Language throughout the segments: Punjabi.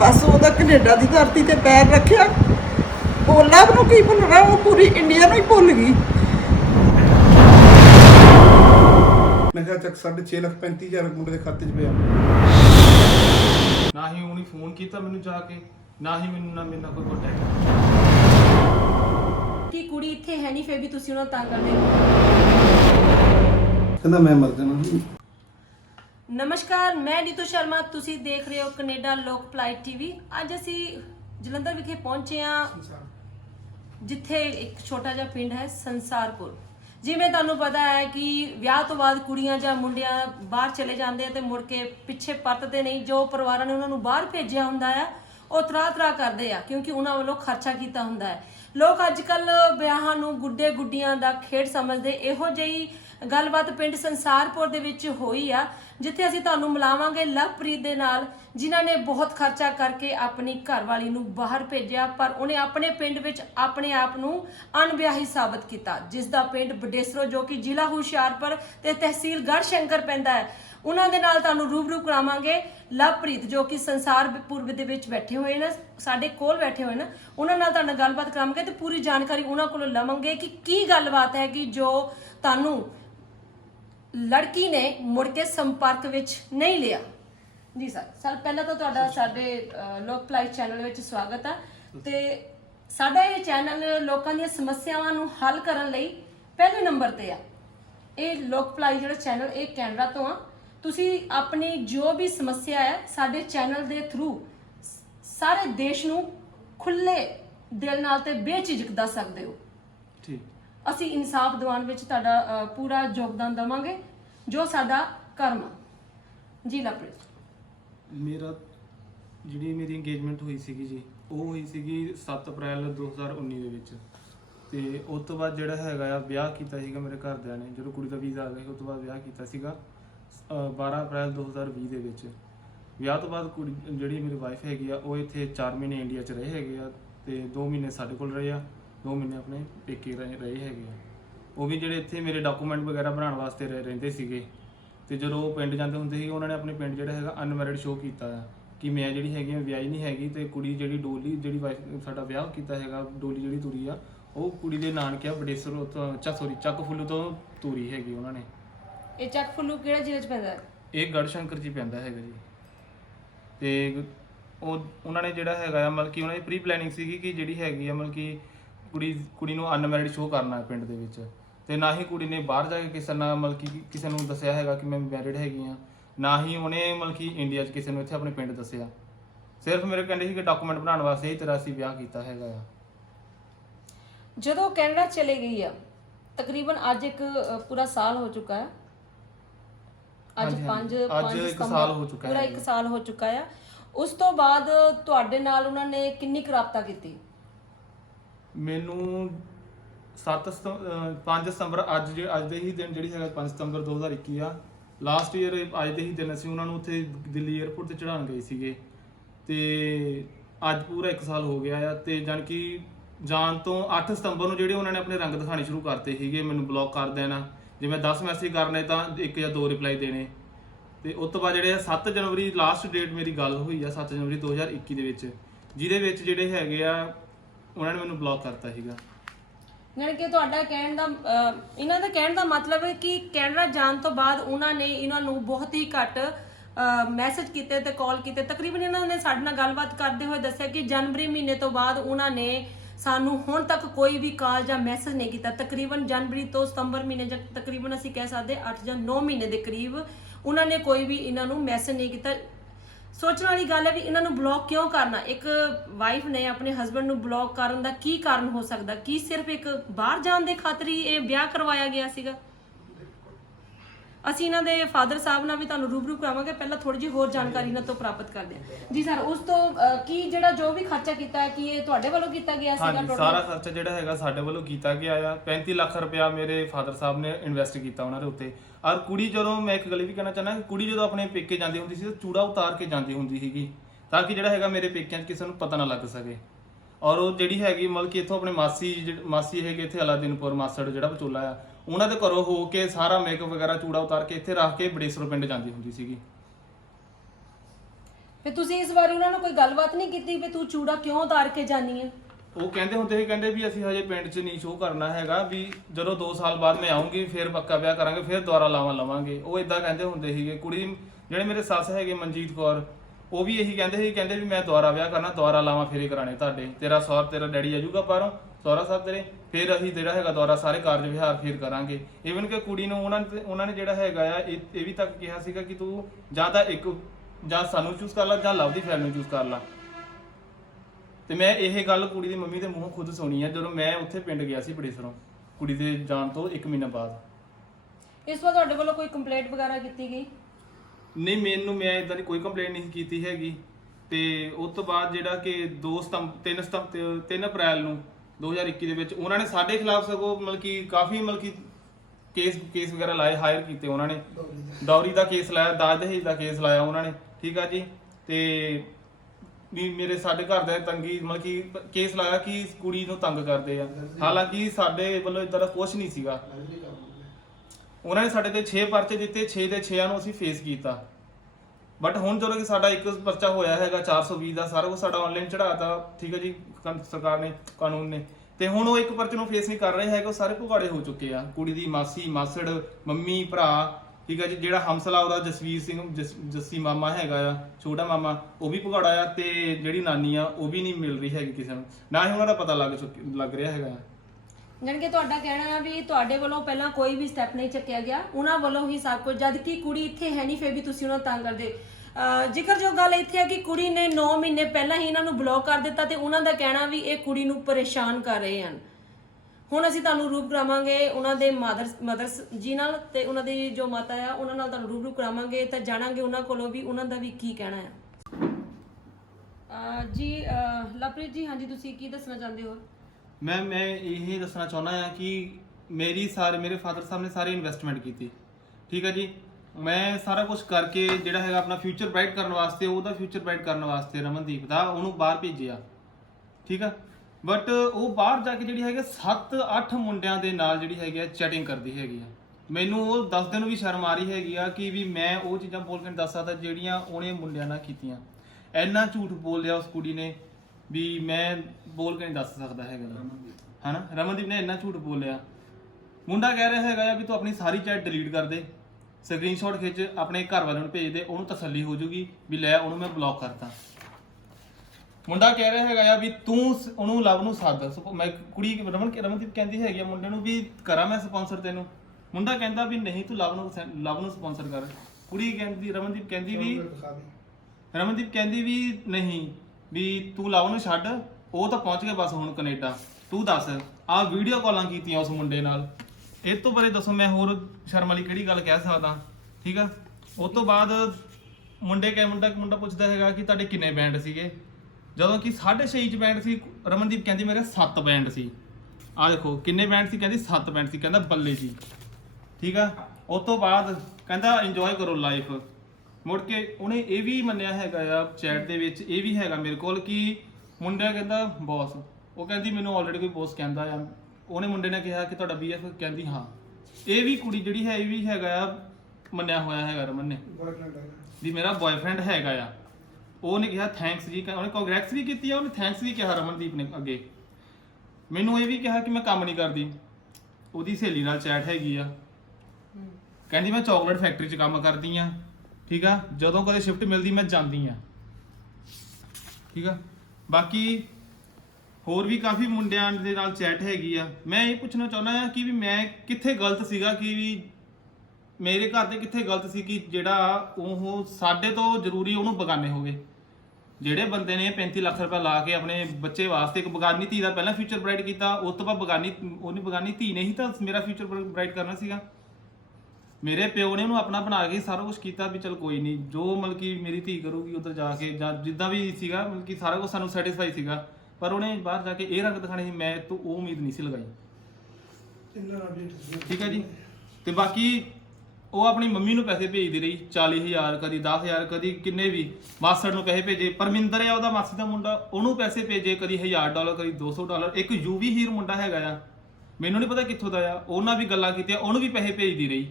बस ਉਹਦਾ ਕੈਨੇਡਾ ਦੀ ਧਰਤੀ ਤੇ ਪੈਰ ਰੱਖਿਆ। ਭੋਲਾ ਨੂੰ ਕੀ ਭੁੱਲਣਾ, ਉਹ ਪੂਰੀ ਇੰਡੀਆ ਨੂੰ ਹੀ ਭੁੱਲ ਗਈ। ਮੈਂ ਕਿਹਾ ਚੱਕ 6,35,000 ਮੁੰਡੇ ਦੇ ਖਾਤੇ 'ਚ ਪਿਆ। ਨਾ ਹੀ ਉਹਨੇ ਫੋਨ ਕੀਤਾ ਮੈਨੂੰ ਜਾ ਕੇ, ਨਾ ਹੀ ਮੈਨੂੰ ਮੇਰੇ ਨਾਲ ਕੋਈ ਕੰਟੈਕਟ। ਕਿ ਕੁੜੀ ਇੱਥੇ ਹੈ ਨਹੀਂ, ਫਿਰ ਵੀ ਤੁਸੀਂ ਉਹਨਾਂ ਨੂੰ ਤੰਗ ਕਰਦੇ ਹੋ। ਕਹਿੰਦਾ ਮੈਂ ਮਰ ਜਾਣਾ। ਨਮਸਕਾਰ, ਮੈਂ ਨੀਤੂ ਸ਼ਰਮਾ, ਤੁਸੀਂ ਦੇਖ ਰਹੇ ਹੋ ਕੈਨੇਡਾ ਲੋਕ ਭਲਾਈ ਟੀਵੀ। ਅੱਜ ਅਸੀਂ ਜਲੰਧਰ ਵਿਖੇ ਪਹੁੰਚੇ ਹਾਂ, ਜਿੱਥੇ ਇੱਕ ਛੋਟਾ ਜਿਹਾ ਪਿੰਡ ਹੈ ਸੰਸਾਰਪੁਰ। ਜਿਵੇਂ ਤੁਹਾਨੂੰ ਪਤਾ ਹੈ ਕਿ ਵਿਆਹ ਤੋਂ ਬਾਅਦ ਕੁੜੀਆਂ ਜਾਂ ਮੁੰਡਿਆਂ ਬਾਹਰ ਚਲੇ ਜਾਂਦੇ ਆ ਤੇ ਮੁੜ ਕੇ ਪਿੱਛੇ ਪਰਤਦੇ ਨਹੀਂ। ਜੋ ਪਰਿਵਾਰਾਂ ਨੇ ਉਹਨਾਂ ਨੂੰ ਬਾਹਰ ਭੇਜਿਆ ਹੁੰਦਾ ਆ ਉਹ ਤਰਾ ਕਰਦੇ ਆ, ਕਿਉਂਕਿ ਉਹਨਾਂ ਵੱਲੋਂ ਖਰਚਾ ਕੀਤਾ ਹੁੰਦਾ ਹੈ। ਲੋਕ ਅੱਜ ਕੱਲ ਵਿਆਹਾਂ ਨੂੰ ਗੁੱਡੇ ਗੁੱਡੀਆਂ ਦਾ ਖੇਡ ਸਮਝਦੇ। ਇਹੋ ਜਿਹੀ ਗੱਲਬਾਤ ਪਿੰਡ ਸੰਸਾਰਪੁਰ ਦੇ ਵਿੱਚ ਹੋਈ ਆ, ਜਿੱਥੇ ਅਸੀਂ ਤੁਹਾਨੂੰ ਮਿਲਾਵਾਂਗੇ ਲਵਪ੍ਰੀਤ ਦੇ ਨਾਲ, ਜਿਨ੍ਹਾਂ ਨੇ ਬਹੁਤ ਖਰਚਾ ਕਰਕੇ ਆਪਣੀ ਘਰਵਾਲੀ ਨੂੰ ਬਾਹਰ ਭੇਜਿਆ, ਪਰ ਉਹਨੇ ਆਪਣੇ ਪਿੰਡ ਵਿੱਚ ਆਪਣੇ ਆਪ ਨੂੰ ਅਣਵਿਆਹੀ ਸਾਬਤ ਕੀਤਾ, ਜਿਸ ਦਾ ਪਿੰਡ ਬਡੇਸਰੋ, ਜੋ ਕਿ ਜ਼ਿਲ੍ਹਾ ਹੁਸ਼ਿਆਰਪੁਰ ਤੇ ਤਹਿਸੀਲ ਗੜਸ਼ੰਕਰ ਪੈਂਦਾ ਹੈ। ਉਹਨਾਂ ਦੇ ਨਾਲ ਤੁਹਾਨੂੰ ਰੂਬਰੂ ਕਰਾਵਾਂਗੇ ਲਵਪ੍ਰੀਤ, ਜੋ ਕਿ ਸੰਸਾਰਪੁਰ ਦੇ ਵਿੱਚ ਬੈਠੇ ਹੋਏ ਨੇ, ਸਾਡੇ ਕੋਲ ਬੈਠੇ ਹੋਏ ਨੇ। ਉਹਨਾਂ ਨਾਲ ਤੁਹਾਡੇ ਨਾਲ ਗੱਲਬਾਤ ਕਰਾਵਾਂਗੇ ਤੇ ਪੂਰੀ ਜਾਣਕਾਰੀ ਉਹਨਾਂ ਕੋਲੋਂ ਲਵਾਂਗੇ ਕਿ ਕੀ ਗੱਲਬਾਤ ਹੈ ਕਿ ਜੋ ਤੁਹਾਨੂੰ ਲੜਕੀ ਨੇ ਮੁੜ ਕੇ ਸੰਪਰਕ ਵਿੱਚ ਨਹੀਂ ਲਿਆ। ਜੀ ਸਰ ਪਹਿਲਾਂ ਤਾਂ ਤੁਹਾਡਾ ਸਾਡੇ ਲੋਕ ਭਲਾਈ ਚੈਨਲ ਵਿੱਚ ਸਵਾਗਤ ਹੈ। ਤੇ ਸਾਡਾ ਇਹ ਚੈਨਲ ਲੋਕਾਂ ਦੀਆਂ ਸਮੱਸਿਆਵਾਂ ਨੂੰ ਹੱਲ ਕਰਨ ਲਈ ਪਹਿਲੇ ਨੰਬਰ ਤੇ ਆ। ਇਹ ਲੋਕ ਭਲਾਈ ਜਿਹੜਾ ਚੈਨਲ ਇਹ ਕੈਨੇਡਾ ਤੋਂ ਆ। ਤੁਸੀਂ ਆਪਣੀ ਜੋ ਵੀ ਸਮੱਸਿਆ ਹੈ ਸਾਡੇ ਚੈਨਲ ਦੇ ਥਰੂ ਸਾਰੇ ਦੇਸ਼ ਨੂੰ ਖੁੱਲੇ ਦਿਲ ਨਾਲ ਤੇ ਬੇਝਿਜਕ ਦੱਸ ਸਕਦੇ ਹੋ। ਠੀਕ, ਅਸੀਂ ਇਨਸਾਫ ਦਿਵਾਉਣ ਵਿੱਚ ਤੁਹਾਡਾ ਪੂਰਾ ਯੋਗਦਾਨ ਦੇਵਾਂਗੇ, ਜੋ ਸਾਡਾ ਕਰਮ ਆ। ਜੀ ਲਵਪ੍ਰੀਤ, ਜਿਹੜੀ ਮੇਰੀ ਇੰਗੇਜਮੈਂਟ ਹੋਈ ਸੀਗੀ ਜੀ, ਉਹ ਹੋਈ ਸੀਗੀ 7 ਅਪ੍ਰੈਲ 2019 ਦੇ ਵਿੱਚ। ਤੇ ਉਸ ਤੋਂ ਬਾਅਦ ਜਿਹੜਾ ਹੈਗਾ ਆ ਵਿਆਹ ਕੀਤਾ ਸੀਗਾ ਮੇਰੇ ਘਰਦਿਆਂ ਨੇ। ਜਦੋਂ ਕੁੜੀ ਦਾ ਵੀਜ਼ਾ ਆ ਗਿਆ ਉਸ ਤੋਂ ਬਾਅਦ ਵਿਆਹ ਕੀਤਾ ਸੀਗਾ 12 ਅਪ੍ਰੈਲ 2020 ਦੇ ਵਿੱਚ। ਵਿਆਹ ਤੋਂ ਬਾਅਦ ਕੁੜੀ ਜਿਹੜੀ ਮੇਰੀ ਵਾਈਫ ਹੈਗੀ ਆ, ਉਹ ਇੱਥੇ 4 ਮਹੀਨੇ ਇੰਡੀਆ 'ਚ ਰਹੇ ਹੈਗੇ ਆ ਤੇ 2 ਮਹੀਨੇ ਸਾਡੇ ਕੋਲ ਰਹੇ ਆ, 2 ਮਹੀਨੇ ਆਪਣੇ ਪੇਕੇ ਰਹੇ ਹੈਗੇ ਆ। ਉਹ ਵੀ ਜਿਹੜੇ ਇੱਥੇ ਮੇਰੇ ਡਾਕੂਮੈਂਟ ਵਗੈਰਾ ਬਣਾਉਣ ਵਾਸਤੇ ਰਹਿੰਦੇ ਸੀਗੇ। ਤੇ ਜਦੋਂ ਉਹ ਪਿੰਡ ਜਾਂਦੇ ਹੁੰਦੇ ਸੀ, ਉਹਨਾਂ ਨੇ ਆਪਣੇ ਪਿੰਡ ਜਿਹੜਾ ਹੈਗਾ ਅਨਮੈਰਿਡ ਸ਼ੋਅ ਕੀਤਾ ਆ ਕਿ ਮੈਂ ਜਿਹੜੀ ਹੈਗੀ ਆ ਵਿਆਹੀ ਨਹੀਂ ਹੈਗੀ। ਤੇ ਕੁੜੀ ਜਿਹੜੀ ਡੋਲੀ, ਜਿਹੜੀ ਵਾਈਫ ਸਾਡਾ ਵਿਆਹ ਕੀਤਾ ਹੈਗਾ, ਡੋਲੀ ਜਿਹੜੀ ਤੁਰੀ ਆ, ਉਹ ਕੁੜੀ ਦੇ ਨਾਨਕਿਆ ਬਡੇਸਰ ਤੋਂ ਚੱਕ ਫੁੱਲੂ ਤੋਂ ਤੁਰੀ ਹੈਗੀ ਉਹਨਾਂ ਨੇ। ਇਹ ਚੱਕ ਫੁੱਲੂ ਕਿਹੜੇ ਜ਼ਿਲ੍ਹੇ 'ਚ ਪੈਂਦਾ ਹੈ? ਇਹ ਗੜਸ਼ੰਕਰ 'ਚ ਹੀ ਪੈਂਦਾ ਹੈਗਾ ਜੀ। ਤੇ ਉਹਨਾਂ ਨੇ ਜਿਹੜਾ ਹੈਗਾ ਆ ਮਤਲਬ ਕਿ ਉਹਨਾਂ ਦੀ ਪ੍ਰੀ ਪਲੈਨਿੰਗ ਸੀਗੀ ਕਿ ਜਿਹੜੀ ਹੈਗੀ ਆ ਮਤਲਬ ਕਿ ਕੁੜੀ ਨੂੰ ਅਨਮੈਰਿਡ ਸ਼ੋਅ ਕਰਨਾ ਹੈ ਪਿੰਡ ਦੇ ਵਿੱਚ। ਤੇ ਨਾ ਹੀ ਕੁੜੀ ਨੇ ਬਾਹਰ ਜਾ ਕੇ ਕਿਸੇ ਨਾਲ ਮਤਲਬ ਕਿ ਕਿਸੇ ਨੂੰ ਦੱਸਿਆ ਹੈਗਾ ਕਿ ਮੈਂ ਮੈਰਿਡ ਹੈਗੀ ਆ, ਨਾ ਹੀ ਉਹਨੇ ਮਤਲਬ ਕਿ ਇੰਡੀਆ 'ਚ ਕਿਸੇ ਨੂੰ ਇੱਥੇ ਆਪਣੇ ਪਿੰਡ ਦੱਸਿਆ। ਸਿਰਫ ਮੇਰੇ ਕਹਿੰਦੇ ਸੀ ਕਿ ਡਾਕੂਮੈਂਟ ਬਣਾਉਣ ਵਾਸਤੇ ਹੀ ਤੇਰਾ ਅਸੀਂ ਵਿਆਹ ਕੀਤਾ ਹੈਗਾ ਆ। ਜਦੋਂ ਕੈਨੇਡਾ ਚਲੇ ਗਈ ਆ, ਤਕਰੀਬਨ ਅੱਜ ਇੱਕ ਪੂਰਾ ਸਾਲ ਹੋ ਚੁੱਕਾ ਹੈ। ਅੱਜ 5 ਸਾਲ ਹੋ ਚੁੱਕਾ ਹੈ, ਪੂਰਾ 1 ਸਾਲ ਹੋ ਚੁੱਕਾ ਆ। ਉਸ ਤੋਂ ਬਾਅਦ ਤੁਹਾਡੇ ਨਾਲ ਉਹਨਾਂ ਨੇ ਕਿੰਨੀ ਕੁ ਰਾਬਤਾ ਕੀਤੀ? ਮੈਨੂੰ 5 ਸਤੰਬਰ ਅੱਜ ਦੇ ਹੀ ਦਿਨ ਜਿਹੜੀ ਹੈਗਾ 5 ਸਤੰਬਰ 2021 ਆ, ਲਾਸਟ ਈਅਰ ਅੱਜ ਦੇ ਹੀ ਦਿਨ ਅਸੀਂ ਉਹਨਾਂ ਨੂੰ ਉੱਥੇ ਦਿੱਲੀ 에ਅਰਪੋਰਟ ਤੇ ਚੜਾਉਣ ਗਏ ਸੀਗੇ। ਤੇ ਅੱਜ ਪੂਰਾ 1 ਸਾਲ ਹੋ ਗਿਆ ਆ। ਤੇ ਜਾਣੀ ਕਿ ਜਾਣ ਤੋਂ 8 ਸਤੰਬਰ ਨੂੰ ਜਿਹੜੇ ਉਹਨਾਂ ਨੇ ਆਪਣੇ ਰੰਗ ਦਿਖਾਣੇ ਸ਼ੁਰੂ ਕਰਤੇ ਸੀਗੇ, ਮੈਨੂੰ ਬਲੌਕ ਕਰ ਦੇਣਾ। ਜੇ ਮੈਂ 10 ਮੈਸੇਜ ਕਰਨੇ ਤਾਂ 1 ਜਾਂ 2 ਰਿਪਲਾਈ ਦੇਣੇ। ਤੇ ਉਸ ਤੋਂ ਬਾਅਦ ਜਿਹੜੇ 7 ਜਨਵਰੀ ਲਾਸਟ ਡੇਟ ਮੇਰੀ ਗੱਲ ਹੋਈ ਆ 7 ਜਨਵਰੀ 2021 ਦੇ ਵਿੱਚ, ਜਿਹਦੇ ਵਿੱਚ ਜਿਹੜੇ ਹੈਗੇ ਆ ਉਹਨਾਂ ਨੇ ਮੈਨੂੰ ਬਲੌਕ ਕਰਤਾ ਸੀਗਾ। ਯਾਨੀ ਕਿ ਤੁਹਾਡਾ ਕਹਿਣ ਦਾ ਇਹਨਾਂ ਦਾ ਕਹਿਣ ਦਾ ਮਤਲਬ ਹੈ ਕਿ ਕੈਨੇਡਾ ਜਾਣ ਤੋਂ ਬਾਅਦ ਉਹਨਾਂ ਨੇ ਇਹਨਾਂ ਨੂੰ ਬਹੁਤ ਹੀ ਘੱਟ ਮੈਸੇਜ ਕੀਤੇ ਤੇ ਕਾਲ ਕੀਤੇ। ਤਕਰੀਬਨ ਇਹਨਾਂ ਨੇ ਸਾਡੇ ਨਾਲ ਗੱਲਬਾਤ ਕਰਦੇ ਹੋਏ ਦੱਸਿਆ ਕਿ ਜਨਵਰੀ ਮਹੀਨੇ ਤੋਂ ਬਾਅਦ ਉਹਨਾਂ ਨੇ ਸਾਨੂੰ ਹੁਣ ਤੱਕ ਕੋਈ ਵੀ ਕਾਲ ਜਾਂ ਮੈਸੇਜ ਨਹੀਂ ਕੀਤਾ। ਤਕਰੀਬਨ ਜਨਵਰੀ ਤੋਂ ਸਤੰਬਰ ਮਹੀਨੇ ਜਾਂ ਤਕਰੀਬਨ ਅਸੀਂ ਕਹਿ ਸਕਦੇ 8 ਜਾਂ 9 ਮਹੀਨੇ ਦੇ ਕਰੀਬ ਉਹਨਾਂ ਨੇ ਕੋਈ ਵੀ ਇਹਨਾਂ ਨੂੰ ਮੈਸੇਜ ਨਹੀਂ ਕੀਤਾ। ਸੋਚਣ ਵਾਲੀ ਗੱਲ ਹੈ ਵੀ ਇਹਨਾਂ ਨੂੰ ਬਲੌਕ ਕਿਉਂ ਕਰਨਾ? ਇੱਕ ਵਾਈਫ ਨੇ ਆਪਣੇ ਹਸਬੰਡ ਨੂੰ ਬਲੌਕ ਕਰਨ ਦਾ ਕੀ ਕਾਰਨ ਹੋ ਸਕਦਾ? ਕੀ ਸਿਰਫ ਇੱਕ ਬਾਹਰ ਜਾਣ ਦੇ ਖਾਤਰ ਹੀ ਇਹ ਵਿਆਹ ਕਰਵਾਇਆ ਗਿਆ ਸੀਗਾ? ਅਸੀਂ ਇਹਨਾਂ ਦੇ ਫਾਦਰ ਸਾਹਿਬ ਨਾਲ ਵੀ ਤੁਹਾਨੂੰ ਰੂਬਰੂ ਕਰਾਵਾਂਗੇ। ਪਹਿਲਾਂ ਥੋੜੀ ਜਿਹੀ ਹੋਰ ਜਾਣਕਾਰੀ ਇਹਨਾਂ ਤੋਂ ਪ੍ਰਾਪਤ ਕਰਦੇ ਹਾਂ। ਜੀ ਸਰ, ਉਸ ਤੋਂ ਕੀ ਜਿਹੜਾ ਜੋ ਵੀ ਖਰਚਾ ਕੀਤਾ ਹੈ ਕਿ ਇਹ ਤੁਹਾਡੇ ਵੱਲੋਂ ਕੀਤਾ ਗਿਆ ਸੀਗਾ? ਹਾਂਜੀ, ਸਾਰਾ ਖਰਚਾ ਜਿਹੜਾ ਹੈਗਾ ਸਾਡੇ ਵੱਲੋਂ ਕੀਤਾ ਗਿਆ ਆ। 35 ਲੱਖ ਰੁਪਇਆ ਮੇਰੇ ਫਾਦਰ ਸਾਹਿਬ ਨੇ ਇਨਵੈਸਟ ਕੀਤਾ ਉਹਨਾਂ ਦੇ ਉੱਤੇ। ਔਰ ਕੁੜੀ ਜਦੋਂ, ਮੈਂ ਇੱਕ ਗੱਲ ਵੀ ਕਹਿਣਾ ਚਾਹੁੰਦਾ ਕਿ ਕੁੜੀ ਜਦੋਂ ਆਪਣੇ ਪੇਕੇ ਜਾਂਦੀ ਹੁੰਦੀ ਸੀ ਤਾਂ ਚੂੜਾ ਉਤਾਰ ਕੇ ਜਾਂਦੀ ਹੁੰਦੀ ਸੀਗੀ, ਤਾਂ ਕਿ ਜਿਹੜਾ ਹੈਗਾ ਮੇਰੇ ਪੇਕਿਆਂ 'ਚ ਕਿਸੇ ਨੂੰ ਪਤਾ ਨਾ ਲੱਗ ਸਕੇ। ਔਰ ਉਹ ਜਿਹੜੀ ਹੈਗੀ ਮਤਲਬ ਕਿ ਇੱਥੋਂ ਆਪਣੇ ਮਾਸੀ ਹੈਗੇ ਇੱਥੇ ਅਲਾਦੀਨਪੁਰ, ਮਾਸੜ ਜਿਹੜਾ ਵਿਚੋਲਾ ਆ, ਉਹਨਾਂ ਦੇ ਘਰੋਂ ਹੋ ਕੇ ਸਾਰਾ ਮੇਕਅਪ ਵਗੈਰਾ ਚੂੜਾ ਉਤਾਰ ਕੇ ਇੱਥੇ ਰੱਖ ਕੇ ਬਡੇਸਰੋ ਪਿੰਡ ਜਾਂਦੀ ਹੁੰਦੀ ਸੀਗੀ। ਫਿਰ ਤੁਸੀਂ ਇਸ ਬਾਰੇ ਉਹਨਾਂ ਨੂੰ ਕੋਈ ਗੱਲਬਾਤ ਨਹੀਂ ਕੀਤੀ ਵੀ ਤੂੰ ਚੂੜਾ ਕਿਉਂ ਉਤਾਰ ਕੇ ਜਾਨੀ ਹੈ? ਉਹ ਕਹਿੰਦੇ ਹੁੰਦੇ ਸੀ, ਕਹਿੰਦੇ ਵੀ ਅਸੀਂ ਹਜੇ ਪਿੰਡ 'ਚ ਨਹੀਂ ਸ਼ੋਅ ਕਰਨਾ ਹੈਗਾ, ਵੀ ਜਦੋਂ 2 ਸਾਲ ਬਾਅਦ ਮੈਂ ਆਉਂਗੀ ਫਿਰ ਪੱਕਾ ਵਿਆਹ ਕਰਾਂਗੇ, ਫਿਰ ਦੁਬਾਰਾ ਲਾਵਾਂ ਲਵਾਂਗੇ। ਉਹ ਇਦਾਂ ਕਹਿੰਦੇ ਹੁੰਦੇ ਸੀਗੇ। ਕੁੜੀ ਜਿਹੜੇ ਮੇਰੇ ਸੱਸ ਹੈਗੇ ਮਨਜੀਤ ਕੌਰ, ਉਹ ਵੀ ਇਹੀ ਕਹਿੰਦੇ ਸੀ, ਕਹਿੰਦੇ ਵੀ ਮੈਂ ਦੁਬਾਰਾ ਵਿਆਹ ਕਰਨਾ, ਦੁਬਾਰਾ ਲਾਵਾਂ ਫੇਰੇ ਕਰਾਣੇ ਤੁਹਾਡੇ, ਤੇਰਾ ਡੈਡੀ ਆ ਜਾਊਗਾ ਬਾਹਰੋਂ, ਸਹੁਰਾ ਸਾਹਿਬ ਤੇਰੇ, ਫਿਰ ਅਸੀਂ ਜਿਹੜਾ ਹੈਗਾ ਦੁਬਾਰਾ ਸਾਰੇ ਕਾਰਜ ਵਿਹਾਰ ਫਿਰ ਕਰਾਂਗੇ। ਈਵਨ ਕਿ ਕੁੜੀ ਨੂੰ ਉਹਨਾਂ ਨੇ ਜਿਹੜਾ ਹੈਗਾ ਆ ਇਹ ਵੀ ਤੱਕ ਕਿਹਾ ਸੀਗਾ ਕਿ ਤੂੰ ਜਾਂ ਸਾਨੂੰ ਚੂਜ਼ ਕਰ ਲਾ ਜਾਂ ਲਵ ਦੀ ਫੈਮਿਲੀ ਨੂੰ ਚੂਜ਼ ਕਰ ਲਾ। ਤੇ ਮੈਂ ਇਹ ਗੱਲ ਕੁੜੀ ਦੀ ਮੰਮੀ ਦੇ ਮੂੰਹੋਂ ਖੁਦ ਸੁਣੀ ਆ ਜਦੋਂ ਮੈਂ ਉੱਥੇ ਪਿੰਡ ਗਿਆ ਸੀ ਬੜੇਸਰੋਂ, ਕੁੜੀ ਦੇ ਜਾਣ ਤੋਂ 1 ਮਹੀਨਾ ਬਾਅਦ। ਇਸ ਵਾਰ ਤੁਹਾਡੇ ਵੱਲੋਂ ਕੋਈ ਕੰਪਲੇਂਟ ਵਗੈਰਾ ਕੀਤੀ ਗਈ? ਨਹੀਂ, ਮੈਂ ਇਦਾਂ ਦੀ ਕੋਈ ਕੰਪਲੇਂਟ ਨਹੀਂ ਕੀਤੀ ਹੈਗੀ। ਤੇ ਉਸ ਤੋਂ ਬਾਅਦ ਜਿਹੜਾ ਕਿ 3 ਅਪ੍ਰੈਲ ਨੂੰ 2021 ਦੇ ਵਿੱਚ ਉਹਨਾਂ ਨੇ ਸਾਡੇ ਖਿਲਾਫ ਸਗੋਂ ਕਾਫੀ ਕੇਸ ਵਗੈਰਾ ਲਾਏ, ਹਾਇਰ ਕੀਤੇ ਉਹਨਾਂ ਨੇ। ਦੌਰੀ ਦਾ ਕੇਸ ਲਾਇਆ, ਦਾਜ ਦਹੇਜ ਦਾ ਕੇਸ ਲਾਇਆ ਉਹਨਾਂ ਨੇ, ਠੀਕ ਆ ਜੀ। ਤੇ ਵੀ ਮੇਰੇ ਸਾਡੇ ਘਰ ਦੇ ਤੰਗੀ ਕੇਸ ਲਾਇਆ ਕਿ ਇਸ ਕੁੜੀ ਨੂੰ ਤੰਗ ਕਰਦੇ ਆ। ਹਾਲਾਂਕਿ ਸਾਡੇ ਵੱਲੋਂ ਇਦਾਂ ਦਾ ਕੁਝ ਨਹੀਂ ਸੀਗਾ। ਉਹਨਾਂ ਨੇ ਸਾਡੇ ਤੇ 6 ਪਰਚੇ ਦਿੱਤੇ, 6 ਦੇ 6 ਨੂੰ ਅਸੀਂ ਫੇਸ ਕੀਤਾ। ਬਟ ਹੁਣ ਜਦੋਂ ਕਿ ਸਾਡਾ ਇੱਕ ਪਰਚਾ ਹੋਇਆ ਹੈਗਾ 420 ਦਾ, ਸਾਰਾ ਕੁਝ ਸਾਡਾ ਆਨਲਾਈਨ ਚੜਾਤਾ, ਠੀਕ ਹੈ ਜੀ, ਸਰਕਾਰ ਨੇ, ਕਾਨੂੰਨ ਨੇ। ਤੇ ਹੁਣ ਉਹ ਇੱਕ ਪਰਚੇ ਨੂੰ ਫੇਸ ਨਹੀਂ ਕਰ ਰਹੇ ਹੈਗੇ, ਉਹ ਸਾਰੇ ਭੁਗਾੜੇ ਹੋ ਚੁੱਕੇ ਆ। ਕੁੜੀ ਦੀ ਮਾਸੀ, ਮਾਸੜ, ਮੰਮੀ, ਭਰਾ, ਠੀਕ ਹੈ ਜੀ, ਜਿਹੜਾ ਹਮਸਲਾ ਉਹਦਾ ਜਸਵੀਰ ਸਿੰਘ ਜੱਸੀ ਮਾਮਾ ਹੈਗਾ ਆ, ਛੋਟਾ ਮਾਮਾ, ਉਹ ਵੀ ਭੁਗਾੜਾ ਆ। ਤੇ ਜਿਹੜੀ ਨਾਨੀ ਆ ਉਹ ਵੀ ਨਹੀਂ ਮਿਲ ਰਹੀ ਹੈਗੀ ਕਿਸੇ ਨੂੰ, ਨਾ ਹੀ ਉਹਨਾਂ ਦਾ ਪਤਾ ਲੱਗ ਰਿਹਾ ਹੈਗਾ। ਜਾਣੀ ਕਿ ਤੁਹਾਡਾ ਕਹਿਣਾ ਹੈ ਵੀ ਤੁਹਾਡੇ ਵੱਲੋਂ ਪਹਿਲਾਂ ਕੋਈ ਵੀ ਸਟੈਪ ਨਹੀਂ ਚੱਕਿਆ ਗਿਆ, ਉਹਨਾਂ ਵੱਲੋਂ ਹੀ ਸਭ ਕੁਝ, ਜਦ ਕਿ ਕੁੜੀ ਇੱਥੇ ਹੈ ਨਹੀਂ, ਫਿਰ ਵੀ ਤੁਸੀਂ ਉਹਨਾਂ ਨੂੰ ਤੰਗ ਕਰਦੇ। ਜ਼ਿਕਰ ਜੋ ਗੱਲ ਇੱਥੇ ਹੈ ਕਿ ਕੁੜੀ ਨੇ 9 ਮਹੀਨੇ ਪਹਿਲਾਂ ਹੀ ਇਹਨਾਂ ਨੂੰ ਬਲੌਕ ਕਰ ਦਿੱਤਾ ਤੇ ਉਹਨਾਂ ਦਾ ਕਹਿਣਾ ਵੀ ਇਹ ਕੁੜੀ ਨੂੰ ਪਰੇਸ਼ਾਨ ਕਰ ਰਹੇ ਹਨ। ਹੁਣ ਅਸੀਂ ਤੁਹਾਨੂੰ ਰੂਬਰੂ ਕਰਾਵਾਂਗੇ ਉਹਨਾਂ ਦੇ ਮਦਰਸ ਜੀ ਨਾਲ, ਤੇ ਉਹਨਾਂ ਦੀ ਜੋ ਮਾਤਾ ਆ ਉਹਨਾਂ ਨਾਲ ਤੁਹਾਨੂੰ ਰੂਬਰੂ ਕਰਾਵਾਂਗੇ ਤਾਂ ਜਾਣਾਂਗੇ ਉਹਨਾਂ ਕੋਲੋਂ ਵੀ ਉਹਨਾਂ ਦਾ ਵੀ ਕੀ ਕਹਿਣਾ ਹੈ। ਜੀ ਲਵਪ੍ਰੀਤ ਜੀ, ਹਾਂਜੀ ਤੁਸੀਂ ਕੀ ਦੱਸਣਾ ਚਾਹੁੰਦੇ ਹੋ? ਮੈਂ ਇਹ ਦੱਸਣਾ ਚਾਹੁੰਦਾ ਆ ਕਿ ਮੇਰੇ ਫਾਦਰ ਸਾਹਿਬ ਨੇ ਸਾਰੀ ਇਨਵੈਸਟਮੈਂਟ ਕੀਤੀ, ਠੀਕ ਹੈ ਜੀ। ਮੈਂ ਸਾਰਾ ਕੁਝ ਕਰਕੇ ਜਿਹੜਾ ਹੈਗਾ ਆਪਣਾ ਫਿਊਚਰ ਬ੍ਰਾਈਟ ਕਰਨ ਵਾਸਤੇ, ਉਹਦਾ ਫਿਊਚਰ ਬ੍ਰਾਈਟ ਕਰਨ ਵਾਸਤੇ ਰਮਨਦੀਪ ਦਾ ਉਹਨੂੰ ਬਾਹਰ ਭੇਜਿਆ, ਠੀਕ ਆ। ਬਟ ਉਹ ਬਾਹਰ ਜਾ ਕੇ ਜਿਹੜੀ ਹੈਗਾ 7-8 ਮੁੰਡਿਆਂ ਦੇ ਨਾਲ ਜਿਹੜੀ ਹੈਗੀ ਆ ਚੈਟਿੰਗ ਕਰਦੀ ਹੈਗੀ ਆ। ਮੈਨੂੰ ਉਹ ਦੱਸਦੇ ਨੂੰ ਵੀ ਸ਼ਰਮ ਆ ਰਹੀ ਹੈਗੀ ਆ ਕਿ ਵੀ ਮੈਂ ਉਹ ਚੀਜ਼ਾਂ ਬੋਲ ਕੇ ਨਹੀਂ ਦੱਸ ਸਕਦਾ ਜਿਹੜੀਆਂ ਉਹਨੇ ਮੁੰਡਿਆਂ ਨਾਲ ਕੀਤੀਆਂ। ਇੰਨਾ ਝੂਠ ਬੋਲ ਲਿਆ ਉਸ ਕੁੜੀ ਨੇ ਵੀ ਮੈਂ ਬੋਲ ਕੇ ਨਹੀਂ ਦੱਸ ਸਕਦਾ ਹੈਗਾ, ਹਨਾ। ਰਮਨਦੀਪ ਨੇ ਇੰਨਾ ਝੂਠ ਬੋਲਿਆ। ਮੁੰਡਾ ਕਹਿ ਰਿਹਾ ਹੈਗਾ ਵੀ ਤੂੰ ਆਪਣੀ ਸਾਰੀ ਚੈਟ ਡਿਲੀਟ ਕਰ ਦੇ, ਸਕਰੀਨਸ਼ਾਟ ਖਿੱਚ ਆਪਣੇ ਘਰ ਵਾਲਿਆਂ ਨੂੰ ਭੇਜ ਦੇ, ਉਹਨੂੰ ਤਸੱਲੀ ਹੋ ਜੂਗੀ ਵੀ ਲੈ ਉਹਨੂੰ ਮੈਂ ਬਲੌਕ ਕਰਤਾ। ਮੁੰਡਾ ਕਹਿ ਰਿਹਾ ਹੈਗਾ ਆ ਵੀ ਤੂੰ ਉਹਨੂੰ ਲਵ ਨੂੰ ਸੱਦ। ਮੈਂ ਕੁੜੀ ਰਮਨਦੀਪ ਕਹਿੰਦੀ ਹੈਗੀ ਆ ਮੁੰਡੇ ਨੂੰ ਵੀ ਕਰਾਂ ਮੈਂ ਸਪਾਂਸਰ ਤੈਨੂੰ। ਮੁੰਡਾ ਕਹਿੰਦਾ ਵੀ ਨਹੀਂ ਤੂੰ ਲਵ ਨੂੰ ਸਪਾਂਸਰ ਕਰ। ਕੁੜੀ ਕਹਿੰਦੀ ਰਮਨਦੀਪ ਕਹਿੰਦੀ ਵੀ ਨਹੀਂ, ਵੀ ਤੂੰ ਲਵ ਨੂੰ ਛੱਡ, ਉਹ ਤਾਂ ਪਹੁੰਚ ਗਿਆ ਬਸ ਹੁਣ ਕੈਨੇਡਾ। ਤੂੰ ਦੱਸ ਆਹ ਵੀਡੀਓ ਕਾਲਾਂ ਕੀਤੀਆਂ ਉਸ ਮੁੰਡੇ ਨਾਲ, ਇਹ ਤੋਂ ਬਾਰੇ ਦੱਸੋ ਮੈਂ ਹੋਰ ਸ਼ਰਮ ਵਾਲੀ ਕਿਹੜੀ ਗੱਲ ਕਹਿ ਸਕਦਾ, ਠੀਕ ਆ। ਉਸ ਤੋਂ ਬਾਅਦ ਮੁੰਡਾ ਪੁੱਛਦਾ ਹੈਗਾ ਕਿ ਤੁਹਾਡੇ ਕਿੰਨੇ ਬੈਂਡ ਸੀਗੇ, ਜਦੋਂ ਕਿ 6.5 ਇੰਚ ਬੈਂਡ ਸੀ। ਰਮਨਦੀਪ ਕਹਿੰਦੀ ਮੇਰੇ 7 ਬੈਂਡ ਸੀ। ਆਹ ਦੇਖੋ ਕਿੰਨੇ ਬੈਂਡ ਸੀ, ਕਹਿੰਦੀ 7 ਬੈਂਡ ਸੀ। ਕਹਿੰਦਾ ਬੱਲੇ ਜੀ, ਠੀਕ ਆ। ਉਸ ਤੋਂ ਬਾਅਦ ਕਹਿੰਦਾ ਇੰਜੋਏ ਕਰੋ ਲਾਈਫ। ਮੁੜ ਕੇ ਉਹਨੇ ਇਹ ਵੀ ਮੰਨਿਆ ਹੈਗਾ ਆ ਚੈਟ ਦੇ ਵਿੱਚ, ਇਹ ਵੀ ਹੈਗਾ ਮੇਰੇ ਕੋਲ ਕਿ ਮੁੰਡਾ ਕਹਿੰਦਾ ਬੌਸ, ਉਹ ਕਹਿੰਦੀ ਮੈਨੂੰ ਆਲਰੇਡੀ ਕੋਈ ਬੌਸ ਕਹਿੰਦਾ ਆ। ਉਹਨੇ ਮੁੰਡੇ ਨੇ ਕਿਹਾ ਕਿ ਤੁਹਾਡਾ BF, ਕਹਿੰਦੀ ਹਾਂ। ਇਹ ਵੀ ਕੁੜੀ ਜਿਹੜੀ ਹੈ ਇਹ ਵੀ ਹੈਗਾ ਆ ਮੰਨਿਆ ਹੋਇਆ ਹੈਗਾ ਰਮਨ ਨੇ ਵੀ ਮੇਰਾ ਬॉयਫ੍ਰੈਂਡ ਹੈਗਾ ਆ। ਉਹਨੇ ਕਿਹਾ ਥੈਂਕਸ ਜੀ, ਉਹਨੇ ਕੰਗ੍ਰੈਟਸ ਵੀ ਕੀਤੀ ਆ, ਉਹਨੇ ਥੈਂਕਸ ਵੀ ਕਿਹਾ ਰਮਨਦੀਪ ਨੇ ਅੱਗੇ। ਮੈਨੂੰ ਇਹ ਵੀ ਕਿਹਾ ਕਿ ਮੈਂ ਕੰਮ ਨਹੀਂ ਕਰਦੀ। ਉਹਦੀ ਸਹੇਲੀ ਨਾਲ ਚੈਟ ਹੈਗੀ ਆ, ਕਹਿੰਦੀ ਮੈਂ ਚਾਕਲੇਟ ਫੈਕਟਰੀ 'ਚ ਕੰਮ ਕਰਦੀ ਆ, ਠੀਕ ਆ। ਜਦੋਂ ਕਦੇ ਸ਼ਿਫਟ ਮਿਲਦੀ ਮੈਂ ਜਾਂਦੀ ਆ, ਠੀਕ ਆ। ਬਾਕੀ ਹੋਰ ਵੀ ਕਾਫੀ ਮੁੰਡਿਆਂ ਦੇ ਨਾਲ ਚੈਟ ਹੈਗੀ ਆ। ਮੈਂ ਇਹ ਪੁੱਛਣਾ ਚਾਹੁੰਦਾ ਆ ਕਿ ਵੀ ਮੈਂ ਕਿੱਥੇ ਗਲਤ ਸੀਗਾ, ਕਿ ਵੀ ਮੇਰੇ ਘਰ ਦੇ ਕਿੱਥੇ ਗਲਤ ਸੀ ਕਿ ਜਿਹੜਾ ਉਹ ਸਾਡੇ ਤੋਂ ਜ਼ਰੂਰੀ ਉਹਨੂੰ ਬਗਾਨੇ ਹੋ ਗਏ। ਜਿਹੜੇ ਬੰਦੇ ਨੇ 35 ਲੱਖ ਰੁਪਏ ਲਾ ਕੇ ਆਪਣੇ ਬੱਚੇ ਵਾਸਤੇ ਇੱਕ ਬਗਾਨੀ ਧੀ ਦਾ ਪਹਿਲਾਂ ਫਿਊਚਰ ਬ੍ਰਾਈਟ ਕੀਤਾ, ਉਸ ਤੋਂ ਬਾਅਦ ਬਗਾਨੀ ਧੀ ਨੇ ਹੀ ਤਾਂ ਮੇਰਾ ਫਿਊਚਰ ਬ੍ਰਾਈਟ ਕਰਨਾ ਸੀਗਾ। ਮੇਰੇ ਪਿਓ ਨੇ ਉਹਨੂੰ ਆਪਣਾ ਬਣਾ ਕੇ ਸਾਰਾ ਕੁਝ ਕੀਤਾ ਵੀ ਚਲ ਕੋਈ ਨਹੀਂ, ਜੋ ਮਤਲਬ ਕਿ ਮੇਰੀ ਧੀ ਕਰੂਗੀ ਉੱਧਰ ਜਾ ਕੇ, ਜਾਂ ਜਿੱਦਾਂ ਵੀ ਸੀਗਾ ਮਤਲਬ ਕਿ ਸਾਰਾ ਕੁਝ ਸਾਨੂੰ ਸੈਟੀਸਫਾਈ ਸੀਗਾ। ਪਰ ਉਹਨੇ ਬਾਹਰ ਜਾ ਕੇ ਇਹ ਰੰਗ ਦਿਖਾਣੇ ਸੀ, ਮੈਂ ਤੋਂ ਉਹ ਉਮੀਦ ਨਹੀਂ ਸੀ ਲਗਾਈ, ਠੀਕ ਹੈ ਜੀ। ਤੇ ਬਾਕੀ ਉਹ ਆਪਣੀ ਮੰਮੀ ਨੂੰ ਪੈਸੇ ਭੇਜਦੀ ਰਹੀ, 40,000 ਕਦੀ 10,000 ਕਦੀ ਕਿੰਨੇ ਵੀ। ਮਾਸੜ ਨੂੰ ਪੈਸੇ ਭੇਜੇ, ਪਰਮਿੰਦਰ ਆ ਉਹਦਾ ਮਾਸੀ ਦਾ ਮੁੰਡਾ, ਉਹਨੂੰ ਪੈਸੇ ਭੇਜੇ ਕਦੀ $1,000 ਕਦੀ $200। ਇੱਕ UV ਹੀਰ ਮੁੰਡਾ ਹੈਗਾ ਆ, ਮੈਨੂੰ ਨਹੀਂ ਪਤਾ ਕਿੱਥੋਂ ਦਾ ਆ, ਉਹਨਾਂ ਵੀ ਗੱਲਾਂ ਕੀਤੀਆਂ, ਉਹਨੂੰ ਵੀ ਪੈਸੇ ਭੇਜਦੀ ਰਹੀ।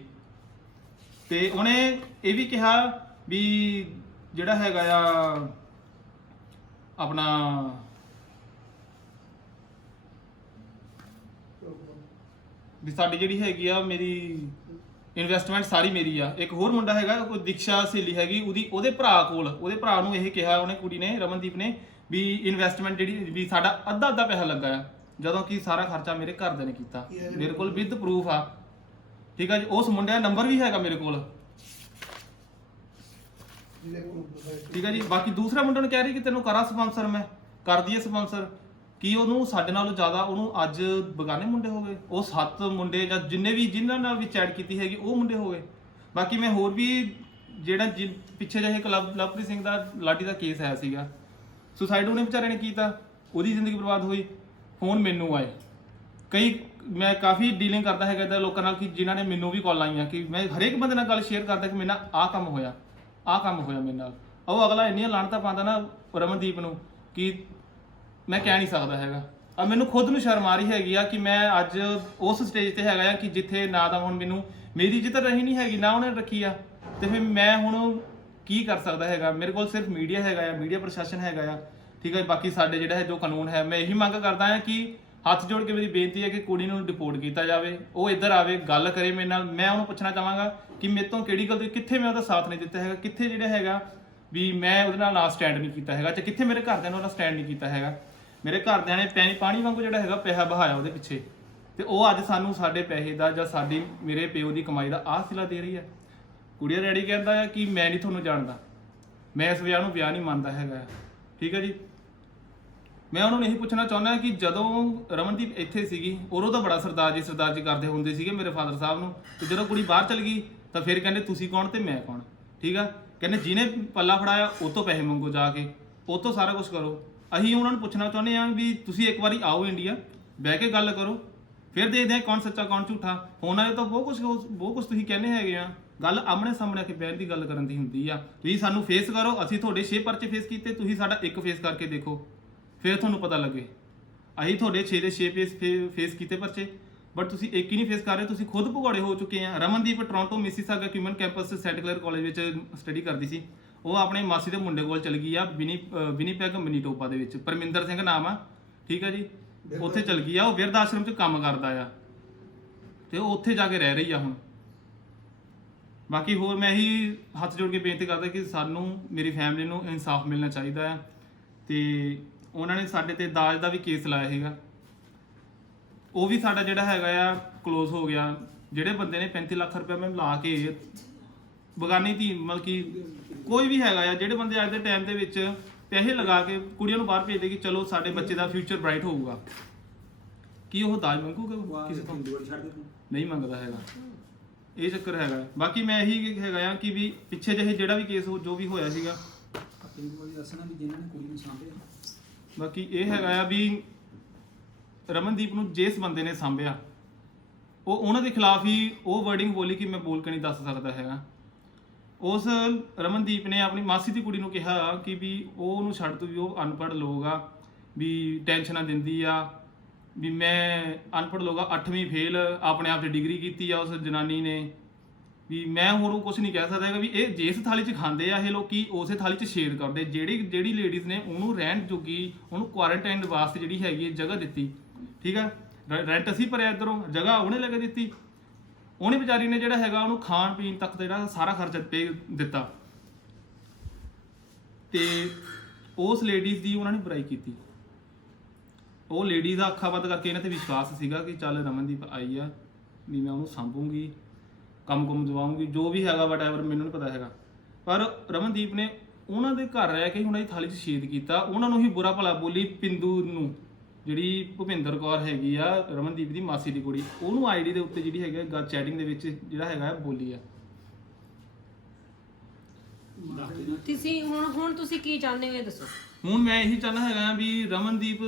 ਤੇ ਉਹਨੇ ਇਹ ਵੀ ਕਿਹਾ ਵੀ ਜਿਹੜਾ ਹੈਗਾ ਆ ਆਪਣਾ ਵੀ ਸਾਡੀ ਜਿਹੜੀ ਹੈਗੀ ਆ ਮੇਰੀ ਇਨਵੈਸਟਮੈਂਟ ਸਾਰੀ ਮੇਰੀ ਆ। ਇੱਕ ਹੋਰ ਮੁੰਡਾ ਹੈਗਾ ਕੋਈ ਦੀਕਸ਼ਾ ਸਹੇਲੀ ਹੈਗੀ ਉਹਦੇ ਭਰਾ ਨੂੰ ਇਹ ਕਿਹਾ ਉਹਨੇ ਕੁੜੀ ਨੇ ਰਮਨਦੀਪ ਨੇ ਵੀ ਇਨਵੈਸਟਮੈਂਟ ਜਿਹੜੀ ਵੀ ਸਾਡਾ ਅੱਧਾ ਪੈਸਾ ਲੱਗਾ ਆ, ਜਦੋਂ ਕਿ ਸਾਰਾ ਖਰਚਾ ਮੇਰੇ ਘਰਦਿਆਂ ਨੇ ਕੀਤਾ। ਮੇਰੇ ਕੋਲ ਵਿਦ ਪ੍ਰੂਫ ਆ, ਠੀਕ ਆ ਜੀ। ਉਸ ਮੁੰਡੇ ਦਾ ਨੰਬਰ ਵੀ ਹੈਗਾ ਮੇਰੇ ਕੋਲ, ਠੀਕ ਆ ਜੀ। ਬਾਕੀ ਦੂਸਰਾ ਮੁੰਡਾ ਨੂੰ ਕਹਿ ਰਹੀ ਕਿ ਤੈਨੂੰ ਕਰਾਂ ਸਪਾਂਸਰ, ਮੈਂ ਕਰ ਦਈਏ ਸਪਾਂਸਰ। ਕੀ ਉਹਨੂੰ ਸਾਡੇ ਨਾਲੋਂ ਜ਼ਿਆਦਾ ਉਹਨੂੰ ਅੱਜ ਬਗਾਨੇ ਮੁੰਡੇ ਹੋ ਗਏ, ਉਹ 7 ਮੁੰਡੇ ਜਾਂ ਜਿਨ੍ਹਾਂ ਨਾਲ ਵੀ ਚੈਟ ਕੀਤੀ ਹੈਗੀ ਉਹ ਮੁੰਡੇ ਹੋ ਗਏ। ਬਾਕੀ ਮੈਂ ਹੋਰ ਵੀ ਜਿਹੜਾ ਪਿੱਛੇ ਜਿਹੇ ਲਵਪ੍ਰੀਤ ਸਿੰਘ ਦਾ ਲਾਡੀ ਦਾ ਕੇਸ ਆਇਆ ਸੀਗਾ, ਸੁਸਾਈਡ ਉਹਨੇ ਵਿਚਾਰੇ ਨੇ ਕੀਤਾ, ਉਹਦੀ ਜ਼ਿੰਦਗੀ ਬਰਬਾਦ ਹੋਈ। ਫੋਨ ਮੈਨੂੰ ਆਏ ਮੈਂ ਕਾਫੀ ਡੀਲਿੰਗ ਕਰਦਾ ਹੈਗਾ ਇੱਦਾਂ ਲੋਕਾਂ ਨਾਲ ਕਿ ਜਿਨ੍ਹਾਂ ਨੇ ਮੈਨੂੰ ਵੀ ਕਾਲ ਆਈਆਂ ਕਿ ਮੈਂ ਹਰੇਕ ਬੰਦੇ ਨਾਲ ਗੱਲ ਸ਼ੇਅਰ ਕਰਦਾ ਕਿ ਮੇਰੇ ਨਾਲ ਆਹ ਕੰਮ ਹੋਇਆ ਮੇਰੇ ਨਾਲ। ਉਹ ਅਗਲਾ ਇੰਨੀਆਂ ਲਾਹਣਤਾਂ ਪਾਉਂਦਾ ਨਾ ਰਮਨਦੀਪ ਨੂੰ ਕਿ ਮੈਂ ਕਹਿ ਨਹੀਂ ਸਕਦਾ ਹੈਗਾ। अब मैनू खुद ਨੂੰ ਸ਼ਰਮ ਆ ਰਹੀ ਹੈਗੀ ਆ ਕਿ ਮੈਂ ਅੱਜ ਉਸ ਸਟੇਜ ਤੇ ਹੈਗਾ ਆ ਕਿ ਜਿੱਥੇ ਨਾ ਤਾਂ ਹੁਣ ਮੈਨੂੰ ਮੇਰੀ ਇੱਜ਼ਤ ਰਹੀ ਨਹੀਂ ਹੈਗੀ ਨਾ ਉਹਨੇ ਰੱਖੀ ਆ, ਤੇ ਫਿਰ ਮੈਂ ਹੁਣ ਕੀ ਕਰ ਸਕਦਾ ਹੈਗਾ। ਮੇਰੇ ਕੋਲ ਸਿਰਫ ਮੀਡੀਆ ਹੈਗਾ ਆ, ਮੀਡੀਆ ਪ੍ਰਸ਼ਾਸਨ ਹੈਗਾ ਆ, ਠੀਕ ਹੈ। ਬਾਕੀ ਸਾਡੇ ਜਿਹੜਾ ਹੈ ਜੋ ਕਾਨੂੰਨ ਹੈ, ਮੈਂ ਇਹੀ ਮੰਗ ਕਰਦਾ ਹਾਂ ਕਿ ਹੱਥ ਜੋੜ ਕੇ ਮੇਰੀ ਬੇਨਤੀ ਹੈ ਕਿ ਕੁੜੀ ਨੂੰ ਡਿਪੋਰਟ ਕੀਤਾ ਜਾਵੇ, ਉਹ ਇੱਧਰ ਆਵੇ, ਗੱਲ ਕਰੇ ਮੇਰੇ ਨਾਲ। ਮੈਂ ਉਹਨੂੰ ਪੁੱਛਣਾ ਚਾਹਾਂਗਾ ਕਿ ਮੇਰੇ ਤੋਂ ਕਿਹੜੀ ਗਲਤੀ, ਕਿੱਥੇ ਮੈਂ ਉਹਦਾ ਸਾਥ ਨਹੀਂ ਦਿੱਤਾ ਹੈਗਾ, ਕਿੱਥੇ ਜਿਹੜਾ ਹੈਗਾ ਵੀ ਮੈਂ ਉਹਦੇ ਨਾਲ ਸਟੈਂਡ ਨਹੀਂ ਕੀਤਾ ਹੈਗਾ, ਜਾਂ ਕਿੱਥੇ ਮੇਰੇ ਘਰਦਿਆਂ ਨੇ ਉਹਦਾ ਸਟੈਂਡ ਨਹੀਂ ਕੀਤਾ ਹੈਗਾ। ਮੇਰੇ ਘਰਦਿਆਂ ਨੇ ਪਾਣੀ ਵਾਂਗੂ ਜਿਹੜਾ ਹੈਗਾ ਪੈਸਾ ਬਹਾਇਆ ਉਹਦੇ ਪਿੱਛੇ, ਤੇ ਉਹ ਅੱਜ ਸਾਨੂੰ ਸਾਡੇ ਪੈਸੇ ਦਾ ਜਾਂ ਸਾਡੀ ਮੇਰੇ ਪਿਓ ਦੀ ਕਮਾਈ ਦਾ ਆਹ ਸਿਲਾ ਦੇ ਰਹੀ ਹੈ। ਕੁੜੀ ਰੈਡੀ ਕਹਿੰਦਾ ਹੈ ਕਿ ਮੈਂ ਨਹੀਂ ਤੁਹਾਨੂੰ ਜਾਣਦਾ, ਮੈਂ ਇਸ ਵਿਆਹ ਨੂੰ ਵਿਆਹ ਨਹੀਂ ਮੰਨਦਾ ਹੈਗਾ, ਠੀਕ ਹੈ ਜੀ। ਮੈਂ ਉਹਨਾਂ ਨੂੰ ਇਹੀ ਪੁੱਛਣਾ ਚਾਹੁੰਦਾ ਕਿ ਜਦੋਂ ਰਮਨਦੀਪ ਇੱਥੇ ਸੀਗੀ ਉਦੋਂ ਤਾਂ ਬੜਾ ਸਰਦਾਰ ਜੀ ਕਰਦੇ ਹੁੰਦੇ ਸੀਗੇ ਮੇਰੇ ਫਾਦਰ ਸਾਹਿਬ ਨੂੰ, ਤੇ ਜਦੋਂ ਕੁੜੀ ਬਾਹਰ ਚਲ ਗਈ ਤਾਂ ਫਿਰ ਕਹਿੰਦੇ ਤੁਸੀਂ ਕੌਣ ਤੇ ਮੈਂ ਕੌਣ, ਠੀਕ ਆ। ਕਹਿੰਦੇ ਜਿਹਨੇ ਪੱਲਾ ਫੜਾਇਆ ਉਹ ਤੋਂ ਪੈਸੇ ਮੰਗੋ ਜਾ ਕੇ, ਉਹ ਤੋਂ ਸਾਰਾ ਕੁਝ ਕਰੋ। ਅਸੀਂ ਉਹਨਾਂ ਨੂੰ ਪੁੱਛਣਾ ਚਾਹੁੰਦੇ ਹਾਂ ਵੀ ਤੁਸੀਂ ਇੱਕ ਵਾਰੀ ਆਓ ਇੰਡੀਆ, ਬਹਿ ਕੇ ਗੱਲ ਕਰੋ, ਫਿਰ ਦੇਖਦੇ ਹਾਂ ਕੌਣ ਸੱਚਾ ਕੌਣ ਝੂਠਾ। ਫੋਨਾਂ 'ਤੇ ਤਾਂ ਬਹੁਤ ਕੁਝ ਤੁਸੀਂ ਕਹਿੰਦੇ ਹੈਗੇ ਆ, ਗੱਲ ਆਮਣੇ ਸਾਹਮਣੇ ਆ ਕੇ ਬਹਿਣ ਦੀ ਗੱਲ ਕਰਨ ਦੀ ਹੁੰਦੀ ਆ। ਤੁਸੀਂ ਸਾਨੂੰ ਫੇਸ ਕਰੋ, ਅਸੀਂ ਤੁਹਾਡੇ 6 ਪਰਚੇ ਫੇਸ ਕੀਤੇ, ਤੁਸੀਂ ਸਾਡਾ ਇੱਕ ਫੇਸ ਕਰਕੇ ਦੇਖੋ, ਫਿਰ ਤੁਹਾਨੂੰ ਪਤਾ ਲੱਗੇ। ਅਸੀਂ ਤੁਹਾਡੇ 6 ਦੇ 6 ਫੇਸ ਕੀਤੇ ਪਰਚੇ, ਬਟ ਤੁਸੀਂ ਇੱਕ ਹੀ ਨਹੀਂ ਫੇਸ ਕਰ ਰਹੇ, ਤੁਸੀਂ ਖੁਦ ਭਗੌੜੇ ਹੋ ਚੁੱਕੇ ਆ। ਰਮਨਦੀਪ ਟੋਰਾਂਟੋ ਮਿਸੀਸਾਗਾ ਕਿਊਮਨ ਕੈਂਪਸ ਸੈਂਟ ਕਲੇਅਰ ਕਾਲਜ ਵਿੱਚ ਸਟੱਡੀ ਕਰਦੀ ਸੀ, ਉਹ ਆਪਣੇ ਮਾਸੀ ਦੇ ਮੁੰਡੇ ਕੋਲ ਚਲ ਗਈ ਆ ਵਿਨੀਪੈਗ ਮਨੀਟੋਪਾ ਦੇ ਵਿੱਚ, ਪਰਮਿੰਦਰ ਸਿੰਘ ਨਾਮ ਆ, ਠੀਕ ਆ ਜੀ। ਉੱਥੇ ਚਲ ਗਈ ਆ, ਉਹ ਬਿਰਧ ਆਸ਼ਰਮ 'ਚ ਕੰਮ ਕਰਦਾ ਆ, ਤੇ ਉਹ ਉੱਥੇ ਜਾ ਕੇ ਰਹਿ ਰਹੀ ਆ ਹੁਣ। ਬਾਕੀ ਹੋਰ ਮੈਂ ਇਹੀ ਹੱਥ ਜੋੜ ਕੇ ਬੇਨਤੀ ਕਰਦਾ ਕਿ ਸਾਨੂੰ ਮੇਰੀ ਫੈਮਿਲੀ ਨੂੰ ਇਨਸਾਫ ਮਿਲਣਾ ਚਾਹੀਦਾ ਹੈ। ਤੇ ਉਹਨਾਂ ਨੇ ਸਾਡੇ ਤੇ ਦਾਜ ਦਾ ਵੀ ਕੇਸ ਲਾਇਆ ਹੈਗਾ, ਉਹ ਵੀ ਸਾਡਾ ਜਿਹੜਾ ਹੈਗਾ ਆ ਕਲੋਜ਼ ਹੋ ਗਿਆ। ਜਿਹੜੇ ਬੰਦੇ ਨੇ 35 ਲੱਖ ਰੁਪਏ ਮੈਂ ਲਾ ਕੇ ਬਗਾਨੀ ਧੀ, ਮਤਲਬ ਕਿ ਕੋਈ ਵੀ ਹੈਗਾ ਆ, ਜਿਹੜੇ ਬੰਦੇ ਅੱਜ ਦੇ ਟਾਈਮ ਦੇ ਵਿੱਚ ਪੈਸੇ ਲਗਾ ਕੇ ਕੁੜੀਆਂ ਨੂੰ ਬਾਹਰ ਭੇਜਦੇ ਕਿ ਚਲੋ ਸਾਡੇ ਬੱਚੇ ਦਾ ਫਿਊਚਰ ਬ੍ਰਾਈਟ ਹੋਊਗਾ, ਕੀ ਉਹ ਦਾਜ ਮੰਗੂਗਾ? ਕਿਸੇ ਤੋਂ ਨਹੀਂ ਮੰਗਦਾ ਹੈਗਾ, ਇਹ ਚੱਕਰ ਹੈਗਾ। ਬਾਕੀ ਮੈਂ ਇਹੀ ਹੈਗਾ ਆ ਕਿ ਵੀ ਪਿੱਛੇ ਜਿਹੇ ਜਿਹੜਾ ਵੀ ਕੇਸ ਜੋ ਵੀ ਹੋਇਆ ਸੀਗਾ, ਬਾਕੀ ਇਹ ਹੈਗਾ ਆ ਵੀ ਰਮਨਦੀਪ ਨੂੰ ਜਿਸ ਬੰਦੇ ਨੇ ਸਾਂਭਿਆ ਉਹ ਉਹਨਾਂ ਦੇ ਖਿਲਾਫ ਹੀ ਉਹ ਵਰਡਿੰਗ ਬੋਲੀ ਕਿ ਮੈਂ ਬੋਲ ਕੇ ਨਹੀਂ ਦੱਸ ਸਕਦਾ ਹੈਗਾ। ਉਸ ਰਮਨਦੀਪ ਨੇ ਆਪਣੀ ਮਾਸੀ ਦੀ ਕੁੜੀ ਨੂੰ ਕਿਹਾ ਕਿ ਵੀ ਉਹ ਉਹਨੂੰ ਛੱਡ ਤੂੰ, ਵੀ ਉਹ ਅਨਪੜ੍ਹ ਲੋਕ ਆ, ਵੀ ਟੈਨਸ਼ਨਾਂ ਦਿੰਦੀ ਆ, ਵੀ ਮੈਂ ਅਨਪੜ੍ਹ ਲੋਕ ਆ, 8ਵੀਂ ਫੇਲ ਆਪਣੇ ਆਪ 'ਚ ਡਿਗਰੀ ਕੀਤੀ ਆ ਉਸ ਜਨਾਨੀ ਨੇ, ਵੀ ਮੈਂ ਹੋਰ ਕੁਝ ਨਹੀਂ ਕਹਿ ਸਕਦਾ ਹੈਗਾ। ਵੀ ਇਹ ਜਿਸ ਥਾਲੀ 'ਚ ਖਾਂਦੇ ਆ ਇਹ ਲੋਕੀ ਉਸੇ ਥਾਲੀ 'ਚ ਸ਼ੇਅਰ ਕਰਦੇ। ਜਿਹੜੀ ਲੇਡੀਜ਼ ਨੇ ਉਹਨੂੰ ਰਹਿਣ ਜੋਗੀ, ਉਹਨੂੰ ਕੁਆਰੰਟਾਈਨ ਵਾਸਤੇ ਜਿਹੜੀ ਹੈਗੀ ਜਗ੍ਹਾ ਦਿੱਤੀ, ਠੀਕ ਆ। ਰੈਂਟ ਅਸੀਂ ਭਰਿਆ ਇੱਧਰੋਂ, ਜਗ੍ਹਾ ਉਹਨੇ ਲੈ ਕੇ ਦਿੱਤੀ, ਉਹਨੇ ਵਿਚਾਰੀ ਨੇ ਜਿਹੜਾ ਹੈਗਾ ਉਹਨੂੰ ਖਾਣ ਪੀਣ ਤੱਕ ਦਾ ਜਿਹੜਾ ਸਾਰਾ ਖਰਚਾ ਪੇ ਦਿੱਤਾ, ਤੇ ਉਸ ਲੇਡੀਜ਼ ਦੀ ਉਹਨਾਂ ਨੇ ਬੁਰਾਈ ਕੀਤੀ। ਉਹ ਲੇਡੀਜ਼ ਦਾ ਅੱਖਾਂ ਬੰਦ ਕਰਕੇ ਇਹਨਾਂ ਤੇ ਵਿਸ਼ਵਾਸ ਸੀਗਾ ਕਿ ਚੱਲ ਰਮਨਦੀਪ ਆਈ ਆ ਵੀ ਮੈਂ ਉਹਨੂੰ ਸਾਂਭੂਗੀ, ਕੰਮ ਦਵਾਉਂਗੀ, ਜੋ ਵੀ ਹੈਗਾ ਵਟਐਵਰ, ਮੈਨੂੰ ਨਹੀਂ ਪਤਾ ਹੈਗਾ। ਪਰ ਰਮਨਦੀਪ ਨੇ ਉਹਨਾਂ ਦੇ ਘਰ ਰਹਿ ਕੇ ਉਹਨਾਂ ਦੀ ਥਾਲੀ 'ਚ ਛੇਦ ਕੀਤਾ, ਉਹਨਾਂ ਨੂੰ ਹੀ ਬੁਰਾ ਭਲਾ ਬੋਲੀ। ਪਿੰਦੂ ਨੂੰ, ਜਿਹੜੀ ਭੁਪਿੰਦਰ ਕੌਰ ਹੈਗੀ ਆ ਰਮਨਦੀਪ ਦੀ ਮਾਸੀ ਦੀ ਕੁੜੀ, ਉਹਨੂੰ ਆਈਡੀ ਦੇ ਉੱਤੇ ਜਿਹੜੀ ਹੈਗੀ ਗੱਲ ਚੈਟਿੰਗ ਦੇ ਵਿੱਚ ਜਿਹੜਾ ਹੈਗਾ ਬੋਲੀ ਆ। ਤੁਸੀਂ ਹੁਣ ਤੁਸੀਂ ਕੀ ਚਾਹੁੰਦੇ ਹੋ ਇਹ ਦੱਸੋ। ਹੁਣ ਮੈਂ ਇਹੀ ਚਾਹੁੰਦਾ ਹੈਗਾ ਵੀ ਰਮਨਦੀਪ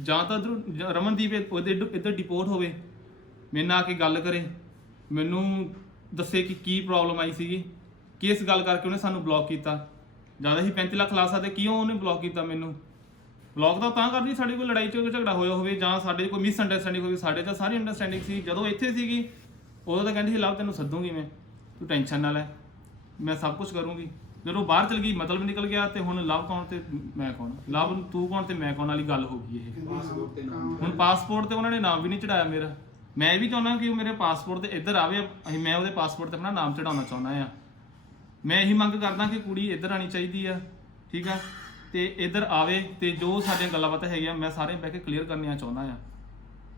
ਜਾਂ ਤਾਂ ਰਮਨਦੀਪ ਇੱਧਰ ਡਿਪੋਰਟ ਹੋਵੇ, ਮੇਰੇ ਨਾਲ ਆ ਕੇ ਗੱਲ ਕਰੇ, ਮੈਨੂੰ ਦੱਸੇ ਕਿ ਕੀ ਪ੍ਰੋਬਲਮ ਆਈ ਸੀਗੀ, ਕਿਸ ਗੱਲ ਕਰਕੇ ਉਹਨੇ ਸਾਨੂੰ ਬਲੌਕ ਕੀਤਾ। ਜ਼ਿਆਦਾ ਹੀ 35 ਲੱਖ ਲਾ ਸਕਦੇ, ਕਿਉਂ ਉਹਨੇ ਬਲੌਕ ਕੀਤਾ ਮੈਨੂੰ? ਬਲੌਕ ਤਾਂ ਕਰਦੀ ਸਾਡੇ ਕੋਈ ਲੜਾਈ ਝਗੜਾ ਹੋਇਆ ਹੋਵੇ ਜਾਂ ਸਾਡੇ ਕੋਈ ਮਿਸ ਅੰਡਰਸਟੈਂਡਿੰਗ ਹੋਵੇ। ਸਾਡੇ ਤਾਂ ਸਾਰੀ ਅੰਡਰਸਟੈਂਡਿੰਗ ਸੀ। ਜਦੋਂ ਇੱਥੇ ਸੀਗੀ ਉਦੋਂ ਤਾਂ ਕਹਿੰਦੀ ਸੀ ਲਵ ਤੈਨੂੰ ਸੱਦੂਗੀ ਮੈਂ, ਤੂੰ ਟੈਨਸ਼ਨ ਨਾ ਲੈ, ਮੈਂ ਸਭ ਕੁਝ ਕਰੂੰਗੀ। ਜਦੋਂ ਬਾਹਰ ਚਲ ਗਈ ਮਤਲਬ ਨਿਕਲ ਗਿਆ ਤੇ ਹੁਣ ਲਵ ਕੌਣ ਤੇ ਮੈਂ ਕੌਣ, ਲਵ ਤੂੰ ਕੌਣ ਤੇ ਮੈਂ ਕੌਣ ਵਾਲੀ ਗੱਲ ਹੋ ਗਈ ਇਹ। ਹੁਣ ਪਾਸਪੋਰਟ ਤੇ ਉਹਨਾਂ ਨੇ ਨਾਮ ਵੀ ਨਹੀਂ ਚੜਾਇਆ ਮੇਰਾ। ਮੈਂ ਇਹ ਵੀ ਚਾਹੁੰਦਾ ਕਿ ਉਹ ਮੇਰੇ ਪਾਸਪੋਰਟ ਤੇ ਇੱਧਰ ਆਵੇ, ਮੈਂ ਉਹਦੇ ਪਾਸਪੋਰਟ ਤੇ ਆਪਣਾ ਨਾਮ ਚੜਾਉਣਾ ਚਾਹੁੰਦਾ ਆ। ਮੈਂ ਇਹੀ ਮੰਗ ਕਰਦਾ ਕਿ ਕੁੜੀ ਇੱਧਰ ਆਣੀ ਚਾਹੀਦੀ ਆ, ਠੀਕ ਆ, ਤੇ ਇੱਧਰ ਆਵੇ ਤੇ ਜੋ ਸਾਡੀਆਂ ਗੱਲਾਂ ਬਾਤਾਂ ਹੈਗੀਆਂ ਮੈਂ ਸਾਰੇ ਬਹਿ ਕੇ ਕਲੀਅਰ ਕਰਨੀਆਂ ਚਾਹੁੰਦਾ ਆ।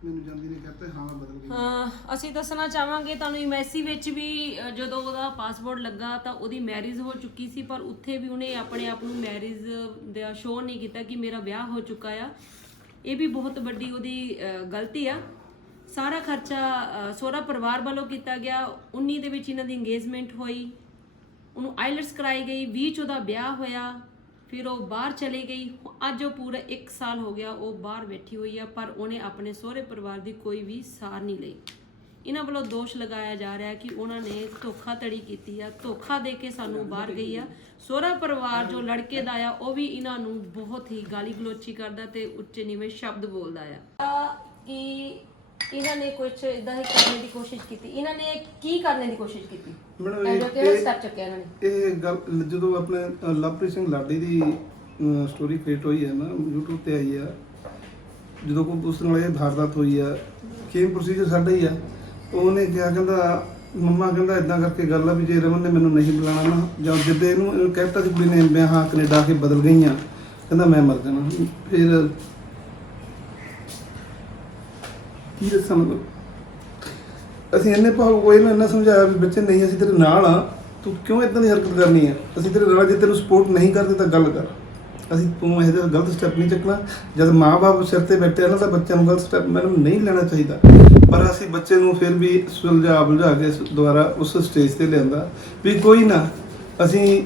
ਮੈਨੂੰ ਜਾਂਦੀ ਨੇ ਕਹਤੇ ਹਾਂ ਬਦਲ ਗਈ। ਹਾਂ, ਅਸੀਂ ਦੱਸਣਾ ਚਾਹਾਂਗੇ ਤੁਹਾਨੂੰ ਐਮਬੈਸੀ ਵਿੱਚ ਵੀ ਜਦੋਂ ਉਹਦਾ ਪਾਸਪੋਰਟ ਲੱਗਾ ਤਾਂ ਉਹਦੀ ਮੈਰਿਜ ਹੋ ਚੁੱਕੀ ਸੀ, ਪਰ ਉੱਥੇ ਵੀ ਉਹਨੇ ਆਪਣੇ ਆਪ ਨੂੰ ਮੈਰਿਜ ਦਾ ਸ਼ੋਅ ਨਹੀਂ ਕੀਤਾ ਕਿ ਮੇਰਾ ਵਿਆਹ ਹੋ ਚੁੱਕਾ ਆ। ਇਹ ਵੀ ਬਹੁਤ ਵੱਡੀ ਉਹਦੀ ਗਲਤੀ ਆ। ਸਾਰਾ ਖਰਚਾ ਸਹੁਰਾ ਪਰਿਵਾਰ ਵੱਲੋਂ ਕੀਤਾ ਗਿਆ। 19 ਦੇ ਵਿੱਚ ਇਹਨਾਂ ਦੀ ਇੰਗੇਜਮੈਂਟ ਹੋਈ, ਉਹਨੂੰ ਆਈਲੈਟਸ ਕਰਾਈ ਗਈ, 20 ਚ ਉਹਦਾ ਵਿਆਹ ਹੋਇਆ, ਫਿਰ ਉਹ ਬਾਹਰ ਚਲੀ ਗਈ। ਅੱਜ ਉਹ ਪੂਰਾ 1 ਸਾਲ ਹੋ ਗਿਆ ਉਹ ਬਾਹਰ ਬੈਠੀ ਹੋਈ ਆ, ਪਰ ਉਹਨੇ ਆਪਣੇ ਸਹੁਰੇ ਪਰਿਵਾਰ ਦੀ ਕੋਈ ਵੀ ਸਾਰ ਨਹੀਂ ਲਈ। ਇਹਨਾਂ ਵੱਲੋਂ ਦੋਸ਼ ਲਗਾਇਆ ਜਾ ਰਿਹਾ ਹੈ ਕਿ ਉਹਨਾਂ ਨੇ ਧੋਖਾਧੜੀ ਕੀਤੀ ਆ, ਧੋਖਾ ਦੇ ਕੇ ਸਾਨੂੰ ਬਾਹਰ ਗਈ ਆ। ਸਹੁਰਾ ਪਰਿਵਾਰ ਜੋ ਲੜਕੇ ਦਾ ਆ ਉਹ ਵੀ ਇਹਨਾਂ ਨੂੰ ਬਹੁਤ ਹੀ ਗਾਲੀ ਗਲੋਚੀ ਕਰਦਾ ਤੇ ਉੱਚੇ ਨੀਵੇਂ ਸ਼ਬਦ ਬੋਲਦਾ ਆ ਕਿ ਇਹਨਾਂ ਨੇ ਕੁਝ ਇਦਾਂ ਹੀ ਕਰਨ ਦੀ ਕੋਸ਼ਿਸ਼ ਕੀਤੀ। ਇਹਨਾਂ ਨੇ ਕੀ ਕਰਨ ਦੀ ਕੋਸ਼ਿਸ਼ ਕੀਤੀ? ਮੈਡਮ ਇਹ ਕਿਹੜਾ ਸਟੈਪ ਚੱਕਿਆ ਇਹਨਾਂ ਨੇ? ਇਹ ਗੱਲ ਜਦੋਂ ਆਪਣੇ ਲਵਪ੍ਰੀਤ ਸਿੰਘ ਲਾਡੀ ਦੀ ਸਟੋਰੀ ਕ੍ਰੀਏਟ ਹੋਈ ਹੈ ਨਾ, YouTube ਤੇ ਆਈ ਆ, ਜਦੋਂ ਕੋਈ ਉਸ ਨਾਲ ਇਹ ਵਾਰਦਾਤ ਹੋਈ ਆ, ਸੇਮ ਪ੍ਰੋਸੀਜਰ ਸਾਡਾ ਹੀ ਆ। ਉਹਨੇ ਕਿਹਾ, ਕਹਿੰਦਾ ਮੰਮਾ ਕਹਿੰਦਾ ਇਦਾਂ ਕਰਕੇ ਗੱਲ ਆ ਵੀ ਜੇ ਰਮਨ ਨੇ ਮੈਨੂੰ ਨਹੀਂ ਬੁਲਾਣਾ ਨਾ, ਜਾਂ ਜਿੱਦੇ ਇਹਨੂੰ ਕਹਿਤਾ ਸੀ ਕੁੜੀ ਨੇ ਮੈਂ ਹਾਂ ਕੈਨੇਡਾ ਆ ਕੇ ਬਦਲ ਗਈਆਂ, ਕਹਿੰਦਾ ਮੈਂ ਮਰ ਜਾਣਾ। ਫਿਰ ਕੀ ਦੱਸਾਂ, ਮਤਲਬ ਅਸੀਂ ਇੰਨੇ ਭਾਵੁਕ ਹੋਏ ਨਾ, ਇੰਨਾ ਸਮਝਾਇਆ ਵੀ ਬੱਚੇ ਨਹੀਂ ਅਸੀਂ ਤੇਰੇ ਨਾਲ ਆ, ਤੂੰ ਕਿਉਂ ਇਦਾਂ ਦੀ ਹਰਕਤ ਕਰਨੀ ਆ, ਅਸੀਂ ਤੇਰੇ ਨਾਲ, ਜੇ ਤੈਨੂੰ ਸਪੋਰਟ ਨਹੀਂ ਕਰਦੇ ਤਾਂ ਗੱਲ ਕਰ, ਅਸੀਂ ਤੂੰ ਇਹਦੇ ਗਲਤ ਸਟੈਪ ਨਹੀਂ ਚੱਕਣਾ। ਜਦ ਮਾਂ-ਬਾਪ ਸਿਰ ਤੇ ਬੈਠੇ ਆ ਨਾ ਤਾਂ ਬੱਚਿਆਂ ਨੂੰ ਗਲਤ ਸਟੈਪ ਮੈਨੂੰ ਨਹੀਂ ਲੈਣਾ ਚਾਹੀਦਾ। ਪਰ ਅਸੀਂ ਬੱਚੇ ਨੂੰ ਫਿਰ ਵੀ ਸੁਲਝਾ ਕੇ ਦੁਬਾਰਾ ਉਸ ਸਟੇਜ ਤੇ ਲਿਆਂਦਾ ਵੀ ਕੋਈ ਨਾ, ਅਸੀਂ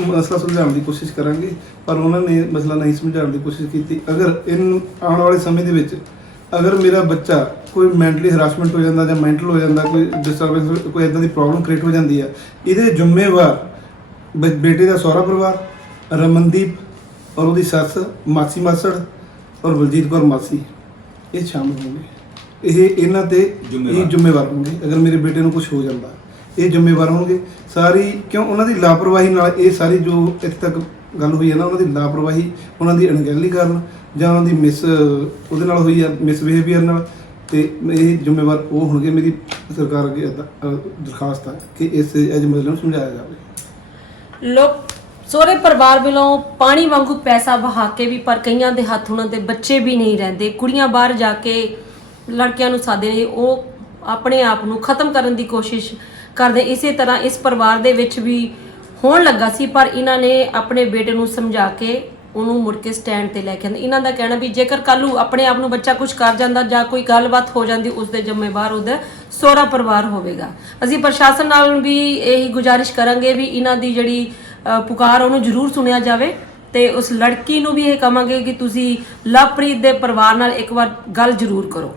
ਮਸਲਾ ਸੁਲਝਾਉਣ ਦੀ ਕੋਸ਼ਿਸ਼ ਕਰਾਂਗੇ। ਪਰ ਉਹਨਾਂ ਨੇ ਮਸਲਾ ਨਹੀਂ ਸਮਝਾਉਣ ਦੀ ਕੋਸ਼ਿਸ਼ ਕੀਤੀ। ਅਗਰ ਇਹਨੂੰ ਆਉਣ ਵਾਲੇ ਸਮੇਂ ਦੇ ਵਿੱਚ ਅਗਰ ਮੇਰਾ ਬੱਚਾ ਕੋਈ ਮੈਂਟਲੀ ਹਰਾਸਮੈਂਟ ਹੋ ਜਾਂਦਾ ਜਾਂ ਮੈਂਟਲ ਹੋ ਜਾਂਦਾ, ਕੋਈ ਡਿਸਟਰਬੈਂਸ, ਕੋਈ ਇਦਾਂ ਦੀ ਪ੍ਰੋਬਲਮ ਕ੍ਰੀਏਟ ਹੋ ਜਾਂਦੀ ਆ, ਇਹਦੇ ਜ਼ਿੰਮੇਵਾਰ ਬੇਟੇ ਦਾ ਸਹੁਰਾ ਪਰਿਵਾਰ, ਰਮਨਦੀਪ ਔਰ ਉਹਦੀ ਸੱਸ, ਮਾਸੀ ਮਾਸੜ ਔਰ ਬਲਜੀਤ ਕੌਰ ਮਾਸੀ, ਇਹ ਸ਼ਾਮਲ ਹੋਣਗੇ। ਇਹ ਇਹਨਾਂ ਤੇ ਇਹ ਜ਼ਿੰਮੇਵਾਰ ਹੋਣਗੇ। ਅਗਰ ਮੇਰੇ ਬੇਟੇ ਨੂੰ ਕੁਝ ਹੋ ਜਾਂਦਾ ਇਹ ਜ਼ਿੰਮੇਵਾਰ ਹੋਣਗੇ ਸਾਰੀ। ਕਿਉਂ? ਉਹਨਾਂ ਦੀ ਲਾਪਰਵਾਹੀ ਨਾਲ ਇਹ ਸਾਰੀ ਜੋ ਇੱਥੇ ਤੱਕ ਗੱਲ ਹੋਈ ਹੈ ਨਾ, ਉਹਨਾਂ ਦੀ ਲਾਪਰਵਾਹੀ, ਉਹਨਾਂ ਦੀ ਅਣਗਹਿਲੀ ਕਾਰਨ ਜਾਂ ਉਹਨਾਂ ਦੀ ਉਹਦੇ ਨਾਲ ਹੋਈ ਆ ਮਿਸਬਿਹੇਵੀਅਰ ਨਾਲ, ਤੇ ਇਹ ਜ਼ਿੰਮੇਵਾਰ ਉਹ ਹੋਣਗੇ। ਮੇਰੀ ਸਰਕਾਰ ਅੱਗੇ ਦਰਖਾਸਤ ਹੈ ਕਿ ਇਸ ਮਸਲੇ ਨੂੰ ਸਮਝਾਇਆ ਜਾਵੇ। ਲੋਕ ਸਹੁਰੇ ਪਰਿਵਾਰ ਵੱਲੋਂ ਪਾਣੀ ਵਾਂਗੂ ਪੈਸਾ ਵਹਾ ਕੇ ਵੀ, ਪਰ ਕਈਆਂ ਦੇ ਹੱਥ ਉਹਨਾਂ ਦੇ ਬੱਚੇ ਵੀ ਨਹੀਂ ਰਹਿੰਦੇ। ਕੁੜੀਆਂ ਬਾਹਰ ਜਾ ਕੇ ਲੜਕਿਆਂ ਨੂੰ ਸਾਦੇ ਨੇ, ਉਹ ਆਪਣੇ ਆਪ ਨੂੰ ਖਤਮ ਕਰਨ ਦੀ ਕੋਸ਼ਿਸ਼ ਕਰਦੇ। ਇਸੇ ਤਰ੍ਹਾਂ ਇਸ ਪਰਿਵਾਰ ਦੇ ਵਿੱਚ ਵੀ ਹੋਣ ਲੱਗਾ ਸੀ, ਪਰ ਇਹਨਾਂ ਨੇ ਆਪਣੇ ਬੇਟੇ ਨੂੰ ਸਮਝਾ ਕੇ ਉਹਨੂੰ ਮੁੜ ਕੇ ਸਟੈਂਡ ਤੇ ਲੈ ਕੇ ਆਂਦੇ। ਇਹਨਾਂ ਦਾ ਕਹਿਣਾ ਵੀ ਜੇਕਰ ਕੱਲ ਨੂੰ ਆਪਣੇ ਆਪ ਨੂੰ ਬੱਚਾ ਕੁਝ ਕਰ ਜਾਂਦਾ ਜਾਂ ਕੋਈ ਗੱਲਬਾਤ ਹੋ ਜਾਂਦੀ, ਉਸ ਦੇ ਜ਼ਿੰਮੇਵਾਰ ਉਹਦਾ ਸਹੁਰਾ ਪਰਿਵਾਰ ਹੋਵੇਗਾ। ਅਸੀਂ ਪ੍ਰਸ਼ਾਸਨ ਨਾਲ ਵੀ ਇਹੀ ਗੁਜ਼ਾਰਿਸ਼ ਕਰਾਂਗੇ ਵੀ ਇਹਨਾਂ ਦੀ ਜਿਹੜੀ ਪੁਕਾਰ ਉਹਨੂੰ ਜ਼ਰੂਰ ਸੁਣਿਆ ਜਾਵੇ, ਤੇ ਉਸ ਲੜਕੀ ਨੂੰ ਵੀ ਇਹ ਕਹਾਂਗੇ ਕਿ ਤੁਸੀਂ ਲਵਪ੍ਰੀਤ ਦੇ ਪਰਿਵਾਰ ਨਾਲ ਇੱਕ ਵਾਰ ਗੱਲ ਜ਼ਰੂਰ ਕਰੋ।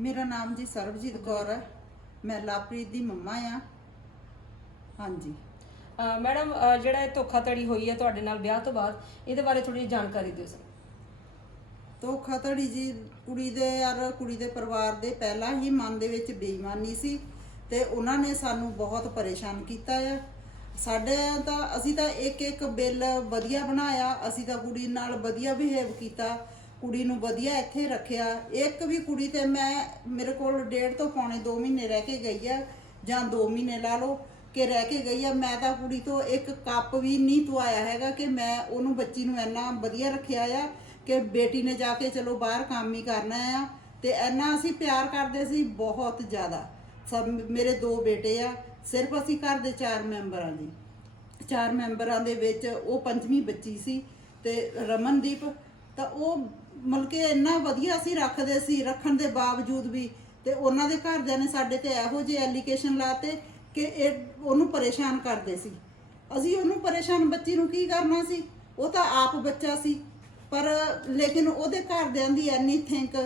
ਮੇਰਾ ਨਾਮ ਜੀ ਸਰਬਜੀਤ ਕੌਰ ਹੈ, ਮੈਂ ਲਵਪ੍ਰੀਤ ਦੀ ਮੰਮਾ ਆ। ਹਾਂਜੀ ਮੈਡਮ, ਜਿਹੜਾ ਇਹ ਧੋਖਾਧੜੀ ਹੋਈ ਹੈ ਤੁਹਾਡੇ ਨਾਲ ਵਿਆਹ ਤੋਂ ਬਾਅਦ, ਇਹਦੇ ਬਾਰੇ ਥੋੜੀ ਜਾਣਕਾਰੀ ਦਿਓ ਸਾਨੂੰ। ਧੋਖਾਧੜੀ ਜੀ, ਕੁੜੀ ਦੇ ਪਰਿਵਾਰ ਦੇ ਪਹਿਲਾਂ ਹੀ ਮਨ ਦੇ ਵਿੱਚ ਬੇਈਮਾਨੀ ਸੀ ਤੇ ਉਹਨਾਂ ਨੇ ਸਾਨੂੰ ਬਹੁਤ ਪਰੇਸ਼ਾਨ ਕੀਤਾ ਆ। ਅਸੀਂ ਤਾਂ ਇੱਕ ਬਿੱਲ ਵਧੀਆ ਬਣਾਇਆ, ਅਸੀਂ ਤਾਂ ਕੁੜੀ ਨਾਲ ਵਧੀਆ ਬਿਹੇਵ ਕੀਤਾ, ਕੁੜੀ ਨੂੰ ਵਧੀਆ ਇੱਥੇ ਰੱਖਿਆ। ਇੱਕ ਵੀ ਕੁੜੀ ਤੇ ਮੇਰੇ ਕੋਲ 1.5 ਤੋਂ ਪੌਣੇ 2 ਮਹੀਨੇ ਰਹਿ ਕੇ ਗਈ ਆ, ਜਾਂ 2 ਮਹੀਨੇ ਲਾ ਲਓ ਕਿ ਰਹਿ ਕੇ ਗਈ ਆ। ਮੈਂ ਤਾਂ ਕੁੜੀ ਤੋਂ ਇੱਕ ਕੱਪ ਵੀ ਨਹੀਂ ਧੁਆਇਆ ਹੈਗਾ ਕਿ ਮੈਂ ਉਹਨੂੰ, ਬੱਚੀ ਨੂੰ ਇੰਨਾ ਵਧੀਆ ਰੱਖਿਆ ਆ ਕਿ ਬੇਟੀ ਨੇ ਜਾ ਕੇ ਚਲੋ ਬਾਹਰ ਕੰਮ ਹੀ ਕਰਨਾ ਆ, ਤੇ ਇੰਨਾ ਅਸੀਂ ਪਿਆਰ ਕਰਦੇ ਸੀ, ਬਹੁਤ ਜ਼ਿਆਦਾ। ਮੇਰੇ 2 ਬੇਟੇ ਆ, ਸਿਰਫ ਅਸੀਂ ਘਰ ਦੇ 4 ਮੈਂਬਰ ਆ ਜੀ। 4 ਮੈਂਬਰਾਂ ਦੇ ਵਿੱਚ ਉਹ 5ਵੀਂ ਬੱਚੀ ਸੀ, ਤੇ ਰਮਨਦੀਪ ਤਾਂ ਉਹ ਮਤਲਬ ਕਿ ਇੰਨਾ ਵਧੀਆ ਅਸੀਂ ਰੱਖਦੇ ਸੀ, ਰੱਖਣ ਦੇ ਬਾਵਜੂਦ ਵੀ ਤੇ ਉਹਨਾਂ ਦੇ ਘਰਦਿਆਂ ਨੇ ਸਾਡੇ ਤੇ ਇਹੋ ਜਿਹੇ ਐਲੀਗੇਸ਼ਨ ਲਾਤੇ ਕਿ ਉਹਨੂੰ ਪਰੇਸ਼ਾਨ ਕਰਦੇ ਸੀ। ਅਸੀਂ ਉਹਨੂੰ ਪਰੇਸ਼ਾਨ, ਬੱਚੀ ਨੂੰ ਕੀ ਕਰਨਾ ਸੀ, ਉਹ ਤਾਂ ਆਪ ਬੱਚਾ ਸੀ। ਪਰ ਲੇਕਿਨ ਉਹਦੇ ਘਰਦਿਆਂ ਦੀ ਇੰਨੀ ਥਿੰਕ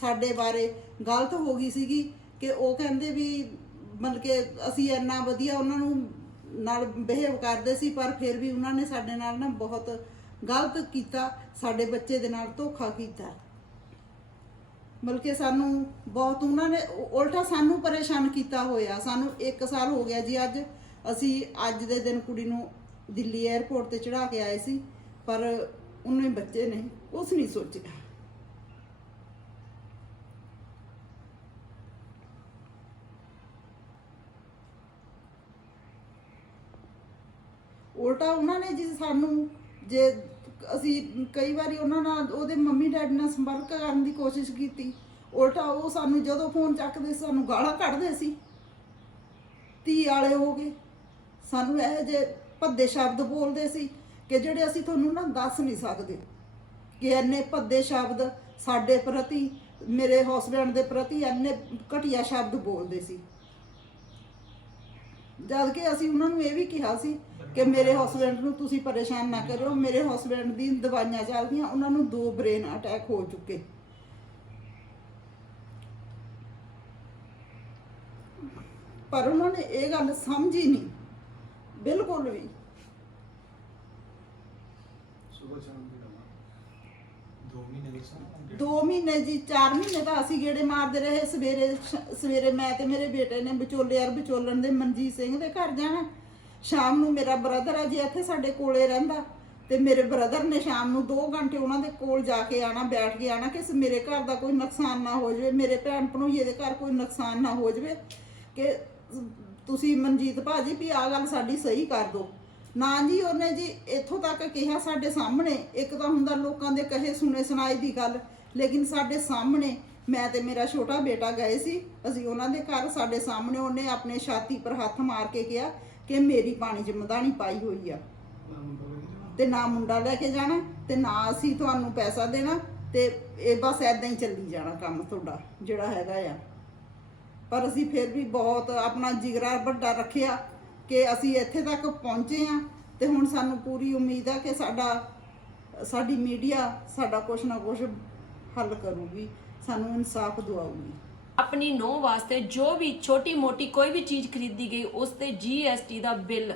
ਸਾਡੇ ਬਾਰੇ ਗਲਤ ਹੋ ਗਈ ਸੀਗੀ ਕਿ ਉਹ ਕਹਿੰਦੇ ਵੀ ਮਤਲਬ ਕਿ ਅਸੀਂ ਇੰਨਾ ਵਧੀਆ ਉਹਨਾਂ ਨੂੰ ਨਾਲ ਬਿਹੇਵ ਕਰਦੇ ਸੀ, ਪਰ ਫਿਰ ਵੀ ਉਹਨਾਂ ਨੇ ਸਾਡੇ ਨਾਲ ਨਾ ਬਹੁਤ ਗਲਤ ਕੀਤਾ, ਸਾਡੇ ਬੱਚੇ ਦੇ ਨਾਲ ਧੋਖਾ ਕੀਤਾ। ਮਤਲਬ ਕਿ ਸਾਨੂੰ ਬਹੁਤ ਉਹਨਾਂ ਨੇ ਉਲਟਾ ਸਾਨੂੰ ਪਰੇਸ਼ਾਨ ਕੀਤਾ ਹੋਇਆ। ਸਾਨੂੰ 1 ਸਾਲ ਹੋ ਗਿਆ ਜੀ ਅੱਜ ਅਸੀਂ ਅੱਜ ਦੇ ਦਿਨ ਕੁੜੀ ਨੂੰ ਦਿੱਲੀ 에ਅਰਪੋਰਟ ਤੇ ਚੜਾ ਕੇ ਆਏ ਸੀ, ਪਰ ਉਹਨੇ ਬੱਚੇ ਨੇ ਕੁਛ ਨਹੀਂ ਸੋਚਿਆ। ਉਲਟਾ ਉਹਨਾਂ ਨੇ ਜੀ ਸਾਨੂੰ, ਜੇ ਅਸੀਂ ਕਈ ਵਾਰੀ ਉਹਨਾਂ ਨਾਲ, ਉਹਦੇ ਮੰਮੀ ਡੈਡੀ ਨਾਲ ਸੰਪਰਕ ਕਰਨ ਦੀ ਕੋਸ਼ਿਸ਼ ਕੀਤੀ, ਉਲਟਾ ਉਹ ਸਾਨੂੰ ਜਦੋਂ ਫੋਨ ਚੱਕਦੇ ਸੀ ਸਾਨੂੰ ਗਾਲਾਂ ਕੱਢਦੇ ਸੀ, ਧੀ ਵਾਲੇ ਹੋ ਗਏ। ਸਾਨੂੰ ਇਹੋ ਜਿਹੇ ਭੱਦੇ ਸ਼ਬਦ ਬੋਲਦੇ ਸੀ ਕਿ ਜਿਹੜੇ ਅਸੀਂ ਤੁਹਾਨੂੰ ਨਾ ਦੱਸ ਨਹੀਂ ਸਕਦੇ, ਕਿ ਇੰਨੇ ਭੱਦੇ ਸ਼ਬਦ ਸਾਡੇ ਪ੍ਰਤੀ, ਮੇਰੇ ਹਸਬੈਂਡ ਦੇ ਪ੍ਰਤੀ ਇੰਨੇ ਘਟੀਆ ਸ਼ਬਦ ਬੋਲਦੇ ਸੀ। ਜਦ ਕਿ ਅਸੀਂ ਉਹਨਾਂ ਨੂੰ ਇਹ ਵੀ ਕਿਹਾ ਸੀ ਕਿ ਮੇਰੇ ਹਸਬੈਂਡ ਨੂੰ ਤੁਸੀਂ ਪਰੇਸ਼ਾਨ ਨਾ ਕਰੋ, ਮੇਰੇ ਹਸਬੈਂਡ ਦੀ ਦਵਾਈਆਂ ਚੱਲਦੀਆਂ, ਉਹਨਾਂ ਨੂੰ 2 ਬ੍ਰੇਨ ਅਟੈਕ ਹੋ ਚੁੱਕੇ। ਪਰ ਉਹਨਾਂ ਨੇ ਇਹ ਗੱਲ ਸਮਝੀ ਨਹੀਂ ਬਿਲਕੁਲ ਵੀ। ਸੁਬਹ ਸ਼ਾਮ ਦੀ 2 ਮਹੀਨੇ ਜੀ, 4 ਮਹੀਨੇ ਤਾਂ ਅਸੀਂ ਗੇੜੇ ਮਾਰਦੇ ਰਹੇ। ਸਵੇਰੇ ਮੈਂ ਤੇ ਮੇਰੇ ਬੇਟੇ ਨੇ ਵਿਚੋਲਣ ਦੇ ਮਨਜੀਤ ਸਿੰਘ ਦੇ ਘਰ ਜਾਣਾ, ਸ਼ਾਮ ਨੂੰ ਮੇਰਾ ਬ੍ਰਦਰ ਆ ਜੀ ਇੱਥੇ ਸਾਡੇ ਕੋਲੇ ਰਹਿੰਦਾ, ਤੇ ਮੇਰੇ ਬ੍ਰਦਰ ਨੇ ਸ਼ਾਮ ਨੂੰ 2 ਘੰਟੇ ਉਹਨਾਂ ਦੇ ਕੋਲ ਜਾ ਕੇ ਆਣਾ, ਬੈਠ ਕੇ ਆਣਾ ਕਿ ਮੇਰੇ ਘਰ ਦਾ ਕੋਈ ਨੁਕਸਾਨ ਨਾ ਹੋ ਜਾਵੇ, ਮੇਰੇ ਭੈਣ ਭਣੋਈਏ ਦੇ ਘਰ ਕੋਈ ਨੁਕਸਾਨ ਨਾ ਹੋ ਜਾਵੇ, ਕਿ ਤੁਸੀਂ ਮਨਜੀਤ ਭਾਜੀ ਵੀ ਆਹ ਗੱਲ ਸਾਡੀ ਸਹੀ ਕਰ ਦਿਓ। ਨਾ ਜੀ, ਉਹਨੇ ਜੀ ਇੱਥੋਂ ਤੱਕ ਕਿਹਾ ਸਾਡੇ ਸਾਹਮਣੇ। ਇੱਕ ਤਾਂ ਹੁੰਦਾ ਲੋਕਾਂ ਦੇ ਕਹੇ ਸੁਣੇ ਸੁਣਾਈ ਦੀ ਗੱਲ, ਲੇਕਿਨ ਸਾਡੇ ਸਾਹਮਣੇ ਮੈਂ ਤੇ ਮੇਰਾ ਛੋਟਾ ਬੇਟਾ ਗਏ ਸੀ ਅਸੀਂ ਉਹਨਾਂ ਦੇ ਘਰ, ਸਾਡੇ ਸਾਹਮਣੇ ਉਹਨੇ ਆਪਣੇ ਛਾਤੀ ਪਰ ਹੱਥ ਮਾਰ ਕੇ ਕਿਹਾ ਕਿ ਮੇਰੀ ਪਾਣੀ 'ਚ ਮਧਾਣੀ ਪਾਈ ਹੋਈ ਆ, ਤੇ ਨਾ ਮੁੰਡਾ ਲੈ ਕੇ ਜਾਣਾ, ਤੇ ਨਾ ਅਸੀਂ ਤੁਹਾਨੂੰ ਪੈਸਾ ਦੇਣਾ, ਤੇ ਇਹ ਬਸ ਐਦਾਂ ਹੀ ਚੱਲੀ ਜਾਣਾ ਕੰਮ ਤੁਹਾਡਾ ਜਿਹੜਾ ਹੈਗਾ ਆ। ਪਰ ਅਸੀਂ ਫਿਰ ਵੀ ਬਹੁਤ ਆਪਣਾ ਜਿਗਰਾ ਵੱਡਾ ਰੱਖਿਆ ਕਿ ਅਸੀਂ ਇੱਥੇ ਤੱਕ ਪਹੁੰਚੇ ਹਾਂ, ਤੇ ਹੁਣ ਸਾਨੂੰ ਪੂਰੀ ਉਮੀਦ ਆ ਕਿ ਸਾਡੀ ਮੀਡੀਆ ਸਾਡਾ ਕੁਛ ਨਾ ਕੁਛ ਹੱਲ ਕਰੂਗੀ, ਸਾਨੂੰ ਇਨਸਾਫ ਦਿਵਾਊਗੀ। ਆਪਣੀ ਨੌਂ ਵਾਸਤੇ ਜੋ ਵੀ ਛੋਟੀ ਮੋਟੀ ਕੋਈ ਵੀ ਚੀਜ਼ ਖਰੀਦੀ ਗਈ ਉਸ ਤੇ GST ਦਾ ਬਿੱਲ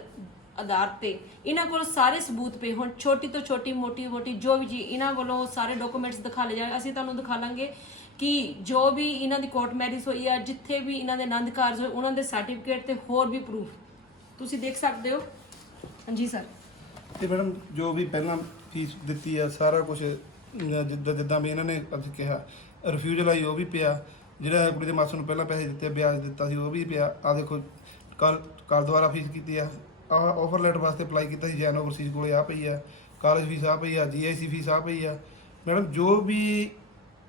ਆਧਾਰ ਤੇ ਇਹਨਾਂ ਕੋਲ ਸਾਰੇ ਸਬੂਤ ਪਏ ਹੁਣ, ਛੋਟੀ ਤੋਂ ਛੋਟੀ ਮੋਟੀ ਜੋ ਵੀ ਜੀ ਇਹਨਾਂ ਵੱਲੋਂ ਸਾਰੇ ਡਾਕੂਮੈਂਟਸ ਦਿਖਾ ਲਏ ਜਾਣ। ਅਸੀਂ ਤੁਹਾਨੂੰ ਦਿਖਾ ਲਾਂਗੇ ਕਿ ਜੋ ਵੀ ਇਹਨਾਂ ਦੀ ਕੋਰਟ ਮੈਰਿਜ ਹੋਈ ਆ, ਜਿੱਥੇ ਵੀ ਇਹਨਾਂ ਦੇ ਆਨੰਦ ਕਾਰਜ ਹੋਏ, ਉਹਨਾਂ ਦੇ ਸਰਟੀਫਿਕੇਟ ਤੇ ਹੋਰ ਵੀ ਪ੍ਰੂਫ ਤੁਸੀਂ ਦੇਖ ਸਕਦੇ ਹੋ। ਹਾਂਜੀ ਸਰ। ਤੇ ਮੈਡਮ ਜੋ ਵੀ ਪਹਿਲਾਂ ਫੀਸ ਦਿੱਤੀ ਆ ਸਾਰਾ ਕੁਝ ਜਿੱਦਾਂ ਵੀ ਇਹਨਾਂ ਨੇ ਅੱਜ ਕਿਹਾ, ਰਿਫਿਊਜ਼ਲ ਆਈ ਉਹ ਵੀ ਪਿਆ, ਜਿਹੜਾ ਕੁੜੀ ਦੇ ਮਾਸਟਰ ਨੂੰ ਪਹਿਲਾਂ ਪੈਸੇ ਦਿੱਤੇ, ਵਿਆਜ ਦਿੱਤਾ ਸੀ ਉਹ ਵੀ ਪਿਆ। ਆ ਦੇਖੋ ਕੱਲ ਦੁਬਾਰਾ ਫੀਸ ਕੀਤੀ ਆ, ਆਹ ਆਫਰ ਲੈਟਰ ਵਾਸਤੇ ਅਪਲਾਈ ਕੀਤਾ ਸੀ ਜੈਨ ਓਵਰਸੀਜ਼ ਕੋਲੇ ਆ ਪਈ ਆ, ਕਾਲਜ ਫੀਸ ਆ ਪਈ ਆ, GIC ਫੀਸ ਆ ਪਈ ਆ। ਮੈਡਮ ਜੋ ਵੀ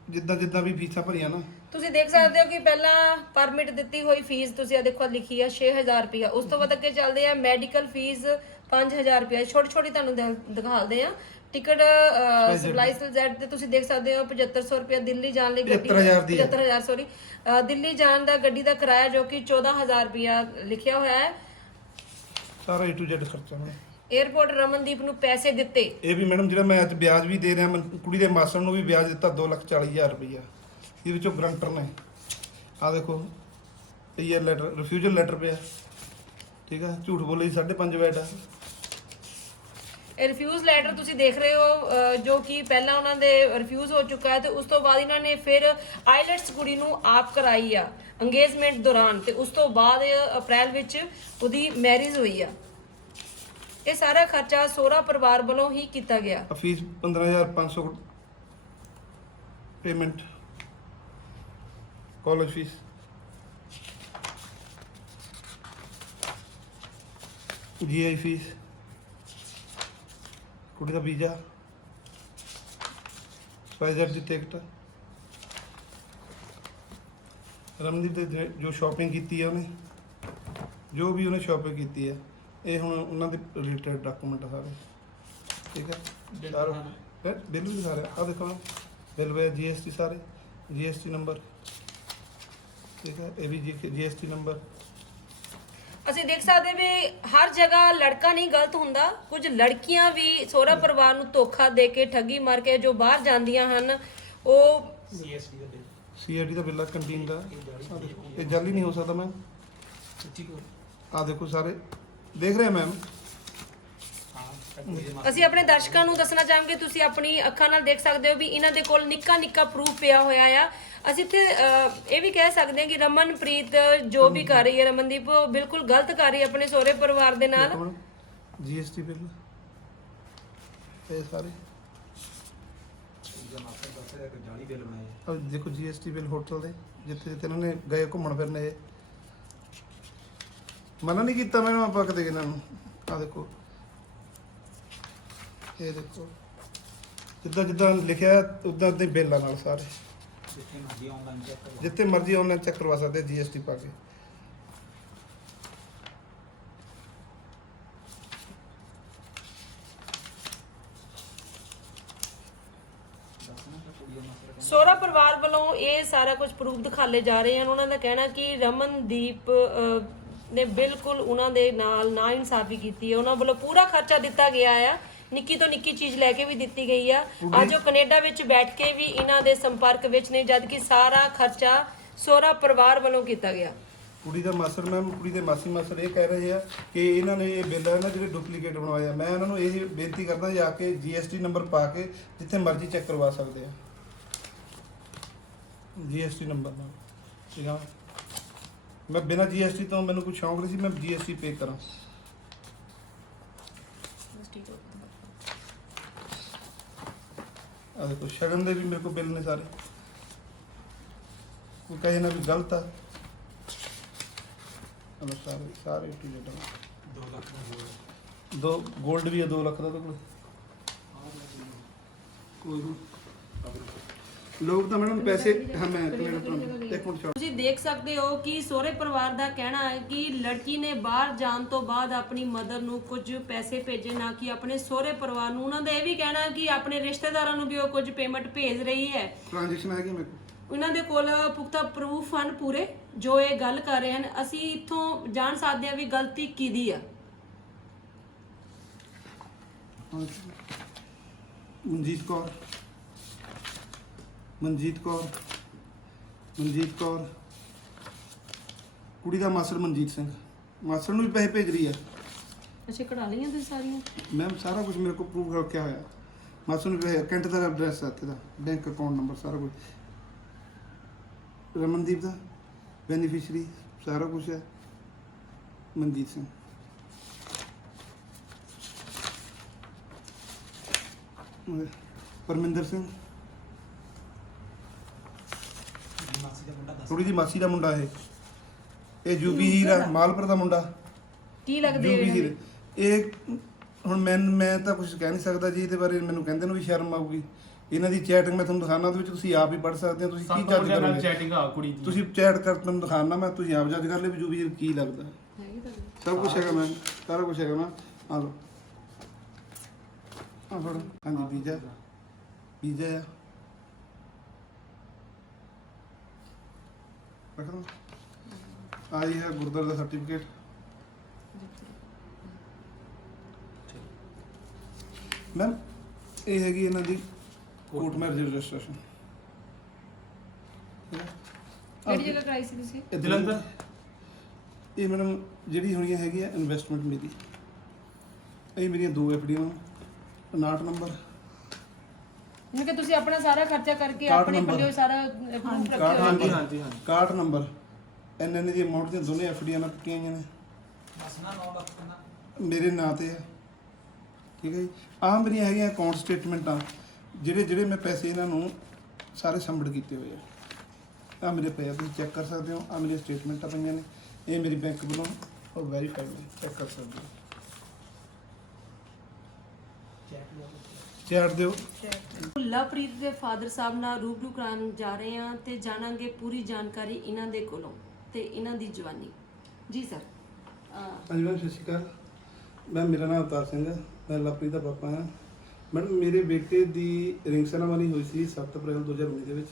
ਜਿੱਦਾਂ ਵੀ ਫੀਸਾਂ ਭਰੀਆਂ ਨਾ, ਤੁਸੀਂ ਦੇਖ ਸਕਦੇ ਹੋ ਕਿ ਪਹਿਲਾਂ ਪਰਮਿਟ ਦਿੱਤੀ ਹੋਈ ਫੀਸ ਤੁਸੀਂ ਆ ਦੇਖੋ ਲਿਖੀ ਆ 6000 ਰੁਪਇਆ, ਉਸ ਤੋਂ ਬਾਅਦ ਅੱਗੇ ਚੱਲਦੇ ਆ ਮੈਡੀਕਲ ਫੀਸ 5000 ਰੁਪਇਆ, ਛੋਟੀ ਤੁਹਾਨੂੰ ਦਿਖਾਉਂਦੇ ਆ। ਟਿਕਟ ਸਪਲਾਈਸ ਜ਼ੈਡ ਤੇ ਤੁਸੀਂ ਦੇਖ ਸਕਦੇ ਹੋ 7500 ਰੁਪਇਆ ਦਿੱਲੀ ਜਾਣ ਲਈ, 75000 ਸੌਰੀ, ਦਿੱਲੀ ਜਾਣ ਦਾ ਗੱਡੀ ਦਾ ਕਿਰਾਇਆ ਜੋ ਕਿ 14000 ਰੁਪਇਆ ਲਿਖਿਆ ਹੋਇਆ ਹੈ। ਸਾਰਾ A to Z ਖਰਚਾ ਮੈਂ 에ਅਰਪੋਰਟ ਰਮਨਦੀਪ ਨੂੰ ਪੈਸੇ ਦਿੱਤੇ। ਇਹ ਵੀ ਮੈਡਮ ਜਿਹੜਾ ਮੈਂ ਅੱਜ ਵਿਆਜ ਵੀ ਦੇ ਰਿਹਾ, ਕੁੜੀ ਦੇ ਮਾਸਟਰ ਨੂੰ ਵੀ ਵਿਆਜ ਦਿੱਤਾ 2,40,000 ਰੁਪਇਆ। ਇਹਦੇ ਵਿੱਚੋਂ ਗਰੰਟਰ ਨੇ ਆ ਦੇਖੋ ਇਹ ਲੈਟਰ, ਰਿਫਿਊਜ਼ਲ ਲੈਟਰ ਪਿਆ, ਠੀਕ ਆ, ਝੂਠ ਬੋਲੇ 5.5 ਵੈਟ ਆ। ਇਹ ਰਿਫਿਊਜ਼ ਲੈਟਰ ਤੁਸੀਂ ਦੇਖ ਰਹੇ ਹੋ ਜੋ ਕਿ ਪਹਿਲਾਂ ਉਹਨਾਂ ਦੇ ਰਿਫਿਊਜ਼ ਹੋ ਚੁੱਕਾ ਹੈ, ਤੇ ਉਸ ਤੋਂ ਬਾਅਦ ਇਹਨਾਂ ਨੇ ਫਿਰ ਆਈਲੈਟਸ ਕੁੜੀ ਨੂੰ ਆਪ ਕਰਾਈ ਆ ਅੰਗੇਜਮੈਂਟ ਦੌਰਾਨ, ਤੇ ਉਸ ਤੋਂ ਬਾਅਦ ਅਪ੍ਰੈਲ ਵਿੱਚ ਉਹਦੀ ਮੈਰਿਜ ਹੋਈ ਆ। ਇਹ ਸਾਰਾ ਖਰਚਾ ਸਹੁਰਾ ਪਰਿਵਾਰ ਵੱਲੋਂ ਹੀ ਕੀਤਾ ਗਿਆ। Fee 15,500 payment, college fee, GI fee, ਕੁੜੀ ਦਾ ਵੀਜ਼ਾ, ਸਪਾਈਜ਼ਰ ਦੀ ਟਿਕਟ, ਰਮਨਦੀਪ ਦੇ ਜੋ ਸ਼ਾਪਿੰਗ ਕੀਤੀ ਹੈ ਉਹਨੇ, ਜੋ ਵੀ ਉਹਨੇ ਸ਼ਾਪਿੰਗ ਕੀਤੀ ਹੈ, ਇਹ ਹੁਣ ਉਹਨਾਂ ਦੇ ਰਿਲੇਟਡ ਡਾਕੂਮੈਂਟ ਸਾਰੇ, ਠੀਕ ਹੈ। ਸਾਰਾ ਬਿੱਲ ਵੀ ਸਾਰੇ ਆ ਦੇਖੋ, ਬਿੱਲ ਵੇ GST ਸਾਰੇ, GST ਨੰਬਰ, ਠੀਕ ਹੈ, ਇਹ ਵੀ GST ਨੰਬਰ। ਅਸੀਂ ਦੇਖ ਸਕਦੇ ਵੀ ਹਰ ਜਗ੍ਹਾ ਲੜਕਾ ਨਹੀਂ ਗਲਤ ਹੁੰਦਾ, ਕੁਝ ਲੜਕੀਆਂ ਵੀ ਸਹੁਰਾ ਪਰਿਵਾਰ ਨੂੰ ਧੋਖਾ ਦੇ ਕੇ ਠੱਗੀ ਮਾਰ ਕੇ ਜੋ ਬਾਹਰ ਜਾਂਦੀਆਂ ਹਨ, ਉਹ CID ਦਾ ਬਿੱਲ ਆ, ਕੰਟੀਨ ਦਾ, ਇਹ ਜਾਲੀ ਨਹੀਂ ਹੋ ਸਕਦਾ ਮੈਮ। ਆ ਦੇਖੋ ਸਾਰੇ ਦੇਖ ਰਹੇ ਮੈਮ, ਅਸੀਂ ਆਪਣੇ ਦਰਸ਼ਕਾਂ ਨੂੰ ਦੱਸਣਾ ਚਾਹਾਂਗੇ, ਤੁਸੀਂ ਆਪਣੀ ਅੱਖਾਂ ਨਾਲ ਦੇਖ ਸਕਦੇ ਹੋ ਵੀ ਇਹਨਾਂ ਦੇ ਕੋਲ ਨਿੱਕਾ ਨਿੱਕਾ ਪ੍ਰੂਫ ਪਿਆ ਹੋਇਆ ਆ। ਅਸੀਂ ਇੱਥੇ ਇਹ ਵੀ ਕਹਿ ਸਕਦੇ ਹਾਂ ਕਿ ਰਮਨਪ੍ਰੀਤ ਜੋ ਵੀ ਕਰ ਰਹੀ ਹੈ, ਰਮਨਦੀਪ, ਉਹ ਬਿਲਕੁਲ ਗਲਤ ਕਰ ਰਹੀ ਹੈ ਆਪਣੇ ਸਹੁਰੇ ਪਰਿਵਾਰ ਦੇ ਨਾਲ। GST ਬਿੱਲ ਇਹ ਸਾਰੇ ਦੇਖੋ GST ਬਿੱਲ ਹੋਟਲ ਦੇ ਜਿੱਥੇ ਜਿੱਥੇ ਇਹਨਾਂ ਨੇ ਗਏ ਘੁੰਮਣ ਫਿਰਨ, ਇਹ ਮਨਾ ਨਹੀਂ ਕੀਤਾ ਮੈਨੂੰ ਆਪਾਂ ਕਿਤੇ ਇਹਨਾਂ ਨੂੰ। ਆ ਦੇਖੋ, ਇਹ ਦੇਖੋ ਜਿੱਦਾਂ ਜਿੱਦਾਂ ਲਿਖਿਆ ਉਦਾਂ ਦੇ ਬਿੱਲਾਂ ਨਾਲ ਸਾਰੇ, ਜਿੱਥੇ ਮਰਜ਼ੀ ਆਨਲਾਈਨ ਚੈੱਕ ਕਰਵਾ ਸਕਦੇ GST ਪਾ ਕੇ। ਸਹੁਰਾ ਪਰਿਵਾਰ ਵੱਲੋਂ ਇਹ ਸਾਰਾ ਕੁਝ ਪ੍ਰੂਫ ਦਿਖਾਲੇ ਜਾ ਰਹੇ ਹਨ। ਉਹਨਾਂ ਦਾ ਕਹਿਣਾ ਕਿ ਰਮਨਦੀਪ ਨੇ ਬਿਲਕੁਲ ਉਹਨਾਂ ਦੇ ਨਾਲ ਨਾ ਇਨਸਾਫੀ ਕੀਤੀ ਹੈ। ਉਹਨਾਂ ਵੱਲੋਂ ਪੂਰਾ ਖਰਚਾ ਦਿੱਤਾ ਗਿਆ ਆ, ਨਿੱਕੀ ਤੋਂ ਨਿੱਕੀ ਚੀਜ਼ ਲੈ ਕੇ ਵੀ ਦਿੱਤੀ ਗਈ ਆ। ਅੱਜ ਉਹ ਕੈਨੇਡਾ ਵਿੱਚ ਬੈਠ ਕੇ ਵੀ ਇਹਨਾਂ ਦੇ ਸੰਪਰਕ ਵਿੱਚ ਨੇ, ਜਦ ਕਿ ਸਾਰਾ ਖਰਚਾ ਸਹੁਰਾ ਪਰਿਵਾਰ ਵੱਲੋਂ ਕੀਤਾ ਗਿਆ। ਕੁੜੀ ਦਾ ਮਾਸੜ ਮੈਮ, ਕੁੜੀ ਦੇ ਮਾਸੀ ਮਾਸੜ ਇਹ ਕਹਿ ਰਹੇ ਆ ਕਿ ਇਹਨਾਂ ਨੇ ਇਹ ਬਿੱਲ ਹੈ ਨਾ ਜਿਹੜੇ ਡੁਪਲੀਕੇਟ ਬਣਵਾਏ ਆ। ਮੈਂ ਇਹਨਾਂ ਨੂੰ ਇਹ ਬੇਨਤੀ ਕਰਦਾ ਜਾ ਕੇ GST ਨੰਬਰ ਪਾ ਕੇ ਜਿੱਥੇ ਮਰਜ਼ੀ ਚੈੱਕ ਕਰਵਾ ਸਕਦੇ ਆ GST ਨੰਬਰ ਨਾਲ, ਠੀਕ ਆ। ਮੈਂ ਬਿਨਾਂ GST ਤੋਂ ਮੈਨੂੰ ਕੋਈ ਸ਼ੌਂਕ ਨਹੀਂ ਸੀ ਮੈਂ GST ਪੇ ਕਰਾਂ। ਆ ਦੇਖੋ ਸ਼ਗਨ ਦੇ ਵੀ ਮੇਰੇ ਕੋਲ ਬਿੱਲ ਨੇ ਸਾਰੇ, ਕੋਈ ਕਹੇ ਨਾ ਵੀ ਗਲਤ ਆ। ਸਾਰੇ ਸਾਰੇ ਟਿਕਟ 2 ਲੱਖ ਦਾ ਦੋ 골ਡ ਵੀ ਹੈ 2 ਲੱਖ ਦਾ। ਤਾਂ ਕੋਈ ਲੋਕ ਤਾਂ ਮੈਡਮ ਪੈਸੇ ਮੈਂ ਇੱਕ ਮਿੰਟ ਛੋੜ। ਤੁਸੀਂ ਦੇਖ ਸਕਦੇ ਹੋ ਕਿ ਸਹੁਰੇ ਪਰਿਵਾਰ ਦਾ ਕਹਿਣਾ ਹੈ ਕਿ ਲੜਕੀ ਨੇ ਬਾਹਰ ਜਾਣ ਤੋਂ ਬਾਅਦ ਆਪਣੀ ਮਦਰ ਨੂੰ ਕੁਝ ਪੈਸੇ ਭੇਜੇ, ਨਾ ਕਿ ਆਪਣੇ ਸਹੁਰੇ ਪਰਿਵਾਰ ਨੂੰ। ਉਹਨਾਂ ਦਾ ਇਹ ਵੀ ਕਹਿਣਾ ਹੈ ਕਿ ਆਪਣੇ ਰਿਸ਼ਤੇਦਾਰਾਂ ਨੂੰ ਵੀ ਉਹ ਕੁਝ ਪੇਮੈਂਟ ਭੇਜ ਰਹੀ ਹੈ। ਟ੍ਰਾਂਜੈਕਸ਼ਨ ਹੈਗੀ ਮੇਰੇ ਕੋਲ, ਉਹਨਾਂ ਦੇ ਕੋਲ ਪੁਖਤਾ ਪ੍ਰੂਫ ਹਨ ਪੂਰੇ ਜੋ ਇਹ ਗੱਲ ਕਰ ਰਹੇ ਹਨ। ਅਸੀਂ ਇੱਥੋਂ ਜਾਣ ਸਕਦੇ ਹਾਂ ਵੀ ਗਲਤੀ ਕਿਹਦੀ ਆ। ਮਨਜੀਤ ਕੌਰ ਕੁੜੀ ਦਾ ਮਾਸੜ ਮਨਜੀਤ ਸਿੰਘ, ਮਾਸੜ ਨੂੰ ਵੀ ਪੈਸੇ ਭੇਜ ਰਹੀ ਆ। ਅੱਛਾ, ਕਢਾ ਲਈਆਂ ਤੁਸੀਂ ਸਾਰੀਆਂ? ਮੈਮ ਸਾਰਾ ਕੁਝ ਮੇਰੇ ਕੋਲ ਪ੍ਰੂਫ ਰੱਖਿਆ ਹੋਇਆ। ਮਾਸੜ ਨੂੰ ਪੈਸੇ, ਅਕਾਊਂਟ ਦਾ ਐਡਰੈਸ ਆ ਦਾ, ਬੈਂਕ ਅਕਾਊਂਟ ਨੰਬਰ ਸਾਰਾ ਕੁਝ। ਰਮਨਦੀਪ ਦਾ ਬੈਨੀਫੀਸ਼ਰੀ ਸਾਰਾ ਕੁਝ ਹੈ। ਮਨਜੀਤ ਸਿੰਘ ਪਰਮਿੰਦਰ ਸਿੰਘ ਕੁੜੀ ਦੀ ਮਾਸੀ ਦਾ ਮੁੰਡਾ ਹੈ। ਇਹ ਜੂਬੀ ਹੀਰ ਆ, ਮਾਲਪੁਰ ਦਾ ਮੁੰਡਾ। ਕੀ ਲੱਗਦੇ ਜੂਬੀ ਹੀਰ ਇਹ ਹੁਣ ਮੈਂ ਤਾਂ ਕੁਝ ਕਹਿ ਨਹੀਂ ਸਕਦਾ ਜੀ ਇਹਦੇ ਬਾਰੇ। ਮੈਨੂੰ ਕਹਿੰਦੇ ਨੂੰ ਵੀ ਸ਼ਰਮ ਆਊਗੀ। ਇਹਨਾਂ ਦੀ ਚੈਟਿੰਗ ਮੈਂ ਤੁਹਾਨੂੰ ਦਿਖਾਉਣਾ, ਉਹਦੇ ਵਿੱਚ ਤੁਸੀਂ ਆਪ ਹੀ ਪੜ੍ਹ ਸਕਦੇ ਹੋ। ਤੁਸੀਂ ਕੀ ਜੱਜ ਕਰੋਗੇ? ਚੈਟਿੰਗ ਆ ਕੁੜੀ ਦੀ, ਤੁਸੀਂ ਚੈਟ ਕਰ ਤੁਹਾਨੂੰ ਦਿਖਾਉਣਾ ਮੈਂ, ਤੁਸੀਂ ਆਪ ਜੱਜ ਕਰ ਲਿਓ ਵੀ ਜੂਬੀ ਹੀਰ ਕੀ ਲੱਗਦਾ। ਸਭ ਕੁਝ ਹੈਗਾ ਮੈਮ, ਸਾਰਾ ਕੁਝ ਹੈਗਾ ਮੈਮ। ਆ ਲਓ ਆ ਫੜੋ। ਹਾਂਜੀ ਵੀਜ਼ਾ ਆ ਰੱਖ ਲਓ। ਆ ਇਹ ਹੈ ਗੁਰਦੁਆਰੇ ਦਾ ਸਰਟੀਫਿਕੇਟ। ਮੈਮ ਇਹ ਹੈਗੀ ਇਹਨਾਂ ਦੀ ਕੋਰਟ ਮੈਰਿਜ ਰਜਿਸਟ੍ਰੇਸ਼ਨ। ਕਿਹੜੀ ਜਗ੍ਹਾ ਕਰਾਈ ਸੀ ਤੁਸੀਂ? ਜਲੰਧਰ। ਇਹ ਮੈਡਮ ਜਿਹੜੀ ਹੋਣੀਆਂ ਹੈਗੀਆਂ ਇਨਵੈਸਟਮੈਂਟ ਮੇਰੀ, ਇਹ ਮੇਰੀਆਂ 2 FDਆਂ 59 ਨੰਬਰ। ਜਿਵੇਂ ਕਿ ਤੁਸੀਂ ਆਪਣਾ ਸਾਰਾ ਖਰਚਾ ਕਰਕੇ ਆਪਣੇ ਪੱਲੇ ਸਾਰਾ ਪ੍ਰੂਫ ਰੱਖਿਆ ਹੋਇਆ। ਹਾਂਜੀ ਹਾਂਜੀ। 61 ਨੰਬਰ ਇੰਨੇ ਦੀ ਅਮਾਉਂਟ ਦੀਆਂ ਦੋਨੇ FDਆਂ ਨਾਲ ਕੱਟੀਆਂ ਗਈਆਂ ਨੇ। ਮੇਰੇ ਨਾਂ ਤੇ ਆ, ਠੀਕ ਹੈ ਜੀ। ਆਹ ਮੇਰੀਆਂ ਹੈਗੀਆਂ ਅਕਾਊਂਟ ਸਟੇਟਮੈਂਟਾਂ, ਜਿਹੜੇ ਮੈਂ ਪੈਸੇ ਇਹਨਾਂ ਨੂੰ ਸਾਰੇ ਸਬਮਿਟ ਕੀਤੇ ਹੋਏ ਆ। ਆਹ ਮੇਰੇ ਪਏ ਆ, ਤੁਸੀਂ ਚੈੱਕ ਕਰ ਸਕਦੇ ਹੋ। ਆਹ ਮੇਰੀਆਂ ਸਟੇਟਮੈਂਟਾਂ ਪਈਆਂ ਨੇ, ਇਹ ਮੇਰੀ ਬੈਂਕ ਵੱਲੋਂ ਉਹ ਵੈਰੀਫਾਈਡ ਨੇ, ਚੈੱਕ ਕਰ ਸਕਦੇ ਹੋ। ਚੈਟ ਦਿਓ। ਲਵਪ੍ਰੀਤ ਦੇ ਫਾਦਰ ਸਾਹਿਬ ਨਾਲ ਰੂਬਰੂ ਕਰਾਉਣ ਜਾ ਰਹੇ ਹਾਂ ਤੇ ਜਾਣਾਂਗੇ ਪੂਰੀ ਜਾਣਕਾਰੀ ਇਹਨਾਂ ਦੇ ਕੋਲੋਂ ਤੇ ਇਹਨਾਂ ਦੀ ਜਵਾਨੀ। ਜੀ ਸਰ। ਹਾਂਜੀ ਮੈਮ, ਸਤਿ ਸ਼੍ਰੀ ਅਕਾਲ। ਮੈਮ ਮੇਰਾ ਨਾਮ ਅਵਤਾਰ ਸਿੰਘ ਹੈ, ਮੈਂ ਲਵਪ੍ਰੀਤ ਦਾ ਪਾਪਾ ਹਾਂ। ਮੈਡਮ ਮੇਰੇ ਬੇਟੇ ਦੀ ਰਿੰਗ ਸੈਰਾਮਨੀ ਹੋਈ ਸੀ 7 ਅਪ੍ਰੈਲ 2019 ਦੇ ਵਿੱਚ।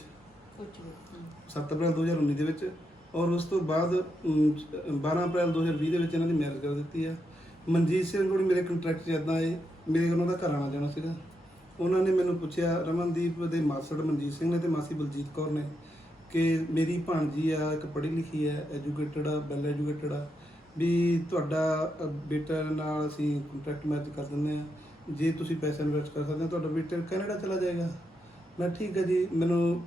7 ਅਪ੍ਰੈਲ 2019 ਦੇ ਵਿੱਚ, ਔਰ ਉਸ ਤੋਂ ਬਾਅਦ 12 ਅਪ੍ਰੈਲ 2020 ਦੇ ਵਿੱਚ ਇਹਨਾਂ ਦੀ ਮੈਰਿਜ ਕਰ ਦਿੱਤੀ ਹੈ। ਮਨਜੀਤ ਸਿੰਘ ਕੋਲ ਮੇਰੇ ਕੰਟਰੈਕਟ 'ਚ ਇੱਦਾਂ ਹੈ, ਮੇਰੇ ਉਹਨਾਂ ਦਾ ਘਰ ਆਉਣਾ ਜਾਣਾ ਸੀਗਾ। ਉਹਨਾਂ ਨੇ ਮੈਨੂੰ ਪੁੱਛਿਆ, ਰਮਨਦੀਪ ਦੇ ਮਾਸੜ ਮਨਜੀਤ ਸਿੰਘ ਨੇ ਤੇ ਮਾਸੀ ਬਲਜੀਤ ਕੌਰ ਨੇ, ਕਿ ਮੇਰੀ ਭਾਣਜੀ ਆ, ਇੱਕ ਪੜ੍ਹੀ ਲਿਖੀ ਹੈ, ਐਜੂਕੇਟਡ ਆ, ਵੈਲ ਐਜੂਕੇਟਡ ਆ, ਵੀ ਤੁਹਾਡਾ ਬੇਟਾ ਨਾਲ ਅਸੀਂ ਕੰਟਰੈਕਟ ਮੈਰਿਜ ਕਰ ਦਿੰਦੇ ਹਾਂ ਜੇ ਤੁਸੀਂ ਪੈਸਾ ਇਨਵੈਸਟ ਕਰ ਸਕਦੇ ਹੋ ਤੁਹਾਡਾ ਬੇਟਾ ਕੈਨੇਡਾ ਚਲਾ ਜਾਏਗਾ। ਮੈਂ ਠੀਕ ਹੈ ਜੀ, ਮੈਨੂੰ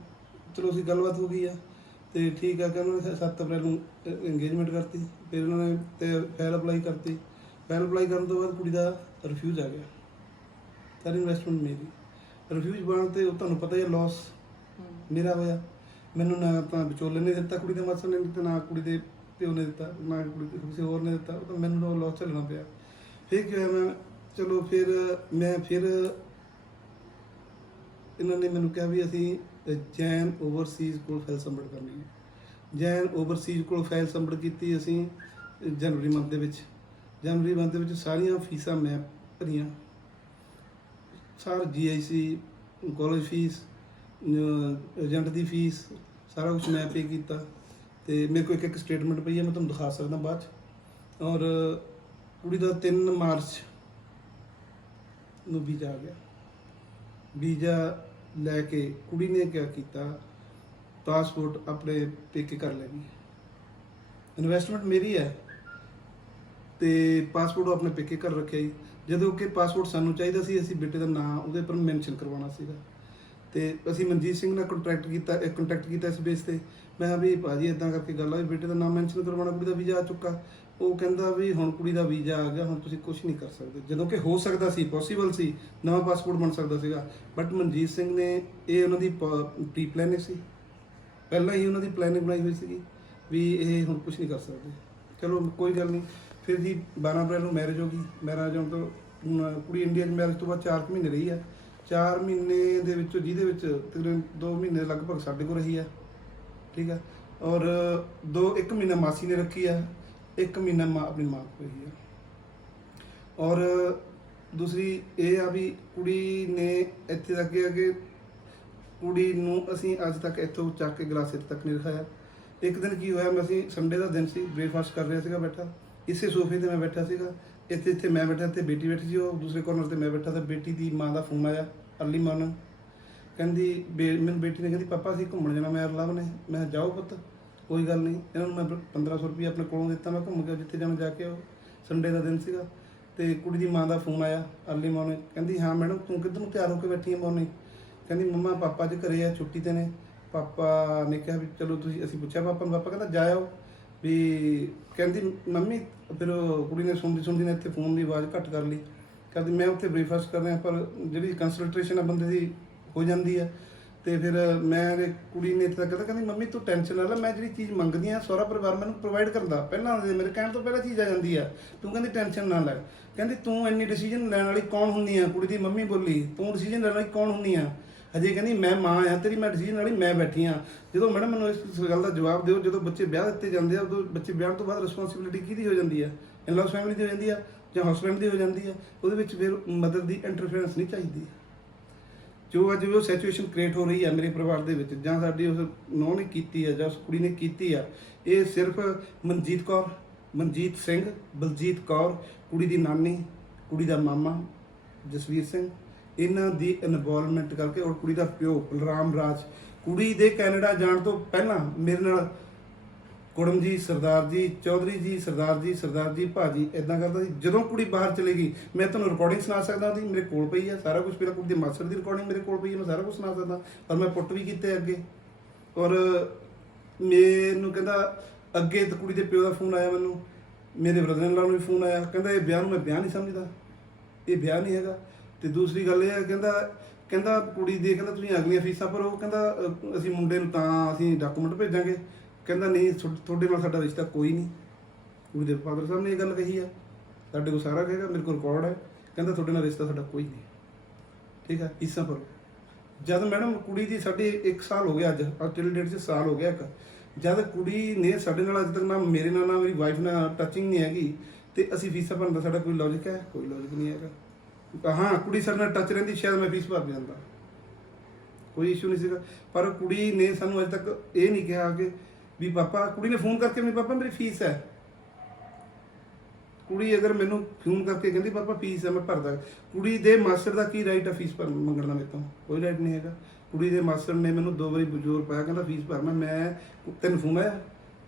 ਚਲੋ ਅਸੀਂ ਗੱਲਬਾਤ ਹੋ ਗਈ ਆ ਤੇ ਠੀਕ ਆ। ਕਹਿੰਦੇ ਉਹਨਾਂ ਨੇ 7 ਅਪ੍ਰੈਲ ਨੂੰ ਇੰਗੇਜਮੈਂਟ ਕਰਤੀ, ਫਿਰ ਉਹਨਾਂ ਨੇ ਤੇ ਫਾਈਲ ਅਪਲਾਈ ਕਰਤੀ। ਫਾਈਲ ਅਪਲਾਈ ਕਰਨ ਤੋਂ ਬਾਅਦ ਕੁੜੀ ਦਾ ਰਿਫਿਊਜ਼ ਆ ਗਿਆ। ਸਾਰੀ ਇਨਵੈਸਟਮੈਂਟ ਮੇਰੀ ਰਿਫਿਊਜ਼ ਬਣ ਤੇ ਉਹ ਤੁਹਾਨੂੰ ਪਤਾ ਹੀ ਲਾਸ ਮੇਰਾ ਹੋਇਆ। ਮੈਨੂੰ ਨਾ ਤਾਂ ਵਿਚੋਲੇ ਨੇ ਦਿੱਤਾ, ਕੁੜੀ ਦੇ ਮਾਸੜ ਨੇ ਦਿੱਤਾ, ਨਾ ਕੁੜੀ ਦੇ ਪਿਓ ਨੇ ਦਿੱਤਾ, ਨਾ ਕੁੜੀ ਦੇ ਕਿਸੇ ਹੋਰ ਨੇ ਦਿੱਤਾ। ਤਾਂ ਮੈਨੂੰ ਲਾਸ ਝੱਲਣਾ ਪਿਆ। ਫਿਰ ਕੀ ਹੋਇਆ, ਮੈਂ ਚਲੋ ਫਿਰ ਇਹਨਾਂ ਨੇ ਮੈਨੂੰ ਕਿਹਾ ਵੀ ਅਸੀਂ ਜੈਨ ਓਵਰਸੀਜ਼ ਕੋਲ ਫਾਈਲ ਸਬਮਿਟ ਕਰਨੀ ਹੈ। ਜੈਨ ਓਵਰਸੀਜ਼ ਕੋਲ ਫਾਈਲ ਸਬਮਿਟ ਕੀਤੀ ਅਸੀਂ ਜਨਵਰੀ ਮੰਥ ਦੇ ਵਿੱਚ। ਜਨਵਰੀ ਮੰਥ ਦੇ ਵਿੱਚ ਸਾਰੀਆਂ ਫੀਸਾਂ ਮੈਂ ਭਰੀਆਂ, ਸਾਰ GIC, ਕਾਲਜ ਫੀਸ, ਏਜੰਟ ਦੀ ਫੀਸ, ਸਾਰਾ ਕੁਝ ਮੈਂ ਪੇ ਕੀਤਾ। ਤੇ ਮੇਰੇ ਕੋਲ ਇੱਕ ਸਟੇਟਮੈਂਟ ਪਈ ਹੈ, ਮੈਂ ਤੁਹਾਨੂੰ ਦਿਖਾ ਸਕਦਾ ਬਾਅਦ 'ਚ। ਔਰ ਕੁੜੀ ਦਾ 3 ਮਾਰਚ ਨੂੰ ਵੀਜ਼ਾ ਆ ਗਿਆ। ਵੀਜ਼ਾ ਲੈ ਕੇ ਕੁੜੀ ਨੇ ਕਿਆ ਕੀਤਾ, ਪਾਸਪੋਰਟ ਆਪਣੇ ਪੇਕੇ ਕਰ ਲੈਣੀ। ਇਨਵੈਸਟਮੈਂਟ ਮੇਰੀ ਹੈ ਤੇ ਪਾਸਪੋਰਟ ਉਹ ਆਪਣੇ ਪੇਕੇ ਕਰ ਰੱਖਿਆ ਜੀ। ਜਦੋਂ ਕਿ ਪਾਸਪੋਰਟ ਸਾਨੂੰ ਚਾਹੀਦਾ ਸੀ, ਅਸੀਂ ਬੇਟੇ ਦਾ ਨਾਂ ਉਹਦੇ ਪਰ ਮੈਂਸ਼ਨ ਕਰਵਾਉਣਾ ਸੀਗਾ। ਤੇ ਅਸੀਂ ਮਨਜੀਤ ਸਿੰਘ ਨਾਲ ਕੰਟੈਕਟ ਕੀਤਾ ਇਸ ਬੇਸ ਤੇ। ਮੈਂ ਕਿਹਾ ਵੀ ਭਾਜੀ ਇਦਾਂ ਕਰਕੇ ਗੱਲ ਆ ਵੀ ਬੇਟੇ ਦਾ ਨਾਮ ਮੈਂਸ਼ਨ ਕਰਵਾਉਣਾ, ਕੁੜੀ ਦਾ ਵੀਜ਼ਾ ਆ ਚੁੱਕਾ। ਉਹ ਕਹਿੰਦਾ ਵੀ ਹੁਣ ਕੁੜੀ ਦਾ ਵੀਜ਼ਾ ਆ ਗਿਆ, ਹੁਣ ਤੁਸੀਂ ਕੁਝ ਨਹੀਂ ਕਰ ਸਕਦੇ। ਜਦੋਂ ਕਿ ਹੋ ਸਕਦਾ ਸੀ, ਪੋਸੀਬਲ ਸੀ, ਨਵਾਂ ਪਾਸਪੋਰਟ ਬਣ ਸਕਦਾ ਸੀਗਾ। ਬਟ ਮਨਜੀਤ ਸਿੰਘ ਨੇ, ਇਹ ਉਹਨਾਂ ਦੀ ਪ੍ਰੀ ਪਲੈਨਿੰਗ ਸੀ, ਪਹਿਲਾਂ ਹੀ ਉਹਨਾਂ ਦੀ ਪਲੈਨਿੰਗ ਬਣਾਈ ਹੋਈ ਸੀਗੀ ਵੀ ਇਹ ਹੁਣ ਕੁਝ ਨਹੀਂ ਕਰ ਸਕਦੇ। ਚਲੋ ਕੋਈ ਗੱਲ ਨਹੀਂ। ਫਿਰ ਜੀ 12 ਅਪ੍ਰੈਲ ਨੂੰ ਮੈਰਿਜ ਹੋ ਗਈ। ਮੈਰਿਜ ਹੋਣ ਤੋਂ ਕੁੜੀ ਇੰਡੀਆ 'ਚ ਮੈਰਿਜ ਤੋਂ ਬਾਅਦ 4 ਮਹੀਨੇ ਰਹੀ ਆ। 4 ਮਹੀਨੇ ਦੇ ਵਿੱਚੋਂ ਜਿਹਦੇ ਵਿੱਚ ਤਕਰੀਬਨ 2 ਮਹੀਨੇ ਲਗਭਗ ਸਾਡੇ ਕੋਲ ਰਹੀ ਆ, ਠੀਕ ਆ। ਔਰ 1 ਮਹੀਨਾ ਮਾਸੀ ਨੇ ਰੱਖੀ ਆ, 1 ਮਹੀਨਾ ਆਪਣੀ ਮਾਂ ਕੋਲ ਰਹੀ ਆ। ਔਰ ਦੂਸਰੀ ਇਹ ਆ ਵੀ ਕੁੜੀ ਨੇ ਇੱਥੇ ਤੱਕ ਗਿਆ ਕਿ ਕੁੜੀ ਨੂੰ ਅਸੀਂ ਅੱਜ ਤੱਕ ਇੱਥੋਂ ਚੱਕ ਕੇ ਗਲਾਸੇ ਤੱਕ ਨਹੀਂ ਰਖਾਇਆ। ਇੱਕ ਦਿਨ ਕੀ ਹੋਇਆ, ਮੈਂ ਅਸੀਂ ਸੰਡੇ ਦਾ ਦਿਨ ਸੀ, ਬ੍ਰੇਕਫਾਸਟ ਕਰ ਰਿਹਾ ਸੀਗਾ ਬੈਠਾ, ਇਸੇ ਸੋਫੇ ਤੇ ਮੈਂ ਬੈਠਾ ਸੀਗਾ। ਇੱਥੇ ਮੈਂ ਬੈਠਾ, ਇੱਥੇ ਬੇਟੀ ਬੈਠੀ ਸੀ, ਉਹ ਦੂਸਰੇ ਕੋਰਨਰ ਤੇ ਮੈਂ ਬੈਠਾ। ਤਾਂ ਬੇਟੀ ਦੀ ਮਾਂ ਦਾ ਫੋਨ ਆਇਆ ਅਰਲੀ ਮਾਰਨਿੰਗ। ਕਹਿੰਦੀ ਮੈਨੂੰ ਬੇਟੀ ਨੇ ਕਹਿੰਦੀ ਪਾਪਾ ਅਸੀਂ ਘੁੰਮਣ ਜਾਣਾ ਮੈਂ ਲਵ ਨੇ। ਮੈਂ ਜਾਓ ਪੁੱਤ, ਕੋਈ ਗੱਲ ਨਹੀਂ। ਇਹਨਾਂ ਨੂੰ ਮੈਂ 1500 ਰੁਪਏ ਆਪਣੇ ਕੋਲੋਂ ਦਿੱਤਾ, ਮੈਂ ਘੁੰਮ ਕੇ ਜਿੱਥੇ ਜਾਣਾ ਜਾ ਕੇ ਆਓ। ਸੰਡੇ ਦਾ ਦਿਨ ਸੀਗਾ ਤੇ ਕੁੜੀ ਦੀ ਮਾਂ ਦਾ ਫੋਨ ਆਇਆ ਅਰਲੀ ਮਾਰਨਿੰਗ। ਕਹਿੰਦੀ ਹਾਂ ਮੈਡਮ ਤੂੰ ਕਿੱਧਰ ਨੂੰ ਤਿਆਰ ਹੋ ਕੇ ਬੈਠੀ ਹੈ ਮਾਰਨਿੰਗ? ਕਹਿੰਦੀ ਮੰਮਾ ਪਾਪਾ ਅੱਜ ਘਰੇ ਆ, ਛੁੱਟੀ ਤੇ ਨੇ। ਪਾਪਾ ਨੇ ਕਿਹਾ ਵੀ ਚਲੋ ਤੁਸੀਂ, ਅਸੀਂ ਪੁੱਛਿਆ ਪਾਪਾ ਨੂੰ, ਪਾਪਾ ਕਹਿੰਦਾ ਜਾਇਓ ਵੀ। ਕਹਿੰਦੀ ਮੰਮੀ, ਫਿਰ ਕੁੜੀ ਨੇ ਸੁਣਦੀ ਨੇ ਇੱਥੇ ਫੋਨ ਦੀ ਆਵਾਜ਼ ਘੱਟ ਕਰ ਲਈ। ਕਹਿੰਦੀ ਮੈਂ ਉੱਥੇ ਬ੍ਰੇਕਫਾਸਟ ਕਰ ਰਿਹਾ, ਪਰ ਜਿਹੜੀ ਕੰਸਲਟੇਸ਼ਨ ਆ ਬੰਦੇ ਦੀ ਹੋ ਜਾਂਦੀ ਹੈ। ਤੇ ਫਿਰ ਮੈਂ ਕੁੜੀ ਨੇ ਇੱਥੇ ਤੱਕ ਕਹਿੰਦੀ ਮੰਮੀ ਤੂੰ ਟੈਨਸ਼ਨ ਨਾ ਲੈ, ਮੈਂ ਜਿਹੜੀ ਚੀਜ਼ ਮੰਗਦੀ ਹਾਂ ਸਹੁਰਾ ਪਰਿਵਾਰ ਮੈਨੂੰ ਪ੍ਰੋਵਾਈਡ ਕਰਦਾ, ਪਹਿਲਾਂ ਮੇਰੇ ਕਹਿਣ ਤੋਂ ਪਹਿਲਾਂ ਚੀਜ਼ ਆ ਜਾਂਦੀ ਆ। ਤੂੰ ਕਹਿੰਦੀ ਟੈਨਸ਼ਨ ਨਾ ਲੈ। ਕਹਿੰਦੀ ਤੂੰ ਇੰਨੀ ਡਿਸੀਜਨ ਲੈਣ ਵਾਲੀ ਕੌਣ ਹੁੰਦੀ ਆ? ਕੁੜੀ ਦੀ ਮੰਮੀ ਬੋਲੀ, ਤੂੰ ਡਿਸੀਜਨ ਲੈਣ ਵਾਲੀ ਕੌਣ ਹੁੰਦੀ ਆ? ਹਜੇ ਕਹਿੰਦੀ ਮੈਂ ਮਾਂ ਆ ਤੇਰੀ, ਮੈਂ ਡਿਸੀਜਨ ਵਾਲੀ ਮੈਂ ਬੈਠੀ ਆ। ਜਦੋਂ ਮੈਡਮ ਮੈਨੂੰ ਇਸ ਗੱਲ ਦਾ ਜਵਾਬ ਦਿਓ, ਜਦੋਂ ਬੱਚੇ ਵਿਆਹ ਦਿੱਤੇ ਜਾਂਦੇ ਆ ਉਦੋਂ ਬੱਚੇ ਵਿਆਹ ਤੋਂ ਬਾਅਦ ਰਿਸਪੌਂਸਿਬਿਲਿਟੀ ਕਿਹਦੀ ਹੋ ਜਾਂਦੀ ਆ? ਇਨ-ਲਾਅਸ ਫੈਮਿਲੀ ਦੀ ਹੋ ਜਾਂਦੀ ਆ ਜਾਂ ਹਸਬੈਂਡ ਦੀ ਹੋ ਜਾਂਦੀ ਆ। ਉਹਦੇ ਵਿੱਚ ਫਿਰ ਮਦਰ ਦੀ ਇੰਟਰਫੇਰੈਂਸ ਨਹੀਂ ਚਾਹੀਦੀ। ਜੋ ਅੱਜ ਉਹ ਸਿਚੁਏਸ਼ਨ ਕ੍ਰੀਏਟ ਹੋ ਰਹੀ ਹੈ ਮੇਰੇ ਪਰਿਵਾਰ ਦੇ ਵਿੱਚ, ਜਾਂ ਸਾਡੀ ਉਸ ਨੂੰਹ ਨੇ ਕੀਤੀ ਆ ਜਾਂ ਉਸ ਕੁੜੀ ਨੇ ਕੀਤੀ ਆ, ਇਹ ਸਿਰਫ ਮਨਜੀਤ ਕੌਰ, ਮਨਜੀਤ ਸਿੰਘ, ਬਲਜੀਤ ਕੌਰ, ਕੁੜੀ ਦੀ ਨਾਨੀ, ਕੁੜੀ ਦਾ ਮਾਮਾ ਜਸਵੀਰ ਸਿੰਘ, ਇਹਨਾਂ ਦੀ ਇਨਵੋਲਵਮੈਂਟ ਕਰਕੇ। ਔਰ ਕੁੜੀ ਦਾ ਪਿਓ ਬਲਰਾਮ ਰਾਜ, ਕੁੜੀ ਦੇ ਕੈਨੇਡਾ ਜਾਣ ਤੋਂ ਪਹਿਲਾਂ ਮੇਰੇ ਨਾਲ ਕੁੜਮ ਜੀ, ਸਰਦਾਰ ਜੀ, ਚੌਧਰੀ ਜੀ, ਸਰਦਾਰ ਜੀ ਭਾਜੀ ਇਦਾਂ ਕਰਦਾ ਸੀ। ਜਦੋਂ ਕੁੜੀ ਬਾਹਰ ਚਲੇ ਗਈ, ਮੈਂ ਤੁਹਾਨੂੰ ਰਿਕਾਰਡਿੰਗ ਸੁਣਾ ਸਕਦਾ ਉਹਦੀ, ਮੇਰੇ ਕੋਲ ਪਈ ਆ ਸਾਰਾ ਕੁਝ। ਮੇਰਾ ਕੁੜੀ ਦੇ ਮਾਸਟਰ ਦੀ ਰਿਕਾਰਡਿੰਗ ਮੇਰੇ ਕੋਲ ਪਈ ਹੈ, ਮੈਂ ਸਾਰਾ ਕੁਝ ਸੁਣਾ ਸਕਦਾ। ਪਰ ਮੈਂ ਪੁੱਟ ਵੀ ਕੀਤੇ ਅੱਗੇ। ਔਰ ਮੈਨੂੰ ਕਹਿੰਦਾ ਅੱਗੇ ਤਾਂ ਕੁੜੀ ਦੇ ਪਿਓ ਦਾ ਫੋਨ ਆਇਆ ਮੈਨੂੰ, ਮੇਰੇ ਬ੍ਰਦਰ ਇਨ ਲਾਅ ਨੂੰ ਵੀ ਫੋਨ ਆਇਆ। ਕਹਿੰਦਾ ਇਹ ਵਿਆਹ ਨੂੰ ਮੈਂ ਵਿਆਹ ਨਹੀਂ ਸਮਝਦਾ, ਇਹ ਵਿਆਹ ਨਹੀਂ ਹੈਗਾ। ਤੇ ਦੂਸਰੀ ਗੱਲ ਇਹ ਹੈ, ਕਹਿੰਦਾ ਕੁੜੀ ਦੇ, ਕਹਿੰਦਾ ਤੁਸੀਂ ਅਗਲੀਆਂ ਫੀਸਾਂ ਭਰੋ। ਕਹਿੰਦਾ ਅਸੀਂ ਮੁੰਡੇ ਨੂੰ ਤਾਂ ਅਸੀਂ ਡਾਕੂਮੈਂਟ ਭੇਜਾਂਗੇ। ਕਹਿੰਦਾ ਨਹੀਂ ਤੁਹਾਡੇ ਨਾਲ ਸਾਡਾ ਰਿਸ਼ਤਾ ਕੋਈ ਨਹੀਂ। ਕੁੜੀ ਦੇ ਫਾਦਰ ਸਾਹਿਬ ਨੇ ਇਹ ਗੱਲ ਕਹੀ ਆ, ਸਾਡੇ ਕੋਲ ਸਾਰਾ ਕਹੇਗਾ, ਮੇਰੇ ਕੋਲ ਰਿਕਾਰਡ ਹੈ। ਕਹਿੰਦਾ ਤੁਹਾਡੇ ਨਾਲ ਰਿਸ਼ਤਾ ਸਾਡਾ ਕੋਈ ਨਹੀਂ, ਠੀਕ ਹੈ, ਫੀਸਾਂ ਭਰੋ। ਜਦ ਮੈਡਮ ਕੁੜੀ ਦੀ ਸਾਡੇ 1 ਸਾਲ ਹੋ ਗਿਆ, ਅੱਜ ਟਿਲ ਡੇਟ 'ਚ ਸਾਲ ਹੋ ਗਿਆ ਇੱਕ, ਜਦ ਕੁੜੀ ਨੇ ਸਾਡੇ ਨਾਲ ਅੱਜ ਤੱਕ ਨਾ ਮੇਰੇ ਨਾਲ ਨਾ ਮੇਰੀ ਵਾਈਫ ਨਾਲ ਟੱਚਿੰਗ ਨਹੀਂ ਹੈਗੀ, ਤੇ ਅਸੀਂ ਫੀਸਾਂ ਭਰਨ ਦਾ ਸਾਡਾ ਕੋਈ ਲੌਜਿਕ ਹੈ? ਕੋਈ ਲੌਜਿਕ ਨਹੀਂ ਹੈਗਾ। ਹਾਂ ਕੁੜੀ ਸਾਡੇ ਨਾਲ ਟੱਚ ਰਹਿੰਦੀ, ਸ਼ਾਇਦ ਮੈਂ ਫੀਸ ਭਰ ਜਾਂਦਾ, ਕੋਈ ਇਸ਼ੂ ਨਹੀਂ ਸੀਗਾ। ਪਰ ਕੁੜੀ ਨੇ ਸਾਨੂੰ ਅੱਜ ਤੱਕ ਇਹ ਨਹੀਂ ਕਿਹਾ ਕਿ ਵੀ ਪਾਪਾ, ਕੁੜੀ ਨੇ ਫੋਨ ਕਰਕੇ ਵੀ ਪਾਪਾ ਮੇਰੀ ਫੀਸ ਹੈ। ਕੁੜੀ ਅਗਰ ਮੈਨੂੰ ਫੋਨ ਕਰਕੇ ਕਹਿੰਦੀ ਪਾਪਾ ਫੀਸ ਹੈ ਮੈਂ ਭਰਦਾ, ਕੁੜੀ ਦੇ ਮਾਸਟਰ ਦਾ ਕੀ ਰਾਈਟ ਹੈ ਫੀਸ ਭਰਨ ਮੰਗਣ ਦਾ? ਮੇਰੇ ਤੋਂ ਕੋਈ ਰਾਈਟ ਨਹੀਂ ਹੈਗਾ। ਕੁੜੀ ਦੇ ਮਾਸਟਰ ਨੇ ਮੈਨੂੰ 2 ਵਾਰੀ ਜ਼ੋਰ ਪਾਇਆ, ਕਹਿੰਦਾ ਫੀਸ ਭਰਨਾ। ਮੈਂ ਤੈਨੂੰ ਫੋਨ ਆਇਆ?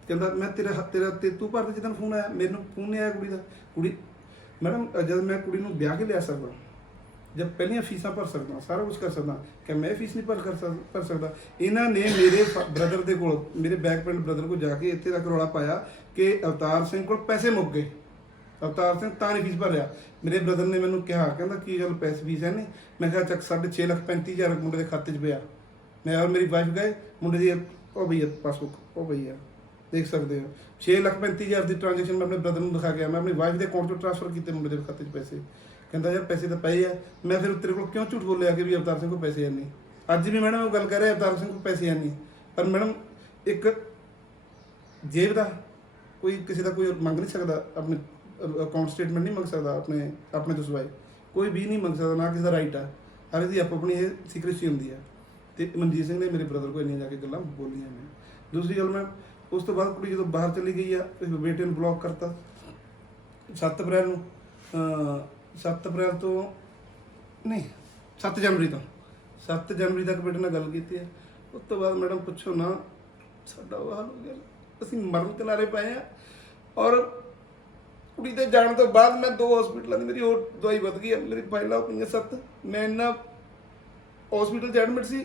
ਕਹਿੰਦਾ ਮੈਂ ਤੇਰਾ ਤੂੰ ਭਰ ਦੇ ਜਦੋਂ ਫੋਨ ਆਇਆ, ਮੈਨੂੰ ਫੋਨ ਨਹੀਂ ਆਇਆ ਕੁੜੀ ਦਾ। ਕੁੜੀ ਮੈਡਮ ਜਦ ਮੈਂ ਕੁੜੀ ਨੂੰ ਵਿਆਹ ਕੇ ਲਿਆ ਸਕਦਾ, ਜਦ ਪਹਿਲੀਆਂ ਫੀਸਾਂ ਭਰ ਸਕਦਾ, ਸਾਰਾ ਕੁਝ ਕਰ ਸਕਦਾ, ਕਿ ਮੈਂ ਫੀਸ ਨਹੀਂ ਭਰ ਸਕਦਾ। ਇਹਨਾਂ ਨੇ ਮੇਰੇ ਬ੍ਰਦਰ ਦੇ ਕੋਲ, ਮੇਰੇ ਬੈਕ ਪਿੰਡ ਬ੍ਰਦਰ ਕੋਲ ਜਾ ਕੇ ਇੱਥੇ ਤੱਕ ਰੌਲਾ ਪਾਇਆ ਕਿ ਅਵਤਾਰ ਸਿੰਘ ਕੋਲ ਪੈਸੇ ਮੁੱਕ ਗਏ, ਅਵਤਾਰ ਸਿੰਘ ਤਾਂ ਨਹੀਂ ਫੀਸ ਭਰ ਰਿਹਾ। ਮੇਰੇ ਬ੍ਰਦਰ ਨੇ ਮੈਨੂੰ ਕਿਹਾ, ਕਹਿੰਦਾ ਕੀ ਗੱਲ ਪੈਸੇ ਫੀਸ ਹੈ ਨਹੀਂ? ਮੈਂ ਕਿਹਾ ਚੱਕ 6,35,000 ਮੁੰਡੇ ਦੇ ਖਾਤੇ 'ਚ ਪਿਆ। ਮੈਂ ਔਰ ਮੇਰੀ ਵਾਈਫ ਗਏ, ਮੁੰਡੇ ਦੀ ਉਹ ਭਈਆ ਪਾਸਬੁੱਕ, ਉਹ ਭਈਆ ਦੇਖ ਸਕਦੇ ਹੋ 6,35,000 ਦੀ ਟ੍ਰਾਂਜੈਕਸ਼ਨ ਮੈਂ ਆਪਣੇ ਬ੍ਰਦਰ ਨੂੰ ਦਿਖਾ ਗਿਆ। ਮੈਂ ਆਪਣੀ ਵਾਈਫ ਦੇ ਅਕਾਊਂਟ ਤੋਂ ਟ੍ਰਾਂਸਫਰ ਕੀਤੇ ਮੁੰਡੇ ਦੇ ਖਾਤੇ 'ਚ ਪੈਸੇ। ਕਹਿੰਦਾ ਯਾਰ ਪੈਸੇ ਤਾਂ ਪਏ ਆ। ਮੈਂ ਫਿਰ ਤੇਰੇ ਕੋਲ ਕਿਉਂ ਝੂਠ ਬੋਲਿਆ ਕਿ ਵੀ ਅਵਤਾਰ ਸਿੰਘ ਕੋਲ ਪੈਸੇ ਹੈ ਨਹੀਂ? ਅੱਜ ਵੀ ਮੈਡਮ ਉਹ ਗੱਲ ਕਰ ਰਿਹਾ ਅਵਤਾਰ ਸਿੰਘ ਕੋਲ ਪੈਸੇ ਹੈ ਨਹੀਂ, ਪਰ ਮੈਡਮ ਇੱਕ ਜੇਬ ਦਾ ਕੋਈ ਕਿਸੇ ਦਾ ਕੋਈ ਮੰਗ ਨਹੀਂ ਸਕਦਾ, ਆਪਣੇ ਅਕਾਊਂਟ ਸਟੇਟਮੈਂਟ ਨਹੀਂ ਮੰਗ ਸਕਦਾ ਆਪਣੇ ਤੋਂ ਸਿਵਾਏ, ਕੋਈ ਵੀ ਨਹੀਂ ਮੰਗ ਸਕਦਾ, ਨਾ ਕਿਸੇ ਦਾ ਰਾਈਟ ਆ। ਹਰ ਦੀ ਆਪਣੀ ਇਹ ਸੀਕ੍ਰੇਸੀ ਹੁੰਦੀ ਆ। ਤੇ ਮਨਜੀਤ ਸਿੰਘ ਨੇ ਮੇਰੇ ਬ੍ਰਦਰ ਕੋਲ ਇੰਨੀਆਂ ਜਾ ਕੇ ਗੱਲਾਂ ਬੋਲੀਆਂ ਨੇ। ਦੂਸਰੀ ਗੱਲ, ਮੈਂ ਉਸ ਤੋਂ ਬਾਅਦ ਕੁੜੀ ਜਦੋਂ ਬਾਹਰ ਚਲੀ ਗਈ ਆ, ਬੇਟੇ ਨੂੰ ਬਲੌਕ ਕਰਤਾ 7 ਅਪ੍ਰੈਲ ਨੂੰ, 7 ਅਪ੍ਰੈਲ ਤੋਂ ਨਹੀਂ 7 ਜਨਵਰੀ ਤੋਂ 7 ਜਨਵਰੀ ਤੱਕ ਬੇਟੇ ਨਾਲ ਗੱਲ ਕੀਤੀ ਹੈ। ਉਸ ਤੋਂ ਬਾਅਦ ਮੈਡਮ ਪੁੱਛੋ ਨਾ, ਸਾਡਾ ਉਹ ਹਾਲ ਹੋ ਗਿਆ, ਅਸੀਂ ਮਰਨ ਕਿਨਾਰੇ ਪਏ ਆ। ਔਰ ਕੁੜੀ ਦੇ ਜਾਣ ਤੋਂ ਬਾਅਦ ਮੈਂ 2 ਹਸਪੀਟਲਾਂ ਦੀ ਮੇਰੀ ਹੋਰ ਦਵਾਈ ਵੱਧ ਗਈ ਹੈ, ਮੇਰੀ ਫਾਈਲਾਂ ਹੋ ਪਈਆਂ 7। ਮੈਂ ਇੰਨਾ ਹਸਪੀਟਲ 'ਚ ਐਡਮਿਟ ਸੀ,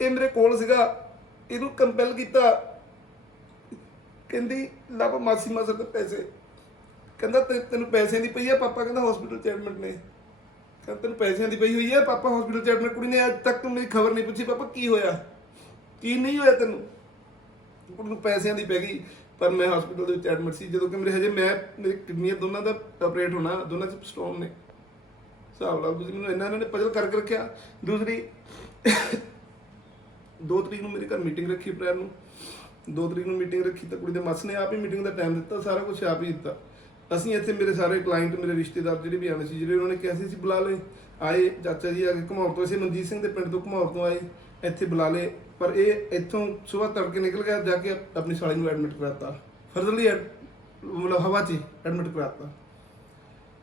ਇਹ ਮੇਰੇ ਕੋਲ ਸੀਗਾ, ਇਹਨੂੰ ਕੰਪੈਲ ਕੀਤਾ, ਕਹਿੰਦੀ ਲੱਭ ਮਾਸੀ ਮਾਸਰ ਦੇ ਪੈਸੇ। ਕਹਿੰਦਾ ਤੈਨੂੰ ਪੈਸਿਆਂ ਦੀ ਪਈ ਆ? ਪਾਪਾ ਕਹਿੰਦਾ ਹਸਪੀਟਲ 'ਚ ਐਡਮਿਟ ਨੇ। ਕਹਿੰਦਾ ਤੈਨੂੰ ਪੈਸਿਆਂ ਦੀ ਪਈ ਹੋਈ ਹੈ? ਪਾਪਾ ਹਸਪੀਟਲ 'ਚ ਐਡਮਿਟ। ਕੁੜੀ ਨੇ ਅੱਜ ਤੱਕ ਤੂੰ ਮੇਰੀ ਖਬਰ ਨਹੀਂ ਪੁੱਛੀ, ਪਾਪਾ ਕੀ ਹੋਇਆ ਕੀ ਨਹੀਂ ਹੋਇਆ ਤੈਨੂੰ? ਕੁੜੀ ਨੂੰ ਪੈਸਿਆਂ ਦੀ ਪੈ ਗਈ, ਪਰ ਮੈਂ ਹਸਪੀਟਲ ਦੇ ਵਿੱਚ ਐਡਮਿਟ ਸੀ, ਜਦੋਂ ਕਿ ਮੇਰੀ ਕਿਡਨੀਆਂ ਦੋਨਾਂ ਦਾ ਆਪਰੇਟ ਹੋਣਾ, ਦੋਨਾਂ 'ਚ ਸਟੋਨ ਨੇ। ਹਿਸਾਬ ਲਾ ਤੁਸੀਂ, ਮੈਨੂੰ ਇਹਨਾਂ ਨੇ ਪਜ਼ਲ ਕਰਕੇ ਰੱਖਿਆ। ਦੂਸਰੀ 2 ਤਰੀਕ ਨੂੰ ਮੇਰੇ ਘਰ ਮੀਟਿੰਗ ਰੱਖੀ, ਅਪ੍ਰੈਲ ਨੂੰ 2 ਤਰੀਕ ਨੂੰ ਮੀਟਿੰਗ ਰੱਖੀ, ਤਾਂ ਕੁੜੀ ਦੇ ਮੱਸ ਨੇ ਆਪ ਹੀ ਮੀਟਿੰਗ ਦਾ ਟਾਈਮ ਦਿੱਤਾ, ਸਾਰਾ ਕੁਝ ਆਪ ਹੀ ਦਿੱਤਾ। ਅਸੀਂ ਇੱਥੇ ਮੇਰੇ ਸਾਰੇ ਕਲਾਇੰਟ, ਮੇਰੇ ਰਿਸ਼ਤੇਦਾਰ ਜਿਹੜੇ ਵੀ ਆਉਣੇ ਸੀ, ਜਿਹੜੇ ਉਹਨਾਂ ਨੇ ਕਿਹਾ ਸੀ ਬੁਲਾ ਲਏ, ਆਏ। ਚਾਚਾ ਜੀ ਆ ਕੇ ਘੁਮਾਉਰ ਤੋਂ, ਅਸੀਂ ਮਨਜੀਤ ਸਿੰਘ ਦੇ ਪਿੰਡ ਤੋਂ ਘੁਮਾਉਰ ਤੋਂ ਆਏ, ਇੱਥੇ ਬੁਲਾ ਲਏ। ਪਰ ਇਹ ਇੱਥੋਂ ਸੁਬਾਹ ਤੜਕੇ ਨਿਕਲ ਗਿਆ, ਜਾ ਕੇ ਆਪਣੀ ਸਾਲੀ ਨੂੰ ਐਡਮਿਟ ਕਰਾਤਾ, ਫਰਜ਼ਲੀ ਮਤਲਬ ਹਵਾ 'ਚ ਐਡਮਿਟ ਕਰਾਤਾ।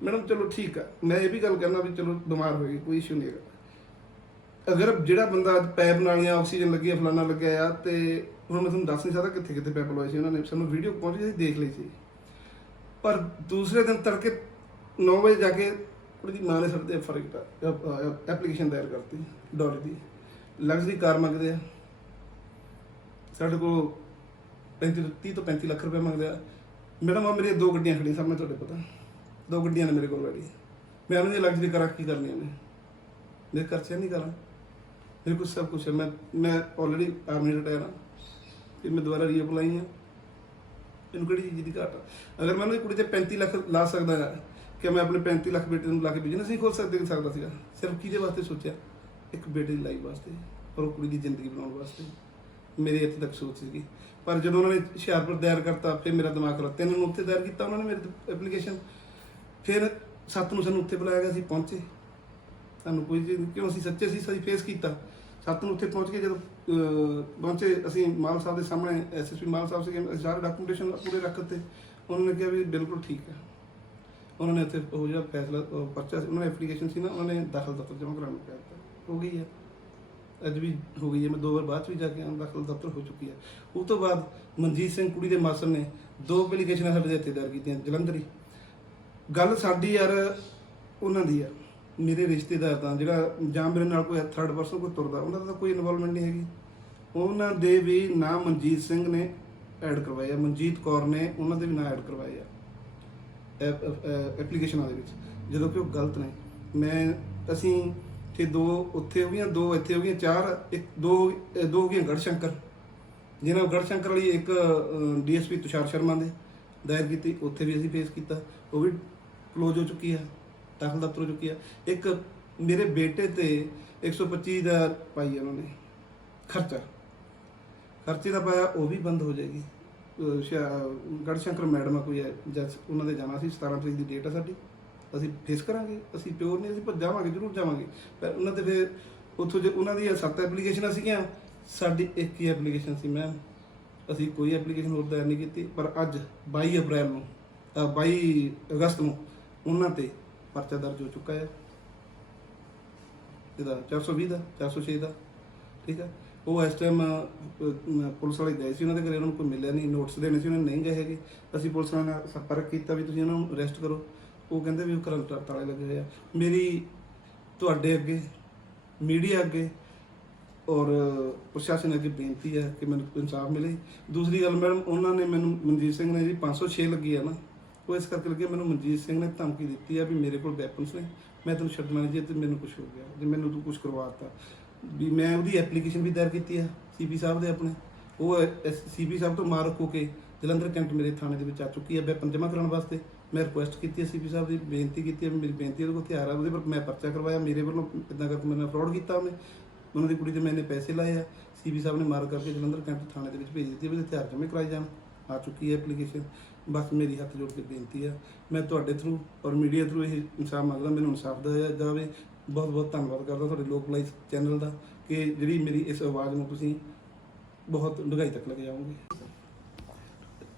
ਮੈਡਮ ਚਲੋ ਠੀਕ ਆ, ਮੈਂ ਇਹ ਵੀ ਗੱਲ ਕਰਨਾ ਵੀ ਚਲੋ ਬਿਮਾਰ ਹੋ ਗਈ, ਕੋਈ ਇਸ਼ੂ ਨਹੀਂ ਹੈਗਾ। ਅਗਰ ਜਿਹੜਾ ਬੰਦਾ ਪੈਪ ਨਾਲੀਆਂ ਆਕਸੀਜਨ ਲੱਗੀ ਆ, ਫਲਾਣਾ ਲੱਗਿਆ ਆ, ਤੇ ਹੁਣ ਮੈਂ ਤੁਹਾਨੂੰ ਦੱਸ ਨਹੀਂ ਸਕਦਾ ਕਿੱਥੇ ਕਿੱਥੇ ਪੈਪ ਲਵਾਏ ਸੀ ਉਹਨਾਂ ਨੇ, ਸਾਨੂੰ ਵੀਡੀਓ ਪਹੁੰਚੀ ਸੀ, ਦੇਖ ਲਈ ਸੀ। ਪਰ ਦੂਸਰੇ ਦਿਨ ਤੜਕੇ 9 ਵਜੇ ਜਾ ਕੇ ਕੁੜੀ ਦੀ ਮਾਂ ਨੇ ਸਾਡੇ ਤੇ ਐਪਲੀਕੇਸ਼ਨ ਦਾਇਰ ਕਰਤੀ ਡੋਲੀ ਦੀ। ਲਗਜ਼ਰੀ ਕਾਰ ਮੰਗਦੇ ਆ ਸਾਡੇ ਕੋਲ, 30 ਤੋਂ 35 ਲੱਖ ਰੁਪਏ ਮੰਗਦੇ ਆ। ਮੈਡਮ ਆ ਮੇਰੀਆਂ 2 ਗੱਡੀਆਂ ਖੜੀਆਂ ਸਾਹਮਣੇ, ਤੁਹਾਡੇ ਪਤਾ 2 ਗੱਡੀਆਂ ਨੇ ਮੇਰੇ ਕੋਲ ਰੈਡੀ। ਮੈਂ ਉਹਨਾਂ ਦੀ ਲਗਜ਼ਰੀ ਕਾਰਾਂ ਕੀ ਕਰਨੀਆਂ ਨੇ? ਮੇਰੇ ਖਰਚੇ ਨਹੀਂ ਕਰਾਂ, ਮੇਰੇ ਕੋਲ ਸਭ ਕੁਛ ਹੈ। ਮੈਂ ਆਲਰੇਡੀ ਆਰਮੀ ਰਿਟਾਇਰ ਹਾਂ, ਫਿਰ ਮੈਂ ਦੁਬਾਰਾ ਰੀਅਪਲਾਈ ਹਾਂ। ਇਹਨੂੰ ਕਿਹੜੀ ਚੀਜ਼ ਦੀ ਘਾਟ ਆ? ਅਗਰ ਮੈਂ ਉਹਦੀ ਕੁੜੀ ਤੇ 35 ਲੱਖ ਲਾ ਸਕਦਾ ਹੈ, ਕਿ ਮੈਂ ਆਪਣੇ 35 ਲੱਖ ਬੇਟੇ ਨੂੰ ਲਾ ਕੇ ਬਿਜ਼ਨਸ ਨਹੀਂ ਖੋਲ ਸਕਦਾ ਸੀਗਾ। ਸਿਰਫ ਕਿਹਦੇ ਵਾਸਤੇ ਸੋਚਿਆ? ਇੱਕ ਬੇਟੇ ਦੀ ਲਾਈਫ ਵਾਸਤੇ, ਔਰ ਉਹ ਕੁੜੀ ਦੀ ਜ਼ਿੰਦਗੀ ਬਣਾਉਣ ਵਾਸਤੇ। ਮੇਰੀ ਇੱਥੇ ਤੱਕ ਸੋਚ ਸੀਗੀ। ਪਰ ਜਦੋਂ ਉਹਨਾਂ ਨੇ ਹੁਸ਼ਿਆਰਪੁਰ ਦਾਇਰ ਕਰਤਾ, ਫਿਰ ਮੇਰਾ ਦਿਮਾਗ ਖਰਾਬ। 3 ਨੂੰ ਉੱਥੇ ਦਾਇਰ ਕੀਤਾ ਉਹਨਾਂ ਨੇ ਮੇਰੇ ਐਪਲੀਕੇਸ਼ਨ, ਫਿਰ 7 ਨੂੰ ਸਾਨੂੰ ਉੱਥੇ ਬੁਲਾਇਆ ਗਿਆ, ਅਸੀਂ ਪਹੁੰਚੇ। ਸਾਨੂੰ ਕੋਈ ਕਿਉਂ, ਅਸੀਂ ਸੱਚੇ ਸੀ, ਅਸੀਂ ਫੇਸ ਕੀਤਾ। 7 ਨੂੰ ਉੱਥੇ ਪਹੁੰਚ ਕੇ ਜਦੋਂ ਪਹੁੰਚੇ, ਅਸੀਂ ਮਾਲ ਸਾਹਿਬ ਦੇ ਸਾਹਮਣੇ, ਐਸਐਸਪੀ ਮਾਲ ਸਾਹਿਬ ਸੀਗੇ, ਅਸੀਂ ਸਾਰੇ ਡਾਕੂਮੈਂਟੇਸ਼ਨ ਪੂਰੇ ਰੱਖ ਦਿੱਤੇ। ਉਹਨਾਂ ਨੇ ਕਿਹਾ ਵੀ ਬਿਲਕੁਲ ਠੀਕ ਹੈ। ਉਹਨਾਂ ਨੇ ਉੱਥੇ ਉਹ ਜਿਹੜਾ ਫੈਸਲਾ ਪਰਚਾ ਸੀ, ਉਹਨਾਂ ਨੇ ਐਪਲੀਕੇਸ਼ਨ ਸੀ ਨਾ, ਉਹਨਾਂ ਨੇ ਦਾਖਲ ਦਫ਼ਤਰ ਜਮ੍ਹਾਂ ਕਰਾਉਣ ਨੂੰ ਕਹਿ ਦਿੱਤਾ। ਹੋ ਗਈ ਹੈ, ਅੱਜ ਵੀ ਹੋ ਗਈ ਹੈ। ਮੈਂ 2 ਵਾਰ ਬਾਅਦ 'ਚ ਵੀ ਜਾ ਕੇ ਦਾਖਲ ਦਫ਼ਤਰ ਹੋ ਚੁੱਕੀ ਹੈ। ਉਸ ਤੋਂ ਬਾਅਦ ਮਨਜੀਤ ਸਿੰਘ ਕੁੜੀ ਦੇ ਮਾਸਟਰ ਨੇ 2 ਐਪਲੀਕੇਸ਼ਨਾਂ ਸਾਡੇ ਦੇ ਇੱਥੇ ਦਾਇਰ ਕੀਤੀਆਂ ਜਲੰਧਰ। ਗੱਲ ਸਾਡੀ ਯਾਰ ਉਹਨਾਂ ਦੀ ਆ, ਮੇਰੇ ਰਿਸ਼ਤੇਦਾਰ ਦਾ ਜਿਹੜਾ, ਜਾਂ ਮੇਰੇ ਨਾਲ ਕੋਈ 3rd ਪਰਸਨ ਕੋਈ ਤੁਰਦਾ, ਉਹਨਾਂ ਦਾ ਤਾਂ ਕੋਈ ਇਨਵੋਲਵਮੈਂਟ ਨਹੀਂ ਹੈਗੀ। ਉਹਨਾਂ ਦੇ ਵੀ ਨਾਂ ਮਨਜੀਤ ਸਿੰਘ ਨੇ ਐਡ ਕਰਵਾਏ ਆ, ਮਨਜੀਤ ਕੌਰ ਨੇ ਉਹਨਾਂ ਦੇ ਵੀ ਨਾਂ ਐਡ ਕਰਵਾਏ ਆ ਐਪਲੀਕੇਸ਼ਨਾਂ ਦੇ ਵਿੱਚ, ਜਦੋਂ ਕਿ ਉਹ ਗਲਤ ਨੇ। ਅਸੀਂ ਤੇ 2 ਉੱਥੇ ਹੋ ਗਈਆਂ, 2 ਇੱਥੇ ਹੋ ਗਈਆਂ, 4 2 ਹੋ ਗਈਆਂ ਗੜਸ਼ੰਕਰ, ਜਿਹਨਾਂ ਗੜਸ਼ੰਕਰ ਵਾਲੀ ਇੱਕ ਡੀਐਸਪੀ ਤੁਸ਼ਾਰ ਸ਼ਰਮਾ ਦੇ ਦਾਇਰ ਕੀਤੀ, ਉੱਥੇ ਵੀ ਅਸੀਂ ਫੇਸ ਕੀਤਾ, ਉਹ ਵੀ ਕਲੋਜ਼ ਹੋ ਚੁੱਕੀ ਆ, ਦਾਖਲ ਦਫ਼ਤਰ ਹੋ ਚੁੱਕੀ ਆ। ਇੱਕ ਮੇਰੇ ਬੇਟੇ ਤੇ 125 ਦਾ ਪਾਈ ਉਹਨਾਂ ਨੇ ਖਰਚੇ ਦਾ ਪਾਇਆ, ਉਹ ਵੀ ਬੰਦ ਹੋ ਜਾਏਗੀ। ਗੜਸ਼ੰਕਰ ਮੈਡਮ ਆ ਕੋਈ ਹੈ ਜੱਜ, ਉਹਨਾਂ ਦੇ ਜਾਣਾ ਸੀ, 17 ਤਰੀਕ ਦੀ ਡੇਟ ਆ ਸਾਡੀ। ਅਸੀਂ ਫੇਸ ਕਰਾਂਗੇ, ਅਸੀਂ ਪਿਓਰ ਨਹੀਂ, ਅਸੀਂ ਪਰ ਜਾਵਾਂਗੇ, ਜ਼ਰੂਰ ਜਾਵਾਂਗੇ। ਪਰ ਉਹਨਾਂ ਦੇ ਫਿਰ ਉੱਥੋਂ ਜੇ ਉਹਨਾਂ ਦੀਆਂ 7 ਐਪਲੀਕੇਸ਼ਨਾਂ ਸੀਗੀਆਂ, ਸਾਡੀ 1 ਹੀ ਐਪਲੀਕੇਸ਼ਨ ਸੀ ਮੈਮ। ਅਸੀਂ ਕੋਈ ਐਪਲੀਕੇਸ਼ਨ ਹੋਰ ਦਾਇਰ ਨਹੀਂ ਕੀਤੀ। ਪਰ ਅੱਜ 22 ਅਪ੍ਰੈਲ ਨੂੰ 22 ਅਗਸਤ ਨੂੰ ਉਹਨਾਂ ਤੇ ਪਰਚਾ ਦਰਜ ਹੋ ਚੁੱਕਾ ਹੈ, ਇਹਦਾ 420 ਦਾ 406 ਦਾ, ਠੀਕ ਹੈ। ਉਹ ਇਸ ਟਾਈਮ ਪੁਲਿਸ ਵਾਲੇ ਗਏ ਸੀ ਉਹਨਾਂ ਦੇ ਘਰੇ, ਉਹਨਾਂ ਨੂੰ ਕੋਈ ਮਿਲਿਆ ਨਹੀਂ, ਨੋਟਿਸ ਦੇਣੇ ਸੀ, ਉਹਨਾਂ ਨੇ ਨਹੀਂ ਗਏ ਹੈਗੇ। ਅਸੀਂ ਪੁਲਿਸ ਵਾਲਿਆਂ ਨਾਲ ਸੰਪਰਕ ਕੀਤਾ ਵੀ ਤੁਸੀਂ ਉਹਨਾਂ ਨੂੰ ਅਰੈਸਟ ਕਰੋ, ਉਹ ਕਹਿੰਦੇ ਵੀ ਉਹ ਘਰਾਂ ਤਾਲੇ ਲੱਗੇ ਹੋਏ ਆ। ਮੇਰੀ ਤੁਹਾਡੇ ਅੱਗੇ, ਮੀਡੀਆ ਅੱਗੇ ਔਰ ਪ੍ਰਸ਼ਾਸਨ ਅੱਗੇ ਬੇਨਤੀ ਹੈ ਕਿ ਮੈਨੂੰ ਇਨਸਾਫ ਮਿਲੇ। ਦੂਸਰੀ ਗੱਲ ਮੈਡਮ, ਉਹਨਾਂ ਨੇ ਮੈਨੂੰ ਮਨਜੀਤ ਸਿੰਘ ਨੇ ਜੀ 506 ਲੱਗੀ ਆ ਨਾ, ਉਹ ਇਸ ਕਰਕੇ ਲੱਗੀ, ਮੈਨੂੰ ਮਨਜੀਤ ਸਿੰਘ ਨੇ ਧਮਕੀ ਦਿੱਤੀ ਆ ਵੀ ਮੇਰੇ ਕੋਲ ਵੈਪਨਸ ਨੇ, ਮੈਂ ਤੈਨੂੰ ਛੱਡਣਾ ਨਹੀਂ ਜੇ ਤੇ ਮੈਨੂੰ ਕੁਝ ਹੋ ਗਿਆ, ਜੇ ਮੈਨੂੰ ਤੂੰ ਕੁਝ ਕਰਵਾਤਾ ਵੀ। ਮੈਂ ਉਹਦੀ ਐਪਲੀਕੇਸ਼ਨ ਵੀ ਦਾਇਰ ਕੀਤੀ ਆ ਸੀਪੀ ਸਾਹਿਬ ਦੇ ਆਪਣੇ, ਉਹ ਸੀਪੀ ਸਾਹਿਬ ਤੋਂ ਮਾਰ ਰੱਖੋ ਕੇ ਜਲੰਧਰ ਕੈਂਟ ਮੇਰੇ ਥਾਣੇ ਦੇ ਵਿੱਚ ਆ ਚੁੱਕੀ ਹੈ ਵੈਪਨ ਜਮ੍ਹਾਂ ਕਰਾਉਣ ਵਾਸਤੇ। ਮੈਂ ਰਿਕੁਐਸਟ ਕੀਤੀ ਹੈ ਸੀਪੀ ਸਾਹਿਬ ਦੀ, ਬੇਨਤੀ ਕੀਤੀ ਹੈ, ਮੇਰੀ ਬੇਨਤੀ ਉਹਦੇ ਕੋਲ ਹਥਿਆਰ ਆ, ਉਹਦੇ ਪਰ ਮੈਂ ਪਰਚਾ ਕਰਵਾਇਆ, ਮੇਰੇ ਵੱਲੋਂ ਇੱਦਾਂ ਕਰਕੇ ਮੇਰੇ ਨਾਲ ਫਰਾਡ ਕੀਤਾ ਉਹਨੇ, ਉਹਨਾਂ ਦੀ ਕੁੜੀ ਤੇ ਮੈंने ਪੈਸੇ ਲਾਏ ਆ। ਸੀਪੀ ਸਾਹਿਬ ਨੇ ਮਾਰ ਕਰਕੇ ਜਲੰਧਰ ਕੈਂਟ ਥਾਣੇ ਦੇ ਵਿੱਚ ਭੇਜ ਦਿੱਤੀ, ਉਹਦੇ ਹਥਿਆਰ ਜਮ੍ਹਾਂ ਕਰਾਏ ਜਾਣ, ਆ ਚੁੱਕੀ ਹੈ ਐਪਲੀਕੇਸ਼ਨ। ਬਸ ਮੇਰੀ ਹੱਥ ਜੋੜ ਕੇ ਬੇਨਤੀ ਆ, ਮੈਂ ਤੁਹਾਡੇ ਥਰੂ ਔਰ ਮੀਡੀਆ ਥਰੂ ਇਹ ਇਨਸਾਫ ਮੰਗਦਾ, ਮੈਨੂੰ ਇਨਸਾਫ ਦਿਆ ਜਾਵੇ। ਬਹੁਤ ਬਹੁਤ ਧੰਨਵਾਦ ਕਰਦਾ ਤੁਹਾਡੇ ਲੋਕ ਲਾਈਵ ਚੈਨਲ ਦਾ ਕਿ ਜਿਹੜੀ ਮੇਰੀ ਇਸ ਆਵਾਜ਼ ਨੂੰ ਤੁਸੀਂ ਬਹੁਤ ਡੂੰਘਾਈ ਤੱਕ ਲੈ ਕੇ ਜਾਓਗੇ।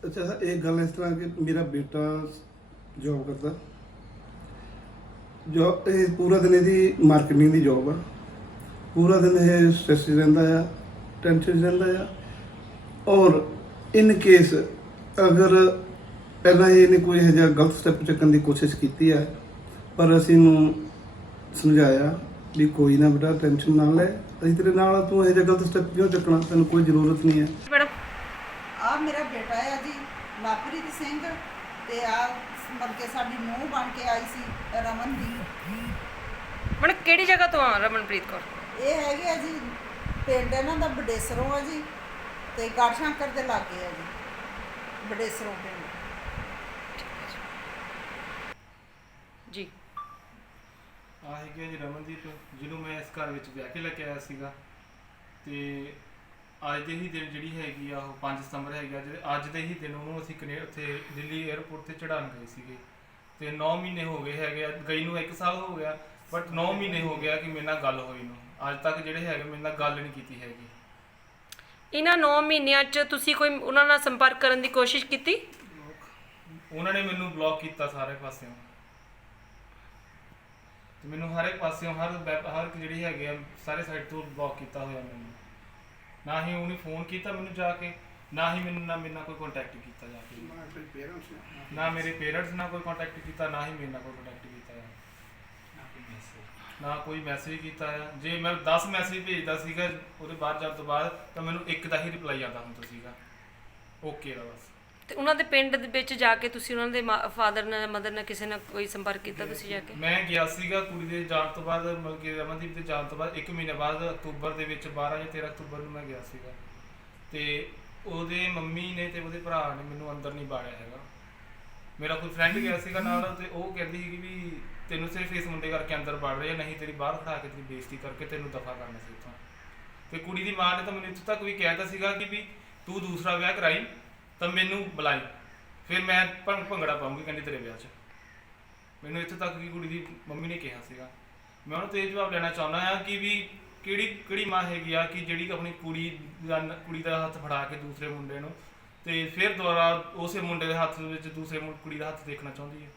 ਅੱਛਾ, ਇਹ ਗੱਲ ਇਸ ਤਰ੍ਹਾਂ ਕਿ ਮੇਰਾ ਬੇਟਾ ਜੋਬ ਕਰਦਾ, ਜੋ ਇਹ ਪੂਰਾ ਦਿਨ ਇਹਦੀ ਮਾਰਕੀਟਿੰਗ ਦੀ ਜੋਬ ਆ, ਪੂਰਾ ਦਿਨ ਇਹ ਸਟ੍ਰੈਸ 'ਚ ਰਹਿੰਦਾ ਆ, ਟੈਨਸ਼ਨ 'ਚ ਰਹਿੰਦਾ ਆ। ਔਰ ਇਨ ਕੇਸ ਅਗਰ ਪਹਿਲਾਂ ਇਹਨੇ ਕੋਈ ਇਹੋ ਜਿਹਾ ਗਲਤ ਸਟੈਪ ਚੱਕਣ ਦੀ ਕੋਸ਼ਿਸ਼ ਕੀਤੀ ਹੈ, ਪਰ ਅਸੀਂ ਇਹਨੂੰ ਸਮਝਾਇਆ ਵੀ ਕੋਈ ਨਾ ਬੇਟਾ, ਟੈਨਸ਼ਨ ਨਾ ਲੈ, ਅਸੀਂ ਤੇਰੇ ਨਾਲ ਆ, ਤੂੰ ਇਹੋ ਜਿਹਾ ਗਲਤ ਸਟੈਪ ਕਿਉਂ ਚੱਕਣਾ, ਤੈਨੂੰ ਕੋਈ ਜ਼ਰੂਰਤ ਨਹੀਂ ਹੈ। ਮੈਡਮ ਆ ਮੇਰਾ ਬੇਟਾ ਹੈ ਜੀ ਲਵਪ੍ਰੀਤ ਸਿੰਘ, ਤੇ ਆ ਮਤਲਬ ਕਿ ਸਾਡੀ ਨੂੰਹ ਬਣ ਕੇ ਆਈ ਸੀ ਰਮਨਦੀਪ। ਮੈਡਮ ਕਿਹੜੀ ਜਗ੍ਹਾ ਤੋਂ ਆ ਰਮਨਪ੍ਰੀਤ ਕੌਰ? ਇਹ ਹੈਗੇ ਆ ਜੀ ਪਿੰਡ ਇਹਨਾਂ ਦਾ ਬਡੇਸਰੋਂ ਆ ਜੀ, ਤੇ ਗੜਸ਼ੰਕਰ ਦੇ ਲਾਗੇ ਆ ਜੀ ਬਡੇਸਰੋਂ ਪਿੰਡ ਜੀ। ਆ ਹੈਗੀ ਆ ਜੀ ਰਮਨਦੀਪ, ਜਿਹਨੂੰ ਮੈਂ ਇਸ ਘਰ ਵਿੱਚ ਵਿਆਹ ਕੇ ਲੈ ਕੇ ਆਇਆ ਸੀਗਾ। ਤੇ ਅੱਜ ਦੇ ਹੀ ਦਿਨ ਜਿਹੜੀ ਹੈਗੀ ਆ ਉਹ 5 ਸਤੰਬਰ ਹੈਗੀ ਆ, ਅੱਜ ਦੇ ਹੀ ਦਿਨ ਉਹਨੂੰ ਅਸੀਂ ਉੱਥੇ ਦਿੱਲੀ 에ਅਰਪੋਰਟ ਤੇ ਚੜਾਉਣ ਗਏ ਸੀਗੇ। ਤੇ 9 ਮਹੀਨੇ ਹੋ ਗਏ ਹੈਗੇ ਆ ਗਈ ਨੂੰ, 1 ਸਾਲ ਹੋ ਗਿਆ, ਬਟ 9 ਮਹੀਨੇ ਹੋ ਗਿਆ ਕਿ ਮੇਰੇ ਨਾਲ ਗੱਲ ਹੋਈ ਨੂੰ। ਅੱਜ ਤੱਕ ਜਿਹੜੇ ਹੈਗੇ ਮੇਰੇ ਨਾਲ ਗੱਲ ਨਹੀਂ ਕੀਤੀ ਹੈਗੀ। ਇਹਨਾਂ 9 ਮਹੀਨਿਆਂ 'ਚ ਤੁਸੀਂ ਕੋਈ ਉਹਨਾਂ ਨਾਲ ਸੰਪਰਕ ਕਰਨ ਦੀ ਕੋਸ਼ਿਸ਼ ਕੀਤੀ? ਉਹਨਾਂ ਨੇ ਮੈਨੂੰ ਬਲੌਕ ਕੀਤਾ ਸਾਰੇ ਪਾਸਿਓਂ, ਤੇ ਮੈਨੂੰ ਹਰ ਇੱਕ ਪਾਸਿਓਂ ਹਰ ਇੱਕ ਜਿਹੜੀ ਹੈਗੇ ਆ ਸਾਰੇ ਸਾਈਡ ਤੋਂ ਬਲੌਕ ਕੀਤਾ ਹੋਇਆ ਮੈਨੂੰ। ਨਾ ਹੀ ਉਹਨੇ ਫੋਨ ਕੀਤਾ ਮੈਨੂੰ ਜਾ ਕੇ, ਨਾ ਹੀ ਮੈਨੂੰ ਮੇਰੇ ਨਾਲ ਕੋਈ ਕੰਟੈਕਟ ਕੀਤਾ ਜਾ ਕੇ, ਨਾ ਮੇਰੇ ਪੇਰੈਂਟਸ ਨਾਲ ਕੋਈ ਕੰਟੈਕਟ ਕੀਤਾ, ਨਾ ਹੀ ਮੇਰੇ ਨਾਲ ਕੋਈ ਕੰਟੈਕਟ ਕੀਤਾ ਹੈ, ਨਾ ਕੋਈ ਮੈਸੇਜ ਕੀਤਾ ਹੈ। ਜੇ ਮੈਂ 10 ਮੈਸੇਜ ਭੇਜਦਾ ਸੀਗਾ ਉਹਦੇ ਬਾਅਦ ਜਾਣ ਤੋਂ ਬਾਅਦ, ਤਾਂ ਮੈਨੂੰ ਇੱਕ ਦਾ ਹੀ ਰਿਪਲਾਈ ਆਉਂਦਾ ਹੁੰਦਾ ਸੀਗਾ, ਓਕੇ ਦਾ ਬਸ। ਤੇ ਉਹਨਾਂ ਦੇ ਪਿੰਡ ਦੇ ਵਿੱਚ ਜਾ ਕੇ ਤੁਸੀਂ ਉਹਨਾਂ ਦੇ ਫਾਦਰ ਨਾਲ ਮਦਰ ਨਾਲ ਕਿਸੇ ਨਾਲ ਕੋਈ ਸੰਪਰਕ ਕੀਤਾ ਤੁਸੀਂ ਜਾ ਕੇ? ਮੈਂ ਗਿਆ ਸੀਗਾ ਕੁੜੀ ਦੇ ਜਾਣ ਤੋਂ ਬਾਅਦ, ਮਤਲਬ ਕਿ ਰਮਨਦੀਪ ਦੇ ਜਾਣ ਤੋਂ ਬਾਅਦ 1 ਮਹੀਨੇ ਬਾਅਦ ਅਕਤੂਬਰ ਦੇ ਵਿੱਚ 12 ਜਾਂ 13 ਅਕਤੂਬਰ ਨੂੰ ਮੈਂ ਗਿਆ ਸੀਗਾ। ਤੇ ਉਹਦੇ ਮੰਮੀ ਨੇ ਤੇ ਉਹਦੇ ਭਰਾ ਨੇ ਮੈਨੂੰ ਅੰਦਰ ਨਹੀਂ ਬਾੜਿਆ ਹੈਗਾ। ਮੇਰਾ ਕੋਈ ਫਰੈਂਡ ਗਿਆ ਸੀਗਾ ਨਾਲ, ਤੇ ਉਹ ਕਹਿੰਦੀ ਸੀਗੀ ਵੀ ਤੈਨੂੰ ਸਿਰਫ ਇਸ ਮੁੰਡੇ ਕਰਕੇ ਅੰਦਰ ਵੜ ਰਹੇ, ਨਹੀਂ ਤੇਰੀ ਬਾਹਰ ਖੜਾ ਕੇ ਤੇਰੀ ਬੇਇੱਜ਼ਤੀ ਕਰਕੇ ਤੈਨੂੰ ਦਫਾ ਕਰਨਾ ਸੀ ਉੱਥੋਂ। ਤੇ ਕੁੜੀ ਦੀ ਮਾਂ ਨੇ ਤਾਂ ਮੈਨੂੰ ਇੱਥੋਂ ਤੱਕ ਵੀ ਕਹਿਤਾ ਸੀਗਾ ਕਿ ਵੀ ਤੂੰ ਦੂਸਰਾ ਵਿਆਹ ਕਰਾਈ ਤਾਂ ਮੈਨੂੰ ਬੁਲਾਈ, ਫਿਰ ਮੈਂ ਭੰਗੜਾ ਪਾਉਂਗੀ ਕਹਿੰਦੀ ਤੇਰੇ ਵਿਆਹ 'ਚ। ਮੈਨੂੰ ਇੱਥੋਂ ਤੱਕ ਕਿ ਕੁੜੀ ਦੀ ਮੰਮੀ ਨੇ ਕਿਹਾ ਸੀਗਾ। ਮੈਂ ਉਹਨੂੰ ਤੇ ਇਹ ਜਵਾਬ ਲੈਣਾ ਚਾਹੁੰਦਾ ਹਾਂ ਕਿ ਵੀ ਕਿਹੜੀ ਮਾਂ ਹੈਗੀ ਆ ਕਿ ਜਿਹੜੀ ਆਪਣੀ ਕੁੜੀ ਦਾ ਹੱਥ ਫੜਾ ਕੇ ਦੂਸਰੇ ਮੁੰਡੇ ਨੂੰ, ਤੇ ਫਿਰ ਦੁਬਾਰਾ ਉਸੇ ਮੁੰਡੇ ਦੇ ਹੱਥ ਵਿੱਚ ਦੂਸਰੇ ਕੁੜੀ ਦਾ ਹੱਥ ਦੇਖਣਾ ਚਾਹੁੰਦੀ ਹੈ।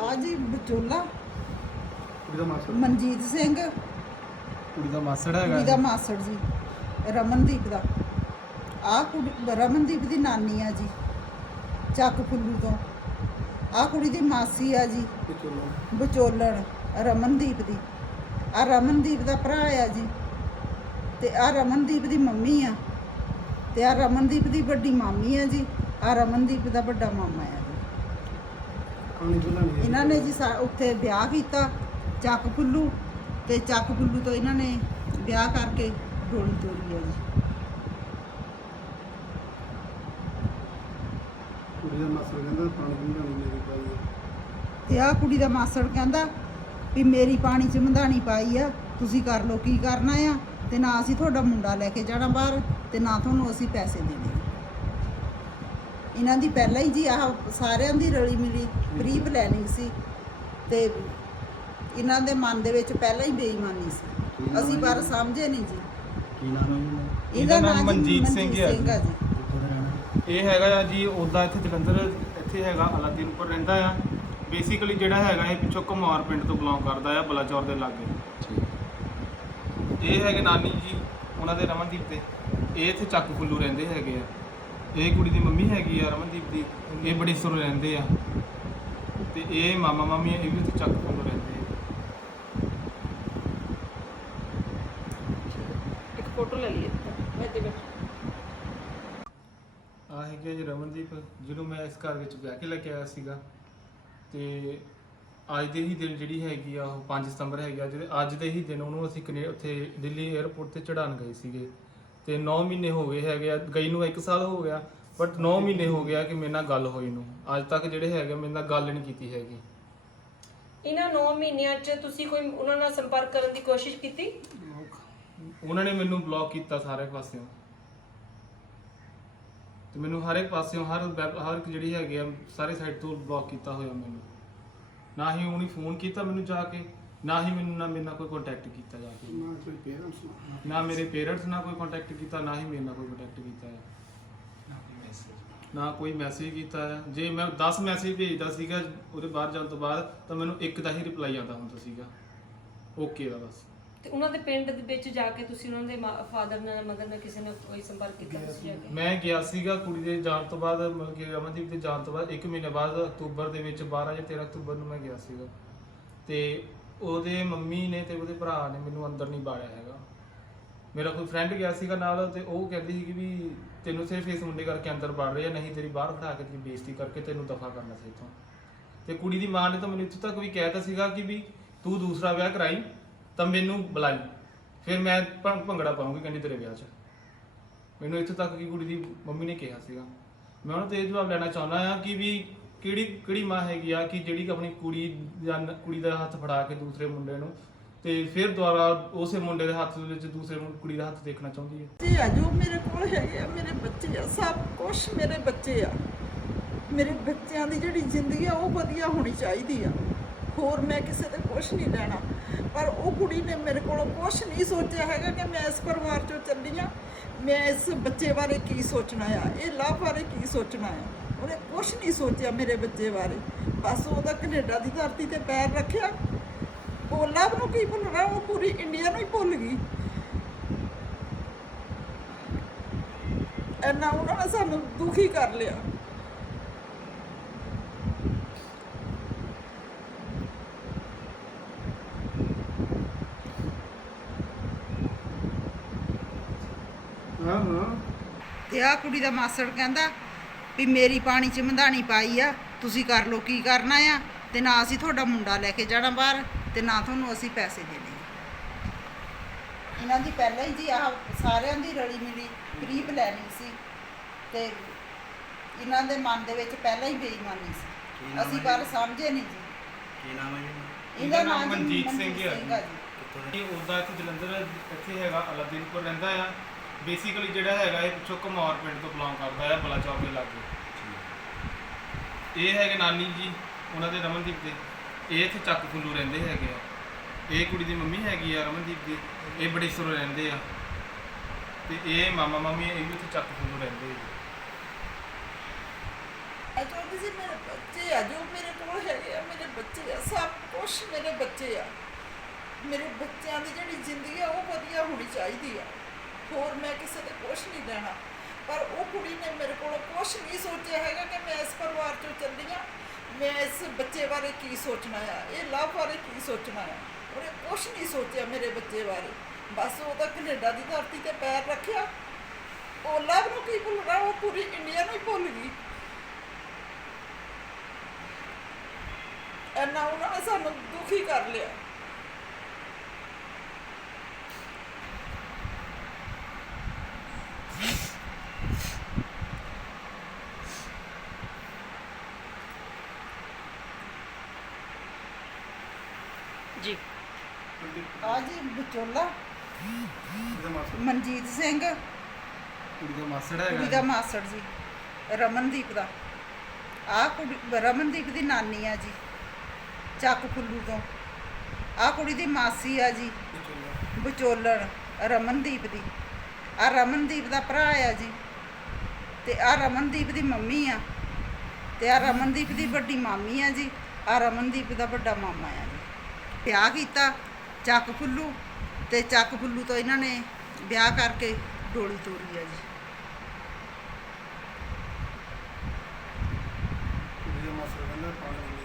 ਆ ਜੀ ਵਿਚੋਲਾ ਕੁੜੀ ਦਾ ਮਾਸਟਰ ਮਨਜੀਤ ਸਿੰਘ, ਕੁੜੀ ਦਾ ਮਾਸੜ ਕੁੜੀ ਦਾ ਮਾਸੜ ਜੀ ਰਮਨਦੀਪ ਦਾ। ਆ ਕੁੜੀ ਰਮਨਦੀਪ ਦੀ ਨਾਨੀ ਆ ਜੀ ਚੱਕ ਫੁੱਲੂ ਤੋਂ। ਆ ਕੁੜੀ ਦੀ ਮਾਸੀ ਆ ਜੀ ਵਿਚੋਲਣ ਰਮਨਦੀਪ ਦੀ। ਆ ਰਮਨਦੀਪ ਦਾ ਭਰਾ ਆ ਜੀ, ਤੇ ਆ ਰਮਨਦੀਪ ਦੀ ਮੰਮੀ ਆ, ਤੇ ਆ ਰਮਨਦੀਪ ਦੀ ਵੱਡੀ ਮਾਮੀ ਆ ਜੀ। ਆ ਰਮਨਦੀਪ ਦਾ ਵੱਡਾ ਮਾਮਾ ਆ ਜੀ। ਇਹਨਾਂ ਨੇ ਜੀ ਉੱਥੇ ਵਿਆਹ ਕੀਤਾ ਚੱਕ ਫੁੱਲੂ, ਤੇ ਚੱਕ ਫੁੱਲੂ ਤੋਂ ਇਹਨਾਂ ਨੇ ਵਿਆਹ ਕਰਕੇ ਡੋਲੀ ਤੋਰੀ ਆ ਜੀ। ਕੁੜੀ ਦਾ ਮਾਸਟਰ ਕਹਿੰਦਾ ਪਾਣੀ ਪੀਣੀ ਮੇਰੀ ਪਾਈ, ਤੇ ਆ ਕੁੜੀ ਦਾ ਮਾਸੜ ਕਹਿੰਦਾ ਵੀ ਮੇਰੀ ਪਾਣੀ 'ਚ ਮਧਾਣੀ ਪਾਈ ਆ, ਤੁਸੀਂ ਕਰ ਲਓ ਕੀ ਕਰਨਾ ਆ, ਤੇ ਨਾ ਅਸੀਂ ਤੁਹਾਡਾ ਮੁੰਡਾ ਲੈ ਕੇ ਜਾਣਾ ਬਾਹਰ, ਤੇ ਨਾ ਤੁਹਾਨੂੰ ਅਸੀਂ ਪੈਸੇ ਦੇਣੇ। ਇਹਨਾਂ ਦੀ ਪਹਿਲਾਂ ਹੀ ਜੀ ਆਹ ਸਾਰਿਆਂ ਦੀ ਰਲੀ ਮਿਲੀ ਪ੍ਰੀ ਪਲੈਨਿੰਗ ਸੀ, ਤੇ ਇਹਨਾਂ ਦੇ ਮਨ ਦੇ ਵਿੱਚ ਪਹਿਲਾਂ ਹੀ ਬੇਈਮਾਨੀ ਸੀ, ਅਸੀਂ ਪਰ ਸਮਝੇ ਨਹੀਂ ਜੀ। ਕੀ ਨਾਮ ਹੈ ਜੀ? ਇਹਦਾ ਨਾਮ ਮਨਜੀਤ ਸਿੰਘ ਹੈ ਜੀ। ਜੀ। ਕਿੱਥੋਂ ਦਾ ਰਹਿਣਾ? ਇਹ ਹੈਗਾ ਆ ਜੀ ਉੱਦਾਂ ਇੱਥੇ ਜਲੰਧਰ ਇੱਥੇ ਹੈਗਾ ਅਲਾਦੀਨ ਉੱਪਰ ਰਹਿੰਦਾ ਆ, ਬੇਸਿਕਲੀ ਜਿਹੜਾ ਹੈਗਾ ਇਹ ਪਿੱਛੋਂ ਘੁਮਾਰ ਪਿੰਡ ਤੋਂ ਬਿਲੋਂਗ ਕਰਦਾ ਆ ਬਲਾਚੌਰ ਦੇ ਲਾਗੇ। ਇਹ ਹੈਗੇ ਨਾਨੀ ਜੀ ਉਹਨਾਂ ਦੇ ਰਮਨਦੀਪ ਦੇ, ਇਹ ਇੱਥੇ ਚੱਕ ਫੁੱਲੂ ਰਹਿੰਦੇ ਹੈਗੇ ਆ। ਇਹ ਕੁੜੀ ਦੀ ਮੰਮੀ ਹੈਗੀ ਆ ਰਮਨਦੀਪ ਦੀ, ਇਹ ਬੜੀ ਸੁਰ ਰਹਿੰਦੇ ਆ। ਤੇ ਇਹ ਮਾਮਾ ਮਾਮੀ ਇਹ ਵੀ ਇੱਥੇ ਚੱਕ ਫੁੱਲੂ ਰਹਿੰਦੇ ਆ। ਇੱਕ ਫੋਟੋ ਲੈ ਲਈਏ ਮੈਂ ਤੇ ਆ ਹੈਗੇ ਜੀ ਰਮਨਦੀਪ, ਜਿਹਨੂੰ ਮੈਂ ਇਸ ਘਰ ਵਿੱਚ ਵਿਆਹ ਕੇ ਲੈ ਕੇ ਆਇਆ ਸੀਗਾ। ਤੇ ਅੱਜ ਦੇ ਹੀ ਦਿਨ ਜਿਹੜੀ ਹੈਗੀ ਆ ਉਹ 5 ਸਤੰਬਰ ਹੈਗੀ ਆ, ਜਿਹੜੇ ਅੱਜ ਦੇ ਹੀ ਦਿਨ ਉਹਨੂੰ ਅਸੀਂ ਉੱਥੇ ਦਿੱਲੀ 에ਅਰਪੋਰਟ ਤੇ ਚੜਾਉਣ ਗਏ ਸੀਗੇ। ਤੇ 9 ਮਹੀਨੇ ਹੋ ਗਏ ਹੈਗੇ ਆ ਗਈ ਨੂੰ, 1 ਸਾਲ ਹੋ ਗਿਆ, ਬਟ 9 ਮਹੀਨੇ ਹੋ ਗਿਆ ਕਿ ਮੇਰੇ ਨਾਲ ਗੱਲ ਹੋਈ ਨੂੰ। ਅੱਜ ਤੱਕ ਜਿਹੜੇ ਹੈਗੇ ਮੇਰੇ ਨਾਲ ਗੱਲ ਨਹੀਂ ਕੀਤੀ ਹੈਗੀ। ਇਹਨਾਂ 9 ਮਹੀਨਿਆਂ 'ਚ ਤੁਸੀਂ ਕੋਈ ਉਹਨਾਂ ਨਾਲ ਸੰਪਰਕ ਕਰਨ ਦੀ ਕੋਸ਼ਿਸ਼ ਕੀਤੀ? ਉਹਨਾਂ ਨੇ ਮੈਨੂੰ ਬਲੌਕ ਕੀਤਾ ਸਾਰੇ ਪਾਸਿਓਂ, ਤੇ ਮੈਨੂੰ ਹਰ ਇੱਕ ਪਾਸਿਓਂ ਹਰ ਇੱਕ ਜਿਹੜੀ ਹੈਗੀ ਆ ਸਾਰੇ ਸਾਈਡ ਤੋਂ ਬਲੌਕ ਕੀਤਾ ਹੋਇਆ ਮੈਨੂੰ। ਨਾ ਹੀ ਉਹਨੇ ਫੋਨ ਕੀਤਾ ਮੈਨੂੰ ਜਾ ਕੇ, ਨਾ ਹੀ ਮੇਰੇ ਨਾਲ ਕੋਈ ਕੰਟੈਕਟ ਕੀਤਾ ਜਾ ਕੇ, ਨਾ ਮੇਰੇ ਪੇਰੈਂਟਸ ਨਾਲ ਕੋਈ ਕੰਟੈਕਟ ਕੀਤਾ, ਨਾ ਹੀ ਮੇਰੇ ਨਾਲ ਕੋਈ ਕੰਟੈਕਟ ਕੀਤਾ ਹੈ, ਨਾ ਕੋਈ ਮੈਸੇਜ ਕੀਤਾ ਹੈ। ਜੇ ਮੈਂ 10 ਮੈਸੇਜ ਭੇਜਦਾ ਸੀਗਾ ਉਹਦੇ ਬਾਹਰ ਜਾਣ ਤੋਂ ਬਾਅਦ ਤਾਂ ਮੈਨੂੰ ਇੱਕ ਦਾ ਹੀ ਰਿਪਲਾਈ ਆਉਂਦਾ ਹੁੰਦਾ ਸੀਗਾ, ਓਕੇ ਦਾ ਬਸ। ਤੇ ਉਹਨਾਂ ਦੇ ਪਿੰਡ ਦੇ ਵਿੱਚ ਜਾ ਕੇ ਤੁਸੀਂ ਉਹਨਾਂ ਦੇ ਫਾਦਰ ਨਾਲ ਮਦਰ ਨਾਲ ਕਿਸੇ ਨਾਲ ਕੋਈ ਸੰਪਰਕ ਕੀਤਾ ਤੁਸੀਂ ਜਾ ਕੇ? ਮੈਂ ਗਿਆ ਸੀਗਾ ਕੁੜੀ ਦੇ ਜਾਣ ਤੋਂ ਬਾਅਦ, ਮਤਲਬ ਕਿ ਰਮਨਦੀਪ ਦੇ ਜਾਣ ਤੋਂ ਬਾਅਦ 1 ਮਹੀਨੇ ਬਾਅਦ ਅਕਤੂਬਰ ਦੇ ਵਿੱਚ 12 ਜਾਂ 13 ਅਕਤੂਬਰ ਨੂੰ ਮੈਂ ਗਿਆ ਸੀਗਾ। ਤੇ ਉਹਦੇ ਮੰਮੀ ਨੇ ਤੇ ਉਹਦੇ ਭਰਾ ਨੇ ਮੈਨੂੰ ਅੰਦਰ ਨਹੀਂ ਬਾੜਿਆ ਹੈਗਾ। ਮੇਰਾ ਕੋਈ ਫਰੈਂਡ ਗਿਆ ਸੀਗਾ ਨਾਲ, ਤੇ ਉਹ ਕਹਿੰਦੀ ਸੀ ਕਿ ਵੀ ਤੈਨੂੰ ਸਿਰਫ ਇਸ ਮੁੰਡੇ ਕਰਕੇ ਅੰਦਰ ਬਾੜ ਰਹੇ ਆ, ਨਹੀਂ ਤੇਰੀ ਬਾਹਰ ਖੜਾ ਕੇ ਤੇਰੀ ਬੇਇੱਜ਼ਤੀ ਕਰਕੇ ਤੈਨੂੰ ਦਫਾ ਕਰਨਾ ਸੀ ਇੱਥੋਂ। ਤੇ ਕੁੜੀ ਦੀ ਮਾਂ ਨੇ ਤਾਂ ਮੈਨੂੰ ਇੱਥੇ ਤੱਕ ਵੀ ਕਹਿਤਾ ਸੀਗਾ ਕਿ ਵੀ ਤੂੰ ਦੂਸਰਾ ਵਿਆਹ ਕਰਾਈ ਤਾਂ ਮੈਨੂੰ ਬੁਲਾਈ, ਫਿਰ ਮੈਂ ਭੰਗੜਾ ਪਾਉਂਗੀ ਕਹਿੰਦੀ ਤੇਰੇ ਵਿਆਹ 'ਚ। ਮੈਨੂੰ ਇੱਥੇ ਤੱਕ ਕਿ ਕੁੜੀ ਦੀ ਮੰਮੀ ਨੇ ਕਿਹਾ ਸੀਗਾ। ਮੈਂ ਉਹਨਾਂ ਤੋਂ ਇਹ ਜਵਾਬ ਲੈਣਾ ਚਾਹੁੰਦਾ ਆ ਕਿ ਵੀ ਕਿਹੜੀ ਮਾਂ ਹੈਗੀ ਆ ਕਿ ਜਿਹੜੀ ਆਪਣੀ ਕੁੜੀ ਦਾ ਹੱਥ ਫੜਾ ਕੇ ਦੂਸਰੇ ਮੁੰਡੇ ਨੂੰ ਤੇ ਫਿਰ ਦੁਬਾਰਾ ਉਸੇ ਮੁੰਡੇ ਦੇ ਹੱਥ ਵਿੱਚ ਦੂਸਰੇ ਕੁੜੀ ਦਾ ਹੱਥ ਦੇਖਣਾ ਚਾਹੁੰਦੀ ਹੈ। ਜੀ ਆ ਜੋ ਮੇਰੇ ਕੋਲ ਹੈਗੇ ਆ, ਮੇਰੇ ਬੱਚੇ ਆ, ਸਭ ਕੁਝ ਮੇਰੇ ਬੱਚੇ ਆ। ਮੇਰੇ ਬੱਚਿਆਂ ਦੀ ਜਿਹੜੀ ਜ਼ਿੰਦਗੀ ਆ ਉਹ ਵਧੀਆ ਹੋਣੀ ਚਾਹੀਦੀ ਆ, ਹੋਰ ਮੈਂ ਕਿਸੇ ਦੇ ਕੁਝ ਨਹੀਂ ਲੈਣਾ। ਪਰ ਉਹ ਕੁੜੀ ਨੇ ਮੇਰੇ ਕੋਲੋਂ ਕੁਝ ਨਹੀਂ ਸੋਚਿਆ ਹੈਗਾ ਕਿ ਮੈਂ ਇਸ ਪਰਿਵਾਰ ਚੋਂ ਚੱਲੀ ਆ, ਮੈਂ ਇਸ ਬੱਚੇ ਬਾਰੇ ਕੀ ਸੋਚਣਾ ਆ, ਇਹ ਲਵ ਬਾਰੇ ਕੀ ਸੋਚਣਾ ਆ। ਉਹਨੇ ਕੁਝ ਨਹੀਂ ਸੋਚਿਆ ਮੇਰੇ ਬੱਚੇ ਬਾਰੇ, ਬਸ ਉਹਦਾ ਕੈਨੇਡਾ ਦੀ ਧਰਤੀ ਤੇ ਪੈਰ ਰੱਖਿਆ। ਉਹ ਲਵ ਨੂੰ ਕੀ ਭੁੱਲਣਾ, ਉਹ ਪੂਰੀ ਇੰਡੀਆ ਨੂੰ ਹੀ ਭੁੱਲ ਗਈ। ਇੰਨਾ ਉਹਨਾਂ ਨੇ ਸਾਨੂੰ ਦੁਖੀ ਕਰ ਲਿਆ। ਹਾਂ ਤੇ ਆਹ ਕੁੜੀ ਦਾ ਮਾਸੜ ਕਹਿੰਦਾ ਵੀ ਮੇਰੀ ਪਾਣੀ 'ਚ ਮਧਾਣੀ ਪਾਈ ਆ, ਤੁਸੀਂ ਕਰ ਲਓ ਕੀ ਕਰਨਾ ਆ, ਤੇ ਨਾ ਅਸੀਂ ਤੁਹਾਡਾ ਮੁੰਡਾ ਲੈ ਕੇ ਜਾਣਾ ਬਾਹਰ, ਤੇ ਨਾ ਤੁਹਾਨੂੰ ਅਸੀਂ ਪੈਸੇ ਦੇਣੇ। ਇਹਨਾਂ ਦੀ ਪਹਿਲਾਂ ਹੀ ਜੀ ਆਹ ਸਾਰਿਆਂ ਦੀ ਰਲੀ ਮਿਲੀ ਗਰੀਬ ਲੈਣੀ ਸੀ, ਤੇ ਇਹਨਾਂ ਦੇ ਮਨ ਦੇ ਵਿੱਚ ਪਹਿਲਾਂ ਹੀ ਬੇਈਮਾਨੀ ਸੀ। ਅਸੀਂ ਪਰ ਸਮਝੇ ਨਹੀਂ ਜੀ। ਕੀ ਨਾਮ ਹੈ ਜੀ? ਇਹਦਾ ਨਾਮ ਜੀ ਮਨਜੀਤ ਸਿੰਘ ਆ ਜੀ। ਕਿੱਥੋਂ ਦੇ? ਇਹ ਉਹਦਾ ਇੱਥੇ ਜਲੰਧਰ ਇੱਥੇ ਹੈਗਾ ਅਲਾਦੀਨਪੁਰ ਰਹਿੰਦਾ ਆ। ਬੇਸਿਕਲੀ ਜਿਹੜਾ ਹੈਗਾ ਇਹ ਪਿੱਛੋਂ ਘੁਮਾਰ ਪਿੰਡ ਤੋਂ ਬਿਲੋਂਗ ਕਰਦਾ ਆ ਬਲਾਚੌਰ ਦੇ ਲਾਗੇ। ਇਹ ਹੈਗੇ ਨਾਨੀ ਜੀ ਉਹਨਾਂ ਦੇ ਰਮਨਦੀਪ ਦੇ, ਇਹ ਇੱਥੇ ਚੱਕ ਫੁੱਲੂ ਰਹਿੰਦੇ ਹੈਗੇ ਆ। ਇਹ ਕੁੜੀ ਦੀ ਮੰਮੀ ਹੈਗੀ ਆ ਰਮਨਦੀਪ ਦੀ, ਇਹ ਬੜੀ ਸੁਰ ਰਹਿੰਦੇ ਆ। ਤੇ ਇਹ ਮਾਮਾ ਮਾਮੀ ਇਹ ਵੀ ਇੱਥੇ ਚੱਕ ਫੁੱਲੂ ਰਹਿੰਦੇ ਆ। ਜੋ ਕਿਸੇ ਮੇਰੇ ਬੱਚੇ ਆ, ਜੋ ਮੇਰੇ ਕੋਲ ਹੈਗੇ ਆ, ਮੇਰੇ ਬੱਚੇ ਆ, ਸਭ ਕੁਝ ਮੇਰੇ ਬੱਚੇ ਆ। ਮੇਰੇ ਬੱਚਿਆਂ ਦੀ ਜਿਹੜੀ ਜ਼ਿੰਦਗੀ ਆ ਉਹ ਵਧੀਆ ਹੋਣੀ ਚਾਹੀਦੀ ਆ, ਹੋਰ ਮੈਂ ਕਿਸੇ ਦੇ ਕੁਝ ਨਹੀਂ ਲੈਣਾ। ਪਰ ਉਹ ਕੁੜੀ ਨੇ ਮੇਰੇ ਕੋਲ ਕੁਝ ਨਹੀਂ ਸੋਚਿਆ ਹੈਗਾ ਕਿ ਮੈਂ ਇਸ ਪਰਿਵਾਰ ਚੋਂ ਚੱਲੀ ਆ, ਮੈਂ ਇਸ ਬੱਚੇ ਬਾਰੇ ਕੀ ਸੋਚਣਾ ਆ, ਇਹ ਲਵ ਬਾਰੇ ਕੀ ਸੋਚਣਾ ਆ। ਉਹਨੇ ਕੁਝ ਨਹੀਂ ਸੋਚਿਆ ਮੇਰੇ ਬੱਚੇ ਬਾਰੇ, ਬਸ ਉਹ ਤਾਂ ਕੈਨੇਡਾ ਦੀ ਧਰਤੀ ਤੇ ਪੈਰ ਰੱਖਿਆ। ਉਹ ਲਵ ਨੂੰ ਕੀ ਭੁੱਲਣਾ, ਉਹ ਪੂਰੀ ਇੰਡੀਆ ਨੂੰ ਹੀ ਭੁੱਲ ਗਈ। ਇੰਨਾ ਉਹਨਾਂ ਨੇ ਸਾਨੂੰ ਦੁਖੀ ਕਰ ਲਿਆ। ਜੀ ਆ ਜੀ ਵਿਚੋਲਾ ਇਹਦਾ ਮਾਸੜ ਮਨਜੀਤ ਸਿੰਘ, ਕੁੜੀ ਦਾ ਮਾਸੜ ਕੁੜੀ ਹੈਗਾ ਦਾ ਮਾਸੜ ਜੀ ਰਮਨਦੀਪ ਦਾ। ਆਹ ਕੁੜੀ ਰਮਨਦੀਪ ਦੀ ਨਾਨੀ ਆ ਜੀ ਚੱਕ ਫੁੱਲੂ ਤੋਂ। ਆਹ ਕੁੜੀ ਦੀ ਮਾਸੀ ਆ ਜੀ ਵਿਚੋਲਣ ਰਮਨਦੀਪ ਦੀ। ਆਹ ਰਮਨਦੀਪ ਦਾ ਭਰਾ ਆ ਜੀ, ਤੇ ਆਹ ਰਮਨਦੀਪ ਦੀ ਮੰਮੀ ਆ, ਤੇ ਆਹ ਰਮਨਦੀਪ ਦੀ ਵੱਡੀ ਮਾਮੀ ਆ ਜੀ। ਆ ਰਮਨਦੀਪ ਦਾ ਵੱਡਾ ਮਾਮਾ ਆ ਜੀ। ਵਿਆਹ ਕੀਤਾ ਚੱਕ ਫੁੱਲੂ, ਤੇ ਚੱਕ ਫੁੱਲੂ ਤੋਂ ਇਹਨਾਂ ਨੇ ਵਿਆਹ ਕਰਕੇ ਡੋਲੀ ਤੋਰੀ ਆ ਜੀ। ਜੇ ਮਾਸਰ ਕਹਿੰਦਾ ਪਾਣੀ